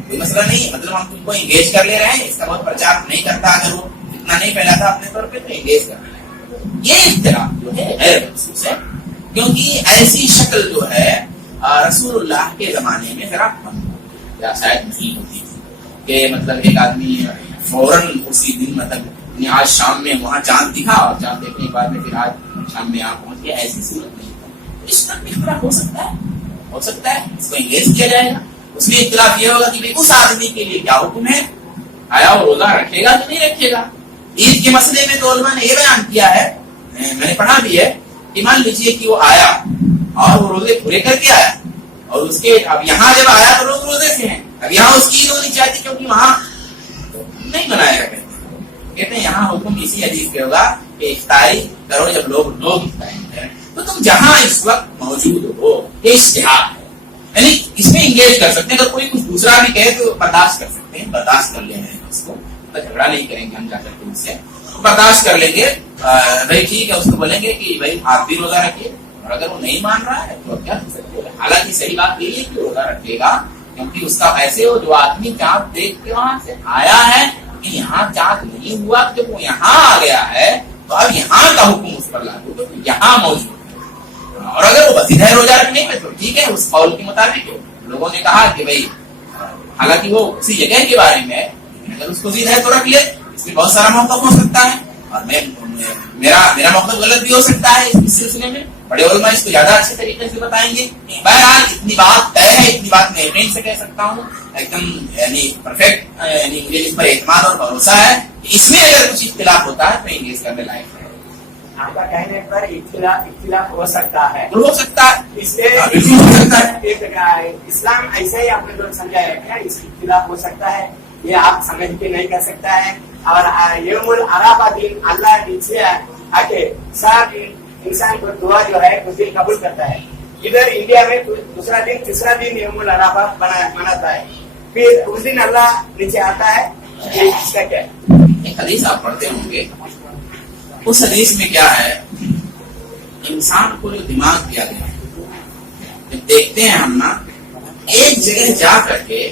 کوئی مسئلہ نہیں ہے. مطلب ہم تم کو انگیج کر لے رہے ہیں اس کا بہت پرچار نہیں کرتا اگر وہ اتنا نہیں پھیلاتا اپنے طور پہ تو انگیج کر رہے ہیں. یہ اختلاف جو ہے غیر محسوس ہے کیونکہ ایسی شکل جو ہے رسول اللہ کے زمانے میں ذرا یا شاید نہیں ہوتی تھی کہ مطلب ایک آدمی فوراً اسی دن مطلب آج شام میں وہاں چاند دکھا اور چاند دیکھنے کے بعد میں پھر آج شام میں آپ پہنچ گیا ایسی صورت نہیں. اس کا اختلاف ہو سکتا ہے اس کو انگیج کیا جائے گا. اس میں اختلاف یہ ہوگا کہ اس آدمی کے لیے کیا حکم ہے آیا وہ روزہ رکھے گا کہ نہیں رکھے گا. عید کے مسئلے میں تو علماء نے یہ بیان کیا ہے میں نے پڑھا بھی ہے کہ مان لیجیے کہ وہ آیا اور وہ روزے پورے کر کے آیا اور اس کے اب یہاں جب آیا تو لوگ روزے سے ہیں. اب یہاں اس کی عید ہونی چاہتی کیونکہ وہاں نہیں منایا گیا. کہتے ہیں یہاں حکم اسی حدیث پہ ہوگا کہ افطاری کرو جب لوگ افطاری کریں تو تم جہاں اس وقت موجود ہو یہ اشتہار ہے یعنی اس میں انگیج کر سکتے ہیں. اگر کوئی کچھ دوسرا بھی کہے تو برداشت کر سکتے ہیں برداشت کر لیں گے اس کو جھگڑا نہیں کریں گے ہم جا کر کے اس سے برداشت کر لیں گے. بھائی ٹھیک ہے اس کو بولیں گے کہ بھائی آپ بھی روزہ رکھیے اور اگر وہ نہیں مان رہا ہے تو کیا کر سکتے ہیں. حالانکہ صحیح بات یہ ہے کہ روزہ رکھے گا کیونکہ اس کا ایسے ہو جو آدمی چاند دیکھ کے وہاں سے آیا ہے کہ یہاں چاند نہیں ہوا جب وہ یہاں آ گیا ہے تو اب یہاں کا حکم اس پر لاگو تو یہاں موجود ہے. اور اگر وہ بسید ہے روزہ رکھنے میں تو ٹھیک ہے اس قول کے مطابق لوگوں نے کہا کہ بھائی حالانکہ وہ اسی جگہ کے بارے میں اگر اس کو ضد ہے تو رکھ لے. اس میں بہت سارا موقف ہو سکتا ہے اور میرا موقف غلط بھی ہو سکتا ہے اس سلسلے میں. بڑے علماء اس کو زیادہ اچھے طریقے سے بتائیں گے. بہرحال اتنی بات طے ہے اتنی بات میں یقین سے کہہ سکتا ہوں ایک دم یعنی پرفیکٹ یعنی مجھے اس پر اعتماد اور بھروسہ ہے کہ اس میں اگر کچھ اختلاف ہوتا ہے تو انگیز کرنے لائق ہے. آپ کا کہنے پر اختلاف ہو سکتا ہے ہو سکتا ہے اس لیے ہو سکتا ہے. اسلام ایسا ہی آپ نے جو سمجھایا کیا اس اختلاف ہو سکتا ہے یہ آپ سمجھ کے نہیں کر سکتا ہے. اور یوم العرفہ دن اللہ نیچے آ کے سب انسان کو دعا جو ہے اس دن قبول کرتا ہے. ادھر انڈیا میں دوسرا دن تیسرا دن یوم العرفہ مناتا ہے پھر اس دن اللہ نیچے آتا ہے. اس کا کیا ایک حدیث آپ پڑھتے ہوں گے اس حدیث میں کیا ہے انسان کو جو دماغ دیا گیا جب دیکھتے ہیں ہم نا ایک جگہ جا کر کے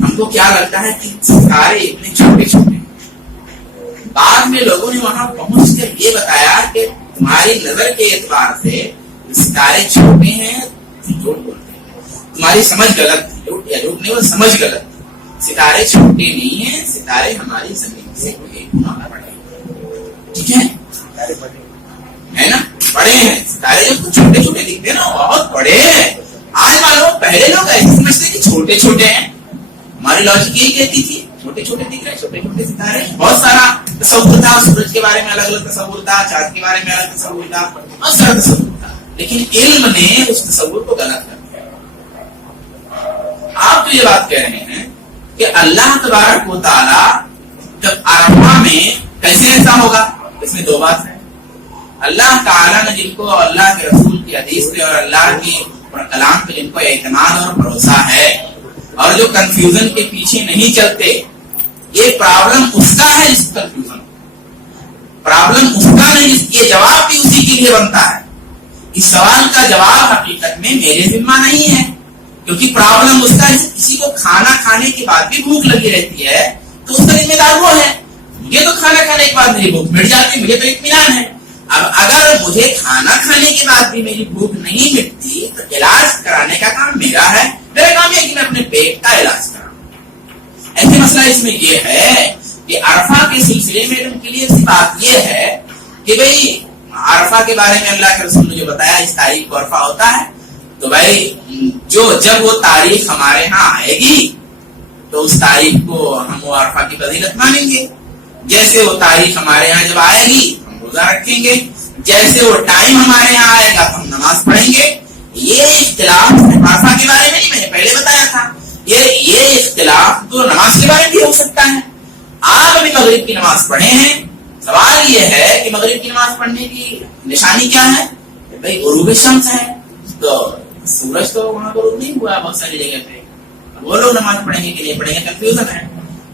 ہم کو کیا لگتا ہے کہ ستارے اتنے چھوٹے چھوٹے بعد میں لوگوں نے وہاں پہنچ کر یہ بتایا کہ تمہاری نظر کے اعتبار سے ستارے چھوٹے ہیں، جھوٹ بولتے ہیں، تمہاری سمجھ غلط ہے، جھوٹ نہیں، وہ سمجھ غلط ہے، ستارے چھوٹے نہیں ہیں، ستارے ہماری زمین سے ایک گنا بڑے ہیں، ٹھیک ہے نا، بڑے ہیں ستارے، جو چھوٹے چھوٹے دکھتے ہیں نا بہت بڑے ہیں۔ آج معلوم پہلے لوگ ایسے سمجھتے کہ چھوٹے چھوٹے ہیں، ہماری لاجک یہی کہتی تھی چھوٹے چھوٹے دکھ رہے، چھوٹے چھوٹے ستارے۔ بہت سارا تصور تھا، سورج کے بارے میں الگ الگ تصور تھا، چاند کے بارے میں الگ تصور تھا، بہت سارا تصور تھا، لیکن علم نے اس تصور کو غلط کر دیا۔ آپ تو یہ بات کہہ رہے ہیں کہ اللہ تبارک و تعالیٰ جب عرفہ میں کیسے ایسا ہوگا؟ اس میں دو بات ہے۔ اللہ تعالیٰ نے جن کو اللہ کے رسول کی حدیث پہ اور اللہ کے کلام پہ جن کو اعتماد اور بھروسہ ہے اور جو کنفیوژن کے پیچھے نہیں چلتے، یہ پرابلم اس کا ہے، اس کنفیوژن پرابلم اس کا نہیں، یہ جواب بھی اسی کے لیے بنتا ہے۔ اس سوال کا جواب حقیقت میں میرے ذمہ نہیں ہے، کیونکہ پرابلم اس کا، کسی کو کھانا کھانے کے بعد بھی بھوک لگی رہتی ہے تو اس کا ذمہ دار وہ ہے۔ مجھے تو کھانا کھانے کے بعد میری بھوک مٹ جاتی، مجھے تو اطمینان ہے۔ اب اگر مجھے کھانا کھانے کے بعد بھی میری بھوک نہیں مٹتی تو علاج کرانے کا کام میرا ہے، میرا کام یہ کہ میں اپنے پیٹ کا علاج کراؤں۔ ایسے مسئلہ اس میں یہ ہے کہ عرفہ کے سلسلے میں ان کے لیے بات یہ ہے کہ بھئی عرفہ کے بارے میں اللہ کے رسول نے جو بتایا اس تاریخ کو عرفہ ہوتا ہے، تو بھائی جب وہ تاریخ ہمارے ہاں آئے گی تو اس تاریخ کو ہم وہ عرفہ کی فضیلت مانیں گے، جیسے وہ تاریخ ہمارے ہاں جب آئے گی ہم روزہ رکھیں گے، جیسے وہ ٹائم ہمارے یہاں آئے گا تو ہم نماز پڑھیں گے۔ یہ اختلاف عرفہ کے بارے میں نہیں، میں نے پہلے بتایا تھا، یہ اختلاف تو نماز کے بارے میں بھی ہو سکتا ہے۔ آپ ابھی مغرب کی نماز پڑھے ہیں، سوال یہ ہے کہ مغرب کی نماز پڑھنے کی نشانی کیا ہے؟ بھائی غروب شمس ہے، تو سورج تو وہاں غروب نہیں ہوا بہت ساری جگہ پہ، وہ لوگ نماز پڑھیں گے کہ نہیں پڑھیں گے، کنفیوژن ہے۔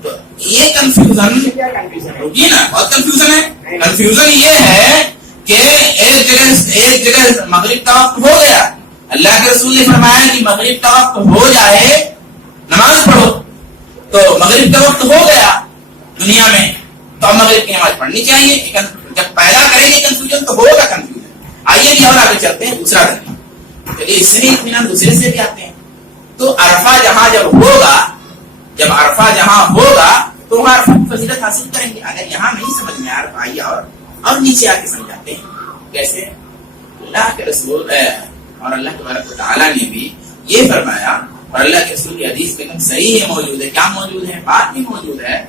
تو یہ کنفیوژن ہوگی نا، بہت کنفیوژن ہے۔ کنفیوژن یہ ہے کہ ایک جگہ مغرب کا وقت ہو گیا، اللہ کے رسول نے فرمایا کہ مغرب کا وقت ہو جائے نماز پڑھو، تو مغرب کا وقت ہو گیا دنیا میں تو اب مغرب کی نماز پڑھنی چاہیے۔ جب پیدا کریں گے کنفیوژن تو ہوگا کنفیوژن۔ آئیے بھی اور آگے چلتے ہیں دوسرا دن، چلیے اس سے نہیں اطمینان دوسرے سے بھی آتے ہیں۔ تو عرفہ جہاں جب عرفہ جہاں ہوگا تو وہاں عرفہ کی فضیلت حاصل کریں گے۔ اگر یہاں نہیں سمجھ میں عرفہ آئیے اور نیچے آ کے سمجھاتے ہیں کیسے۔ اللہ کے رسول اور اللہ تبارک و تعالیٰ نے بھی یہ فرمایا، اور اللہ کے رسول کی حدیث میں صحیح ہے، موجود ہے، کیا موجود ہے، بات بھی موجود ہے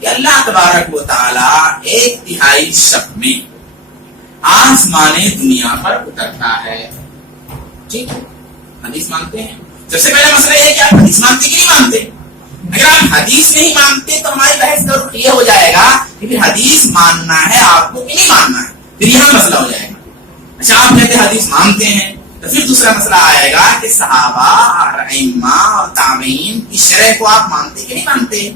کہ اللہ تبارک و تعالیٰ 1/3 شب میں آسمان دنیا پر اترتا ہے۔ ٹھیک ہے، حدیث مانتے ہیں۔ سب سے پہلا مسئلہ یہ کہ آپ حدیث مانتے کہ نہیں مانتے۔ اگر آپ حدیث نہیں مانتے تو ہماری بحث کا رخ یہ ہو جائے گا کہ پھر حدیث ماننا ہے آپ کو کہ نہیں ماننا ہے، پھر یہاں مسئلہ ہو جائے گا۔ اچھا آپ کہتے ہیں حدیث مانتے ہیں تو پھر دوسرا مسئلہ آئے گا کہ صحابہ اور ائمہ اور تابعین کی شرح کو آپ مانتے کہ نہیں مانتے،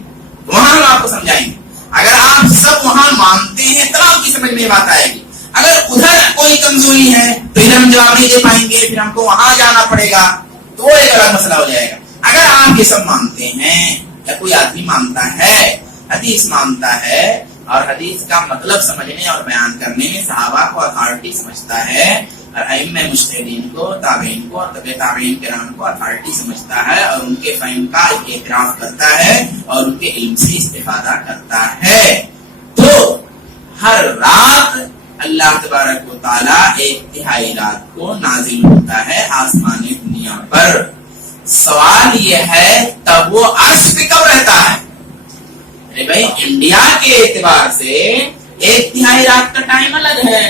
وہاں ہم آپ کو سمجھائیں گے۔ اگر آپ سب وہاں مانتے ہیں تب آپ کی سمجھ میں بات آئے گی۔ اگر ادھر کوئی کمزوری ہے تو ادھر ہم جواب نہیں دے پائیں گے، پھر ہم کو وہاں جانا پڑے گا، تو وہ ایک الگ مسئلہ ہو جائے گا۔ اگر آپ یہ سب مانتے ہیں یا کوئی آدمی مانتا ہے، حدیث مانتا ہے اور حدیث کا مطلب سمجھنے اور بیان کرنے میں صحابہ کو اتھارٹی سمجھتا ہے، اور ائمہ مجتہدین کو، تابعین کو اور تبع تابعین کرام کو اتھارٹی سمجھتا ہے، اور ان کے فہم کا اعتراف کرتا ہے اور ان کے علم سے استفادہ کرتا ہے، تو ہر رات اللہ تبارک و تعالیٰ 1/3 رات کو نازل ہوتا ہے آسمان دنیا پر۔ سوال یہ ہے تب وہ عرش پہ کب رہتا ہے؟ ارے بھائی انڈیا کے اعتبار سے 1/3 رات کا ٹائم الگ ہے،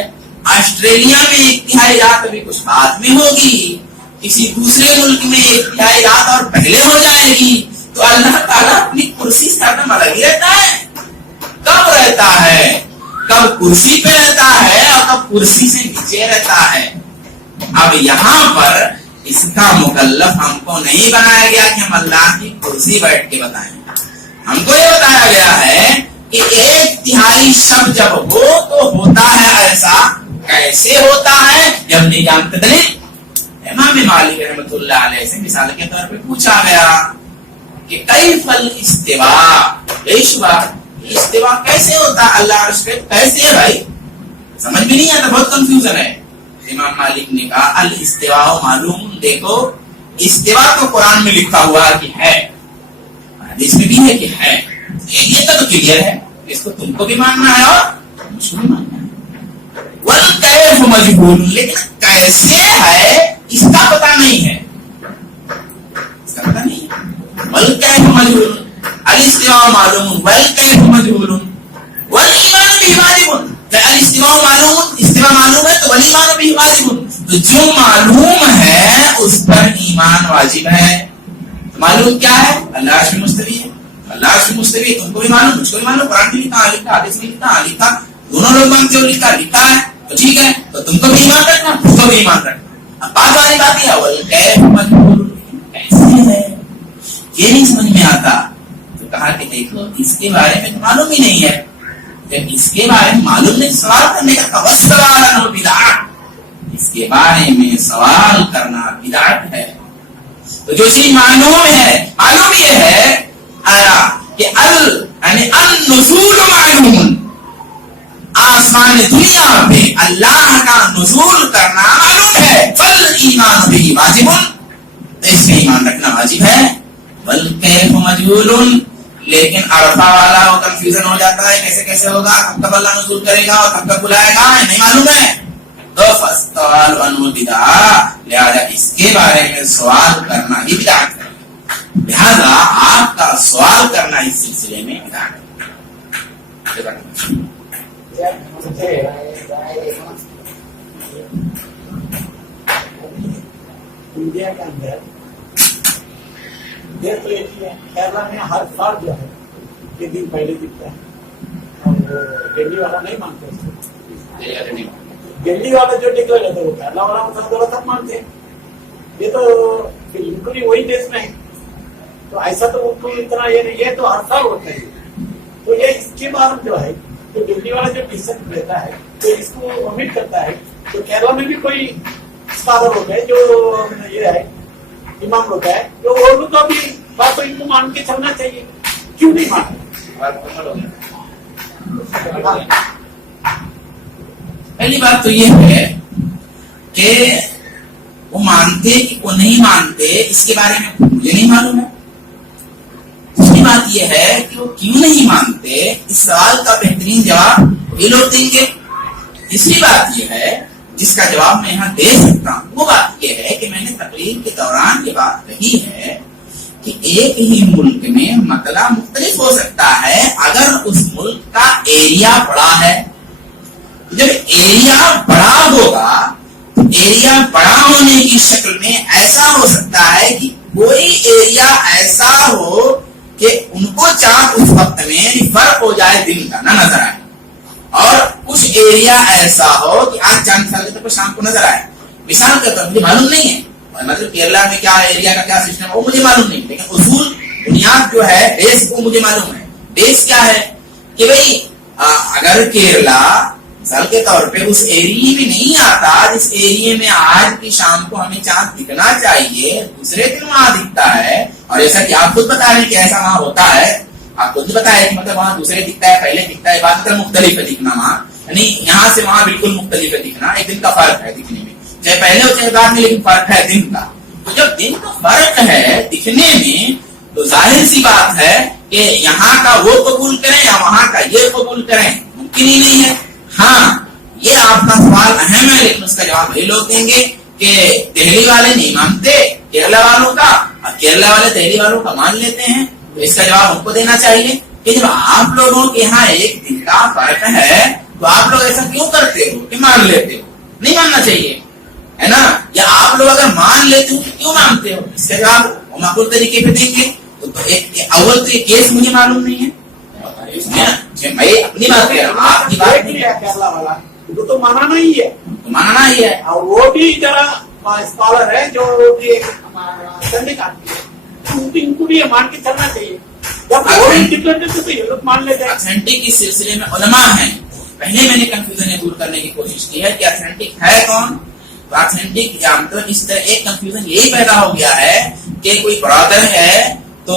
آسٹریلیا میں 1/3 رات ابھی کچھ بعد میں ہوگی، کسی دوسرے ملک میں 1/3 رات اور پہلے ہو جائے گی، تو اللہ تعالیٰ اپنی کرسی سے ہردم الگ ہی رہتا ہے۔ کب رہتا ہے؟ کب کرسی پہ رہتا ہے اور کب کرسی سے نیچے رہتا ہے۔ اب یہاں پر اس کا مکلف ہم کو نہیں بنایا گیا کہ ہم اللہ کی کرسی بیٹھ کے بتائیں، ہم کو یہ بتایا گیا ہے کہ 1/3 شب جب ہو تو ہوتا ہے ایسا، کیسے ہوتا ہے جب نہیں جانتے دلیل۔ امام مالک رحمۃ اللہ علیہ سے مثال کے طور پہ پوچھا گیا کہ کیف الاستواء، بے شبہ استوا کیسے ہوتا ہے اللہ عرش پہ؟ کیسے ہے بھائی؟ سمجھ بھی نہیں آتا، بہت کنفیوژن ہے. امام مالک نے کہا الاستواء معلوم. دیکھو استوا تو قرآن میں لکھا ہوا کہ ہے، حدیث میں بھی ہے کہ ہے، یہ تو کلیئر ہے، اس کو تم کو بھی ماننا ہے اور مجھ کو بھی ماننا ہے. والکیف مجہول، لیکن کیسے ہے اس کا پتہ نہیں ہے، اس کا پتہ نہیں ہے. والکیف مجہول، الاستواء معلوم، والکیف مجہول، والایمان به واجب. الاستواء معلوم، استواء معلوم ہے تو والایمان به واجب، تو جو معلوم ہے اس پر ایمان واجب ہے. معلوم کیا ہے؟ اللہ عرش میں مستوی ہے، اللہ عرش میں مستوی ہے، تم کو بھی معلوم، مجھ کو بھی معلوم، قرآن میں لکھا، لکھا حدیث میں لکھا، لکھا دونوں لوگ مانتے ہو، لکھا لکھا ہے تو ٹھیک ہے، تو تم کو بھی ایمان رکھنا، مجھ کو بھی ایمان رکھنا. اب بات والی بات یہ والکیف مجہول، کیسے ہے یہ نہیں سمجھ میں آتا. تو کہا کہ دیکھو اس کے بارے میں معلوم ہی نہیں ہے، جب اس کے بارے میں معلوم نہیں سوال کرنے کا سوال بدعت، اس کے بارے میں سوال کرنا بدعت ہے. تو جو چیز معلوم ہے، معلوم یہ ہے کہ یعنی النزول معلوم، آسمان دنیا پہ اللہ کا نزول کرنا معلوم ہے. فالایمان به واجب، اس میں ایمان رکھنا واجب ہے. والکیف مجہول، لیکن عرفہ والا وہ کنفیوژن ہو جاتا ہے، کیسے کیسے ہوگا، کب اللہ نزول کرے گا اور کب بلائے گا، نہیں معلوم ہے. تو فالسؤال عنہ بدعۃ، لہذا اس کے بارے میں سوال کرنا ہی بدعت ہے. لہذا آپ کا سوال کرنا اس سلسلے میں بدعت ہے. انڈیا کے اندر دیکھ لیجیے کیرلا میں ہر سال جو ہے یہ دن پہلے دکھتا ہے، اور دلی والا نہیں مانتے اس کو. دلی والا جو ڈکلیئر ہوتا ہے وہ کیرلا والا مسئلہ سب مانتے ہیں. یہ تو بالکل ہی وہی دیش میں ہے، تو ایسا تو ان کو اتنا یہ نہیں، یہ تو ہر سال ہوتا ہے. تو یہ اس کے بعد جو ہے تو دلی والا جو ڈیسیژن لیتا ہے تو اس کو امید کرتا ہے. تو کیرلا میں بھی کوئی اسکالر ہوتا ہے جو یہ ہے امام ہوتا ہے، جو وہ لوگ کا بھی بات تو ان کو مان کے چلنا چاہیے، کیوں نہیں مانتے؟ پہلی بات تو یہ ہے کہ وہ مانتے کہ وہ نہیں مانتے اس کے بارے میں مجھے نہیں معلوم ہے. دوسری بات یہ ہے کہ وہ کیوں نہیں مانتے، اس سوال کا بہترین جواب وہی لوگ دیں گے. تیسری بات یہ ہے جس کا جواب میں یہاں دے سکتا ہوں، وہ بات یہ ہے کہ میں نے تقریر کے دوران یہ بات کہی ہے کہ ایک ہی ملک میں مسئلہ مختلف ہو سکتا ہے اگر اس ملک کا ایریا بڑا ہے. جب ایریا بڑا ہوگا تو ایریا بڑا ہونے کی شکل میں ایسا ہو سکتا ہے کہ کوئی ایریا ایسا ہو کہ ان کو چاند اس وقت میں فرق ہو جائے، دن کا نہ نظر آئے، اور کچھ ایریا ایسا ہو کہ آج چاند سال کے شام کو نظر آئے. مثال کے طور مجھے معلوم نہیں ہے مطلب کیرلا میں کیا ایریا کا کیا سسٹم ہے وہ مجھے معلوم نہیں، لیکن اصول بنیاد جو ہے بیس وہ مجھے معلوم ہے. بیس کیا ہے کہ بھئی اگر کیرلا مثال کے طور پہ اس ایریے میں نہیں آتا جس ایریے میں آج کی شام کو ہمیں چاند دکھنا چاہیے، دوسرے دن وہاں دکھتا ہے، اور جیسا کہ آپ خود بتا رہے ہیں کہ ایسا وہاں ہوتا ہے، آپ خود بتائیں کہ مطلب وہاں دوسرے دکھتا ہے، پہلے دکھتا ہے، بات مختلف ہے دکھنا وہاں، یعنی یہاں سے وہاں بالکل مختلف ہے دکھنا، ایک دن کا فرق ہے دکھنے میں، چاہے پہلے ہو چاہے بعد میں، لیکن فرق ہے دن کا. تو جب دن کا فرق ہے دکھنے میں تو ظاہر سی بات ہے کہ یہاں کا وہ قبول کریں یا وہاں کا یہ قبول کریں، ممکن ہی نہیں ہے. ہاں یہ آپ کا سوال اہم ہے، لیکن اس کا جواب وہی لوگ دیں گے کہ دہلی والے نہیں مانتے کیرلا والوں کا، اور کیرلا والے دہلی والوں کا مان لیتے ہیں. تو اس کا جواب ہم کو دینا چاہیے کہ جب آپ لوگوں کے یہاں ایک دن کا فرق ہے تو آپ لوگ ایسا کیوں کرتے ہو کہ مان لیتے ہو؟ نہیں ماننا چاہیے ہے نا. یا آپ لوگ اگر مان لیتے ہو تو کیوں مانتے ہو؟ اس کا جواب وہ معقول طریقے پہ دیں گے. اول تو یہ کیس مجھے معلوم نہیں ہے، میں اپنی بات کہہ رہا ہوں، آپ کی بات نہیں ہے. کیرلا والا تو ماننا ہی ہے، تو ماننا ہی ہے، اور وہ بھی ذرا اسکالر ہے جو ان کو بھی مان کے چلنا چاہیے. مان لیتے ہیں اتھینٹک اس سلسلے میں علماء ہیں. پہلے میں نے کنفیوژن دور کرنے کی کوشش کی ہے کہ اتھینٹک ہے کون. تو اتھینٹک یا مطلب اس طرح ایک کنفیوژن یہی پیدا ہو گیا ہے کہ کوئی برادر ہے تو